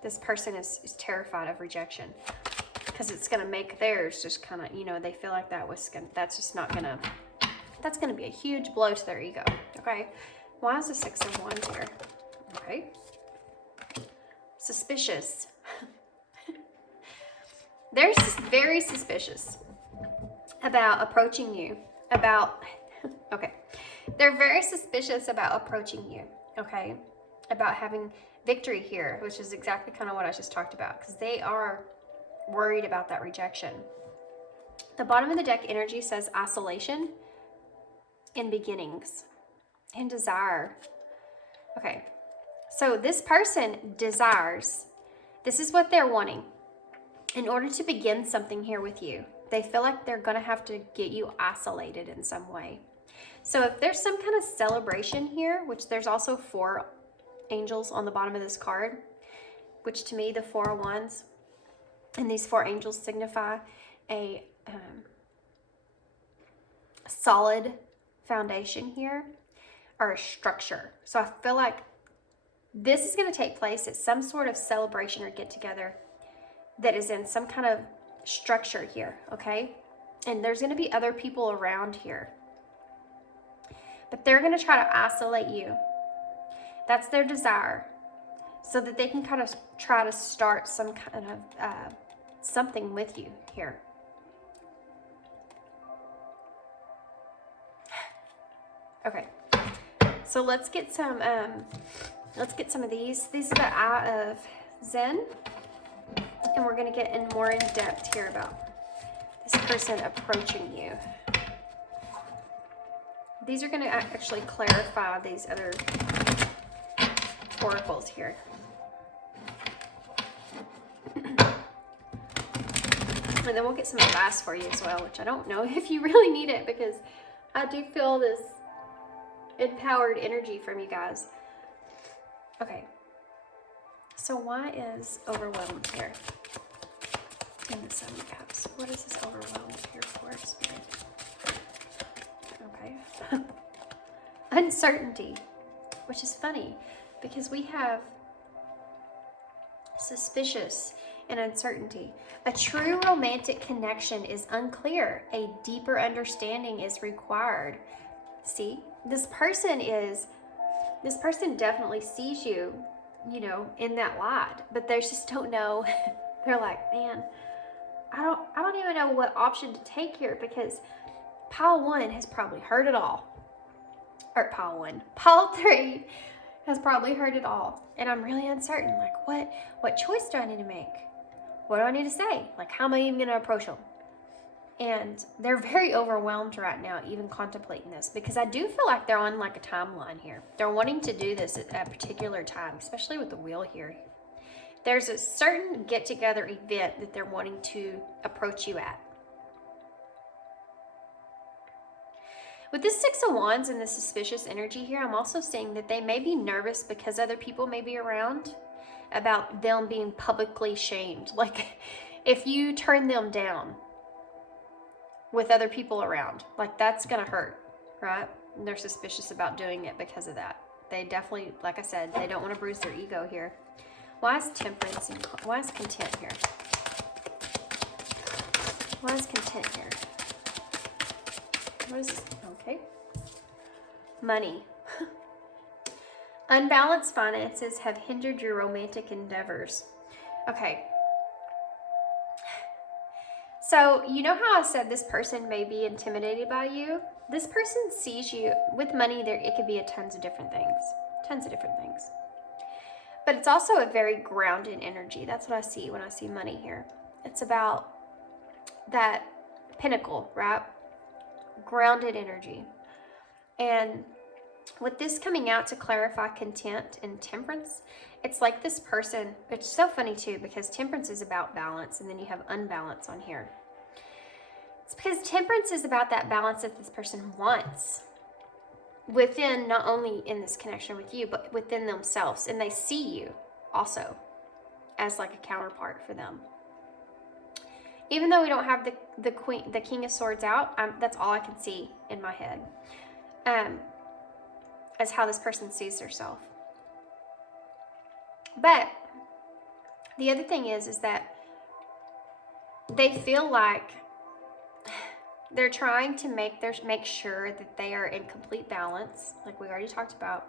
This person is terrified of rejection, because it's going to make theirs just kind of, they feel like that's just not going to, that's going to be a huge blow to their ego. Okay. Why is the Six of Wands here? Okay. Suspicious. They're very suspicious about approaching you. Okay. They're very suspicious about approaching you. Okay. About having victory here, which is exactly kind of what I just talked about, because they are worried about that rejection. The bottom of the deck energy says isolation and beginnings and desire. Okay. So this person desires, this is what they're wanting. In order to begin something here with you, they feel like they're going to have to get you isolated in some way. So if there's some kind of celebration here, which there's also 4 angels on the bottom of this card, which to me, the 4 of Wands and these 4 angels signify a solid foundation here, or a structure. So I feel like this is going to take place at some sort of celebration or get together that is in some kind of structure here, okay? And there's going to be other people around here. But they're going to try to isolate you. That's their desire. So that they can kind of try to start some kind of something with you here. Okay. So let's get some of these. These are the Eye of Zen. And we're going to get in more in depth here about this person approaching you. These are going to actually clarify these other oracles here. And then we'll get some advice for you as well, which I don't know if you really need it, because I do feel this empowered energy from you guys. Okay. So why is overwhelmed here? In the Seven of Cups. What is this overwhelmed here for, Spirit? Okay. Uncertainty, which is funny because we have suspicious and uncertainty. A true romantic connection is unclear. A deeper understanding is required. See, this person definitely sees you, in that light, but they just don't know. They're like, man, I don't even know what option to take here, because pile 1 has probably heard it all. Or pile 3 has probably heard it all. And I'm really uncertain, like what choice do I need to make? What do I need to say? Like, how am I even going to approach them? And they're very overwhelmed right now, even contemplating this, because I do feel like they're on like a timeline here. They're wanting to do this at a particular time, especially with the wheel here. There's a certain get-together event that they're wanting to approach you at. With this Six of Wands and the suspicious energy here, I'm also seeing that they may be nervous because other people may be around about them being publicly shamed. Like if you turn them down with other people around, like that's gonna hurt, right? And they're suspicious about doing it because of that. They definitely, like I said, they don't want to bruise their ego here. Why is temperance and why is content here? Why is content here? What is this? Okay. Money. Unbalanced finances have hindered your romantic endeavors. Okay. So, you know how I said this person may be intimidated by you? This person sees you with money. There, it could be tons of different things. Tons of different things. But it's also a very grounded energy. That's what I see when I see money here. It's about that pinnacle, right? Grounded energy. And with this coming out to clarify content and temperance, it's like this person, it's so funny too, because temperance is about balance, and then you have unbalance on here. It's because temperance is about that balance that this person wants within, not only in this connection with you, but within themselves. And they see you also as like a counterpart for them. Even though we don't have the King of Swords out, that's all I can see in my head, as how this person sees herself. But the other thing is that they feel like they're trying to make sure that they are in complete balance, like we already talked about,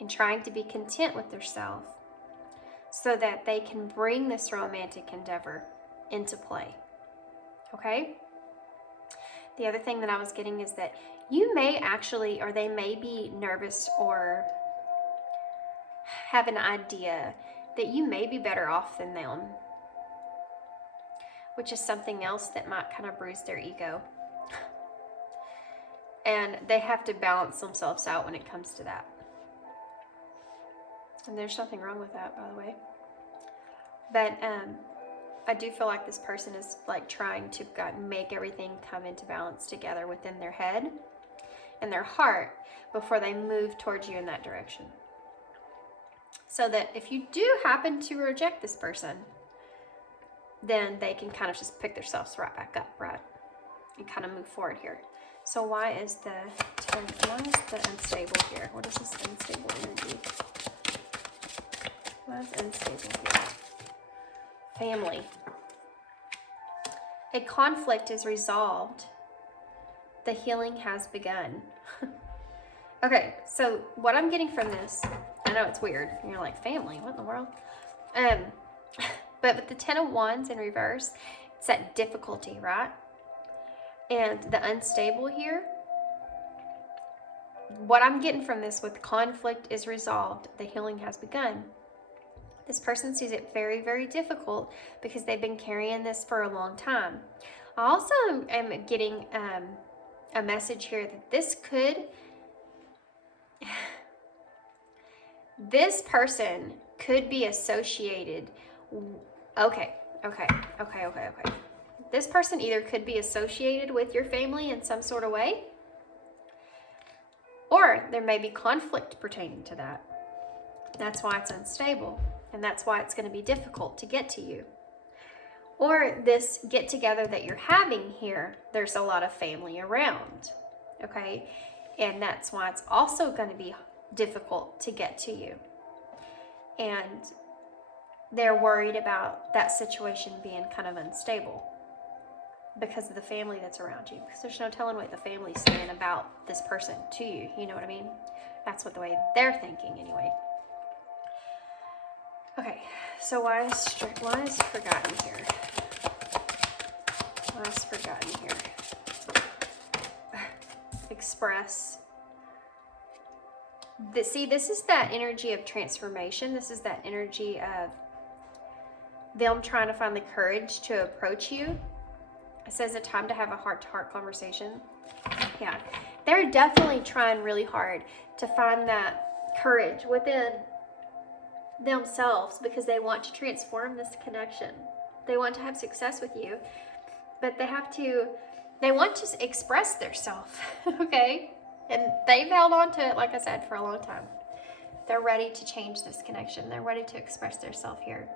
and trying to be content with themselves so that they can bring this romantic endeavor into play. Okay? The other thing that I was getting is that you may actually, or they may be nervous or have an idea that you may be better off than them, which is something else that might kind of bruise their ego. And they have to balance themselves out when it comes to that. And there's nothing wrong with that, by the way. But I do feel like this person is like trying to make everything come into balance together within their head and their heart before they move towards you in that direction. So that if you do happen to reject this person, then they can kind of just pick themselves right back up, right? And kind of move forward here. So why is the unstable here? What is this unstable energy? Why is unstable here? Family. A conflict is resolved. The healing has begun. Okay, so what I'm getting from this, I know it's weird. You're like, family, what in the world? But with the Ten of Wands in reverse, it's that difficulty, right? And the unstable here, what I'm getting from this with conflict is resolved, the healing has begun. This person sees it very, very difficult because they've been carrying this for a long time. I also am getting a message here that this person could be associated. Okay. This person either could be associated with your family in some sort of way, or there may be conflict pertaining to that. That's why it's unstable, and that's why it's going to be difficult to get to you. Or this get together that you're having here, there's a lot of family around, okay? And that's why it's also going to be difficult to get to you. And they're worried about that situation being kind of unstable because of the family that's around you. Because there's no telling what the family's saying about this person to you. You know what I mean? That's what the way they're thinking anyway. Okay, so why is forgotten here? Why is forgotten here? Express. See, this is that energy of transformation. This is that energy of them trying to find the courage to approach you It says a time to have a heart-to-heart conversation. Yeah, they're definitely trying really hard to find that courage within themselves because they want to transform this connection. They want to have success with you, but they want to express their self, okay? And they've held on to it, like I said, for a long time. They're ready to change this connection. They're ready to express their self here.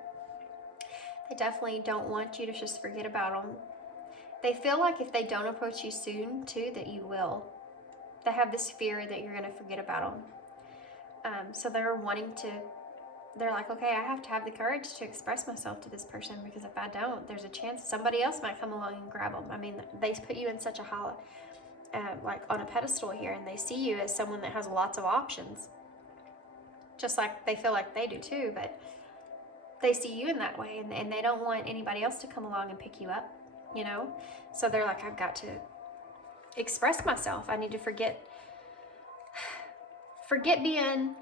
They definitely don't want you to just forget about them. They feel like if they don't approach you soon, too, that you will. They have this fear that you're going to forget about them. So they're like, okay, I have to have the courage to express myself to this person, because if I don't, there's a chance somebody else might come along and grab them. I mean, they put you in such a high, like on a pedestal here, and they see you as someone that has lots of options. Just like they feel like they do too, but they see you in that way, and they don't want anybody else to come along and pick you up, you know? So they're like, I've got to express myself. I need to forget being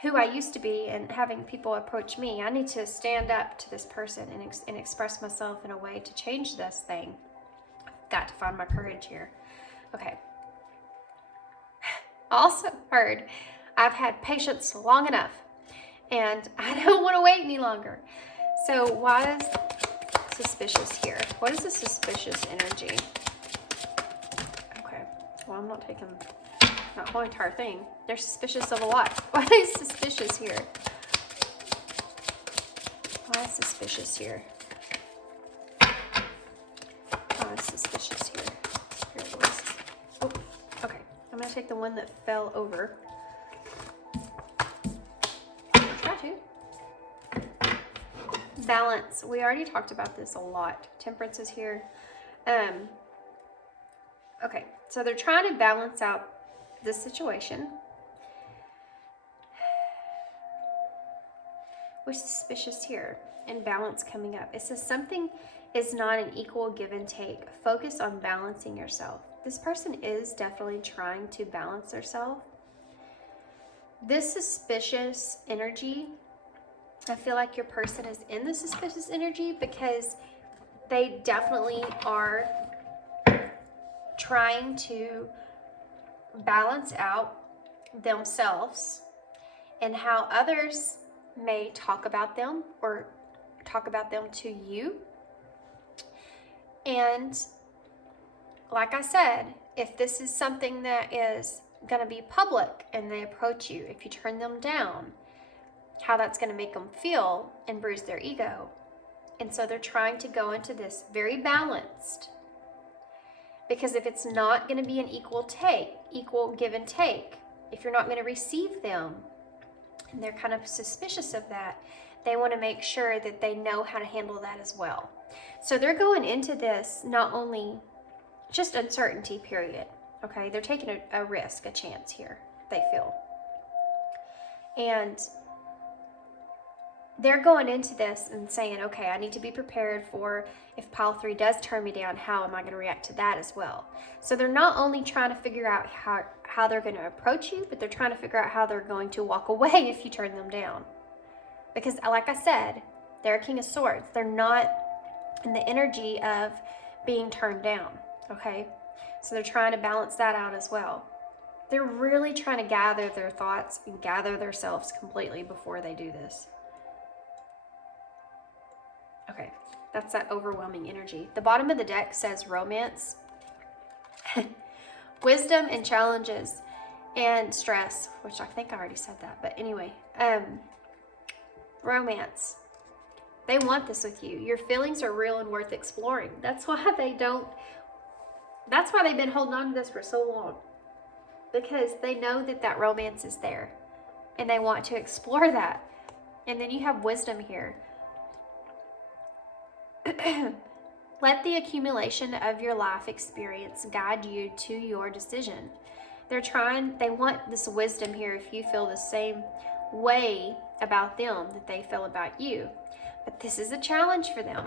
who I used to be and having people approach me. I need to stand up to this person and express myself in a way to change this thing. I've got to find my courage here. Okay. Also heard, I've had patience long enough and I don't want to wait any longer. So why is suspicious here? What is the suspicious energy? Okay. Well, I'm not taking that whole entire thing. They're suspicious of a lot. Why is suspicious here? Why is suspicious here? Why is suspicious here? Here it is. Oh, okay. I'm going to take the one that fell over. Try to. Balance. We already talked about this a lot. Temperance is here. Okay. So they're trying to balance out this situation. We're suspicious here, and balance coming up. It says something is not an equal give and take. Focus on balancing yourself. This person is definitely trying to balance themselves. This suspicious energy, I feel like your person is in the suspicious energy because they definitely are trying to balance out themselves and how others may talk about them or talk about them to you. And like I said, if this is something that is going to be public and they approach you, if you turn them down, how that's going to make them feel and bruise their ego. And so they're trying to go into this very balanced, because if it's not going to be an equal give and take, if you're not going to receive them, and they're kind of suspicious of that, they want to make sure that they know how to handle that as well. So they're going into this not only just uncertainty, period. Okay, they're taking a risk, a chance here, they feel. And they're going into this and saying, okay, I need to be prepared for if pile 3 does turn me down, how am I going to react to that as well? So they're not only trying to figure out how they're going to approach you, but they're trying to figure out how they're going to walk away if you turn them down. Because like I said, they're a King of Swords. They're not in the energy of being turned down, okay? So they're trying to balance that out as well. They're really trying to gather their thoughts and gather themselves completely before they do this. Okay, that's that overwhelming energy. The bottom of the deck says romance, wisdom and challenges, and stress, which I think I already said that, but anyway, romance. They want this with you. Your feelings are real and worth exploring. That's why they've been holding on to this for so long, because they know that romance is there and they want to explore that. And then you have wisdom here. Let the accumulation of your life experience guide you to your decision. They want this wisdom here if you feel the same way about them that they feel about you. But this is a challenge for them.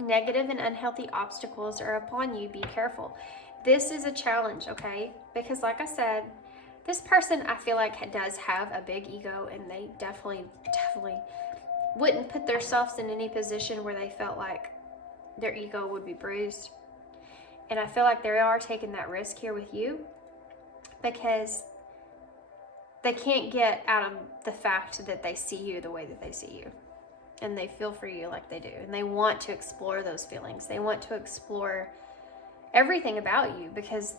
Negative and unhealthy obstacles are upon you. Be careful. This is a challenge, okay? Because like I said, this person I feel like does have a big ego, and they definitely wouldn't put themselves in any position where they felt like their ego would be bruised. And I feel like they are taking that risk here with you because they can't get out of the fact that they see you the way that they see you. And they feel for you like they do. And they want to explore those feelings. They want to explore everything about you because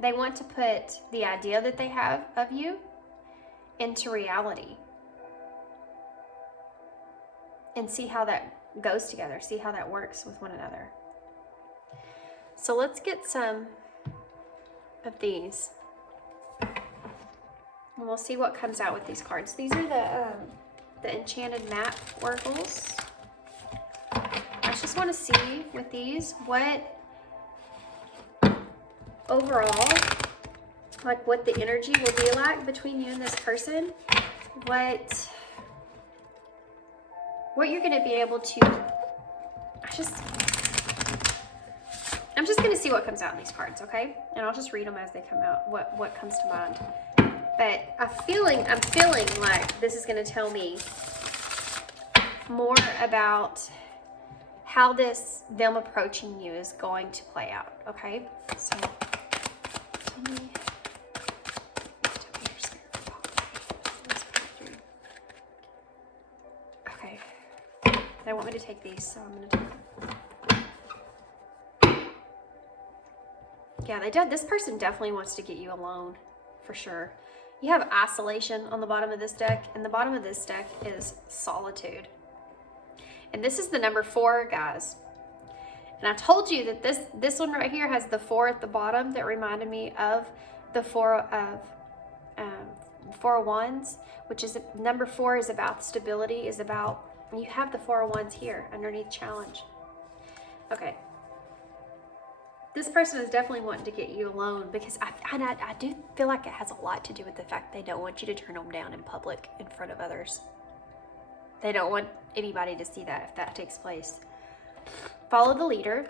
they want to put the idea that they have of you into reality. And see how that goes together. See how that works with one another. So let's get some of these. And we'll see what comes out with these cards. These are the Enchanted Map Oracles. I just want to see with these what overall, like what the energy will be like between you and this person. What you're going to be able to, I'm just going to see what comes out in these cards, okay? And I'll just read them as they come out, what comes to mind. But I'm feeling like this is going to tell me more about how them approaching you is going to play out, okay? So, tell me. Okay. They want me to take these, so I'm going to take them. Yeah, they did. This person definitely wants to get you alone, for sure. You have isolation on the bottom of this deck, and the bottom of this deck is solitude. And this is the number 4, guys. And I told you that this one right here has the 4 at the bottom that reminded me of the 4 of Wands, which is number 4 is about stability, is about, you have the 4 of Wands here underneath challenge. Okay. This person is definitely wanting to get you alone because I do feel like it has a lot to do with the fact they don't want you to turn them down in public in front of others. They don't want anybody to see that if that takes place. Follow the leader.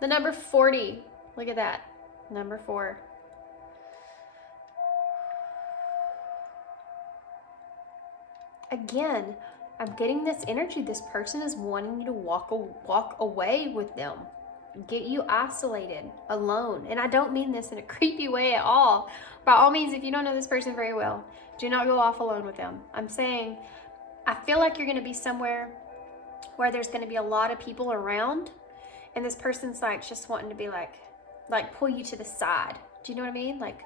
The number 40. Look at that. Number 4. Again, I'm getting this energy. This person is wanting you to walk away with them. Get you isolated, alone. And I don't mean this in a creepy way at all. By all means, if you don't know this person very well, do not go off alone with them. I'm saying, I feel like you're going to be somewhere where there's going to be a lot of people around, and this person's like just wanting to be like pull you to the side. Do you know what I mean? Like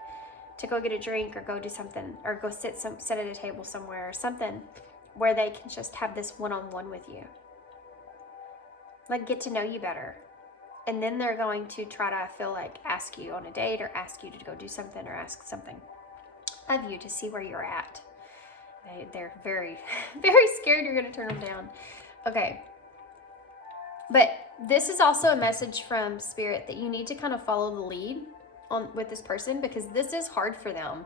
to go get a drink or go do something or go sit at a table somewhere or something where they can just have this one-on-one with you. Like get to know you better. And then they're going to try to, I feel like, ask you on a date or ask you to go do something or ask something of you to see where you're at. They're very, very scared you're going to turn them down. Okay. But this is also a message from Spirit that you need to kind of follow the lead with this person because this is hard for them.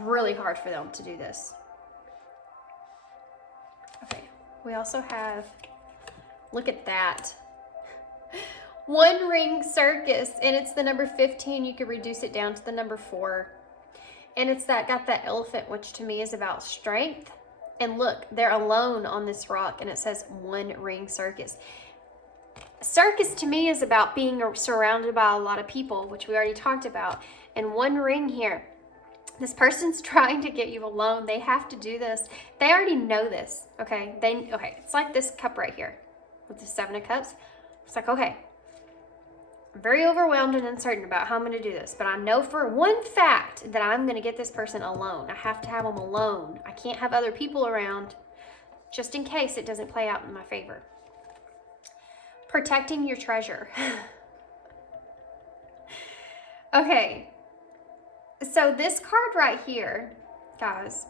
Really hard for them to do this. Okay. We also have, look at that. One ring circus, and it's the number 15. You could reduce it down to the number 4. And it's got that elephant, which to me is about strength. And look, they're alone on this rock, and it says one ring circus. Circus to me is about being surrounded by a lot of people, which we already talked about. And one ring here. This person's trying to get you alone. They have to do this. They already know this, okay? Okay, it's like this cup right here with the 7 of Cups. It's like, okay, I'm very overwhelmed and uncertain about how I'm going to do this, but I know for one fact that I'm going to get this person alone. I have to have them alone. I can't have other people around just in case it doesn't play out in my favor. Protecting your treasure. Okay, so this card right here, guys,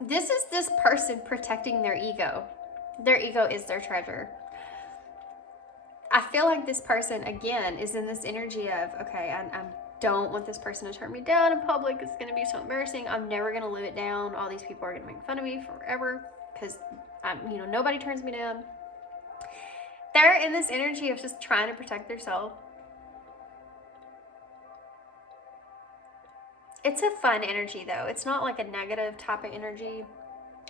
this is this person protecting their ego. Their ego is their treasure. I feel like this person, again, is in this energy of, okay, I don't want this person to turn me down in public. It's going to be so embarrassing. I'm never going to live it down. All these people are going to make fun of me forever because, nobody turns me down. They're in this energy of just trying to protect themselves. It's a fun energy, though. It's not like a negative type of energy.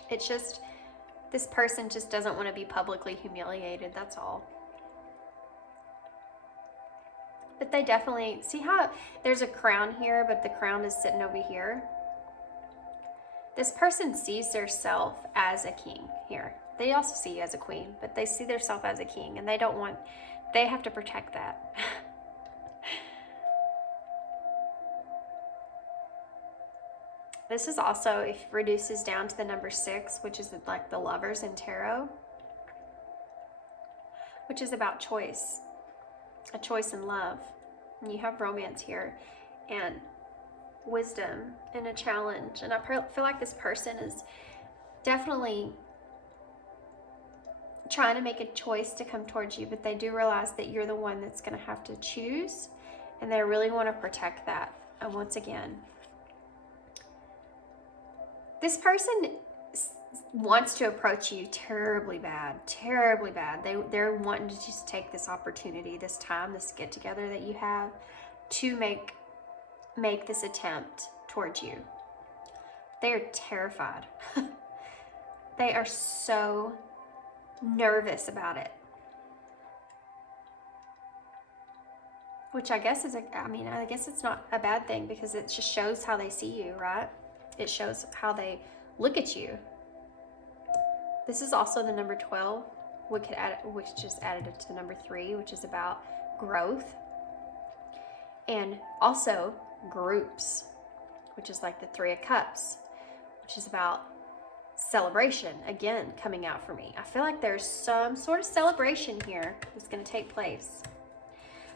It's just This person just doesn't want to be publicly humiliated, that's all. But they definitely, see how there's a crown here, but the crown is sitting over here? This person sees their self as a king here. They also see you as a queen, but they see their self as a king, and they don't want, they have to protect that. This is also, if it reduces down to the number 6, which is like the Lovers in tarot, which is about choice, a choice in love. And you have romance here and wisdom and a challenge. And I feel like this person is definitely trying to make a choice to come towards you, but they do realize that you're the one that's going to have to choose, and they really want to protect that. And once again, this person wants to approach you terribly bad, terribly bad. They're wanting to just take this opportunity, this time, this get together that you have, to make this attempt towards you. They are terrified. They are so nervous about it. Which I guess is, I guess it's not a bad thing, because it just shows how they see you, right? It shows how they look at you. This is also the number 12, which just added it to the number 3, which is about growth. And also groups, which is like the 3 of Cups, which is about celebration, again, coming out for me. I feel like there's some sort of celebration here that's going to take place.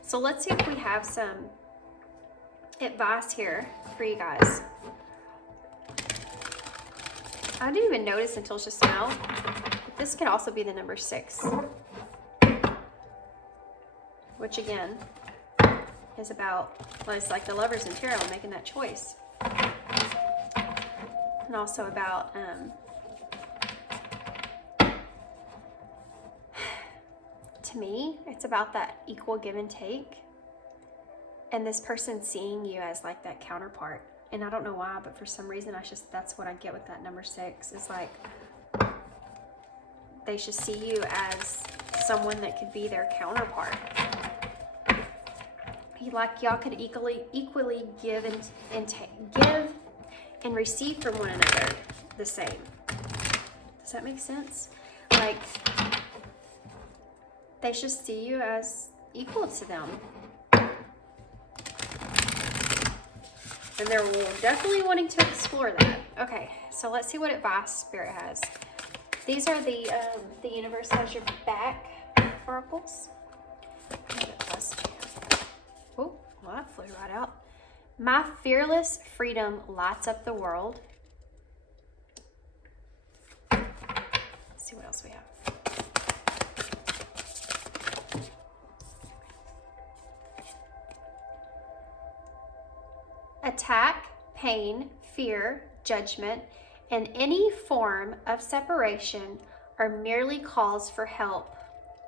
So let's see if we have some advice here for you guys. I didn't even notice until just now, but this could also be the number 6, which again is about, well, it's like the Lovers in tarot, making that choice. And also about to me, it's about that equal give and take, and this person seeing you as like that counterpart. And I don't know why, but for some reason, that's what I get with that number 6. It's like they should see you as someone that could be their counterpart. Like y'all could equally give give and receive from one another the same. Does that make sense? Like they should see you as equal to them. And they're definitely wanting to explore that. Okay, so let's see what advice Spirit has. These are the universe has your back oracles. Oh, well, that flew right out. My fearless freedom lights up the world. Let's see what else we have. Attack, pain, fear, judgment, and any form of separation are merely calls for help.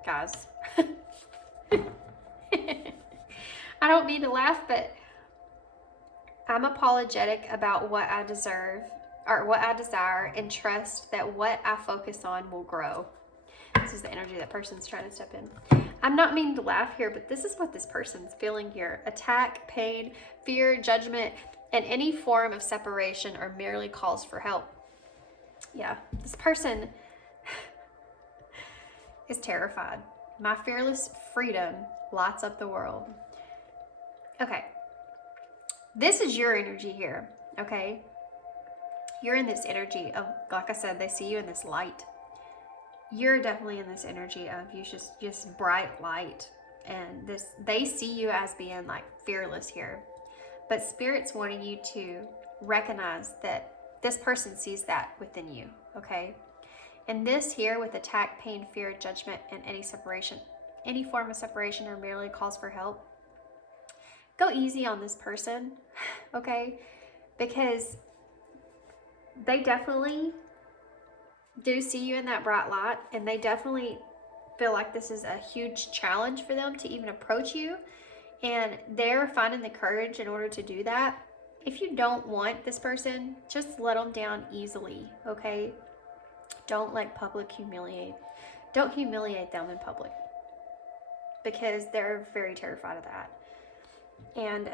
Guys, I don't mean to laugh, but I'm apologetic about what I deserve or what I desire, and trust that what I focus on will grow. This is the energy that person's trying to step in. I'm not meaning to laugh here, but this is what this person's feeling here. Attack, pain, fear, judgment, and any form of separation are merely calls for help. Yeah, this person is terrified. My fearless freedom lights up the world. Okay, this is your energy here, okay? You're in this energy of, like I said, they see you in this light. You're definitely in this energy of you just bright light, and this, they see you as being like fearless here. But Spirit's wanting you to recognize that this person sees that within you, okay? And this here with attack, pain, fear, judgment, and any separation, any form of separation or merely calls for help. Go easy on this person, okay? Because they definitely do see you in that bright light, and they definitely feel like this is a huge challenge for them to even approach you, and they're finding the courage in order to do that. If you don't want this person, just let them down easily, okay? Don't don't humiliate them in public, because they're very terrified of that. And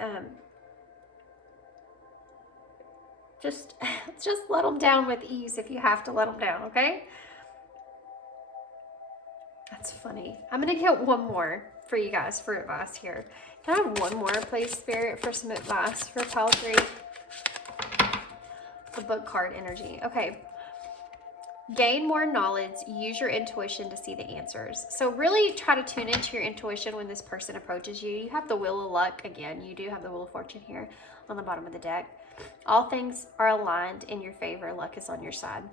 just let them down with ease if you have to let them down, okay? That's funny. I'm gonna get one more for you guys for advice here. Can I have one more, please, Spirit, for some advice for pile 3? The book card energy. Okay. Gain more knowledge. Use your intuition to see the answers. So really try to tune into your intuition when this person approaches you. You have the Wheel of Luck again. You do have the Wheel of Fortune here on the bottom of the deck. All things are aligned in your favor. Luck is on your side.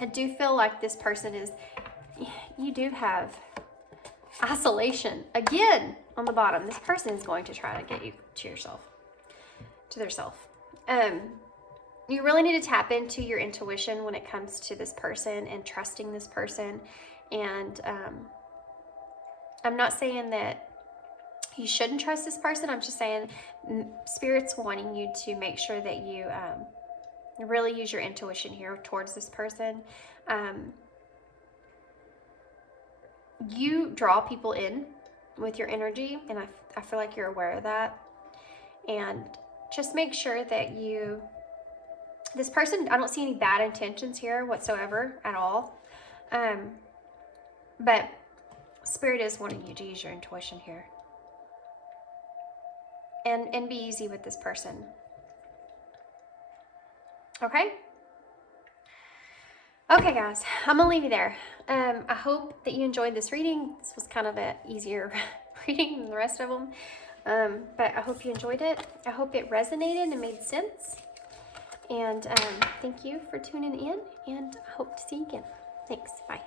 I do feel like this person is, you do have isolation again on the bottom. This person is going to try to get you to yourself, to their self. You really need to tap into your intuition when it comes to this person and trusting this person. And I'm not saying that you shouldn't trust this person. I'm just saying Spirit's wanting you to make sure that you really use your intuition here towards this person. You draw people in with your energy, and I feel like you're aware of that. And just make sure that this person, I don't see any bad intentions here whatsoever at all. But Spirit is wanting you to use your intuition here. And be easy with this person. Okay? Okay, guys, I'm gonna leave you there. I hope that you enjoyed this reading. This was kind of an easier reading than the rest of them. But I hope you enjoyed it. I hope it resonated and made sense. And thank you for tuning in, and I hope to see you again. Thanks. Bye.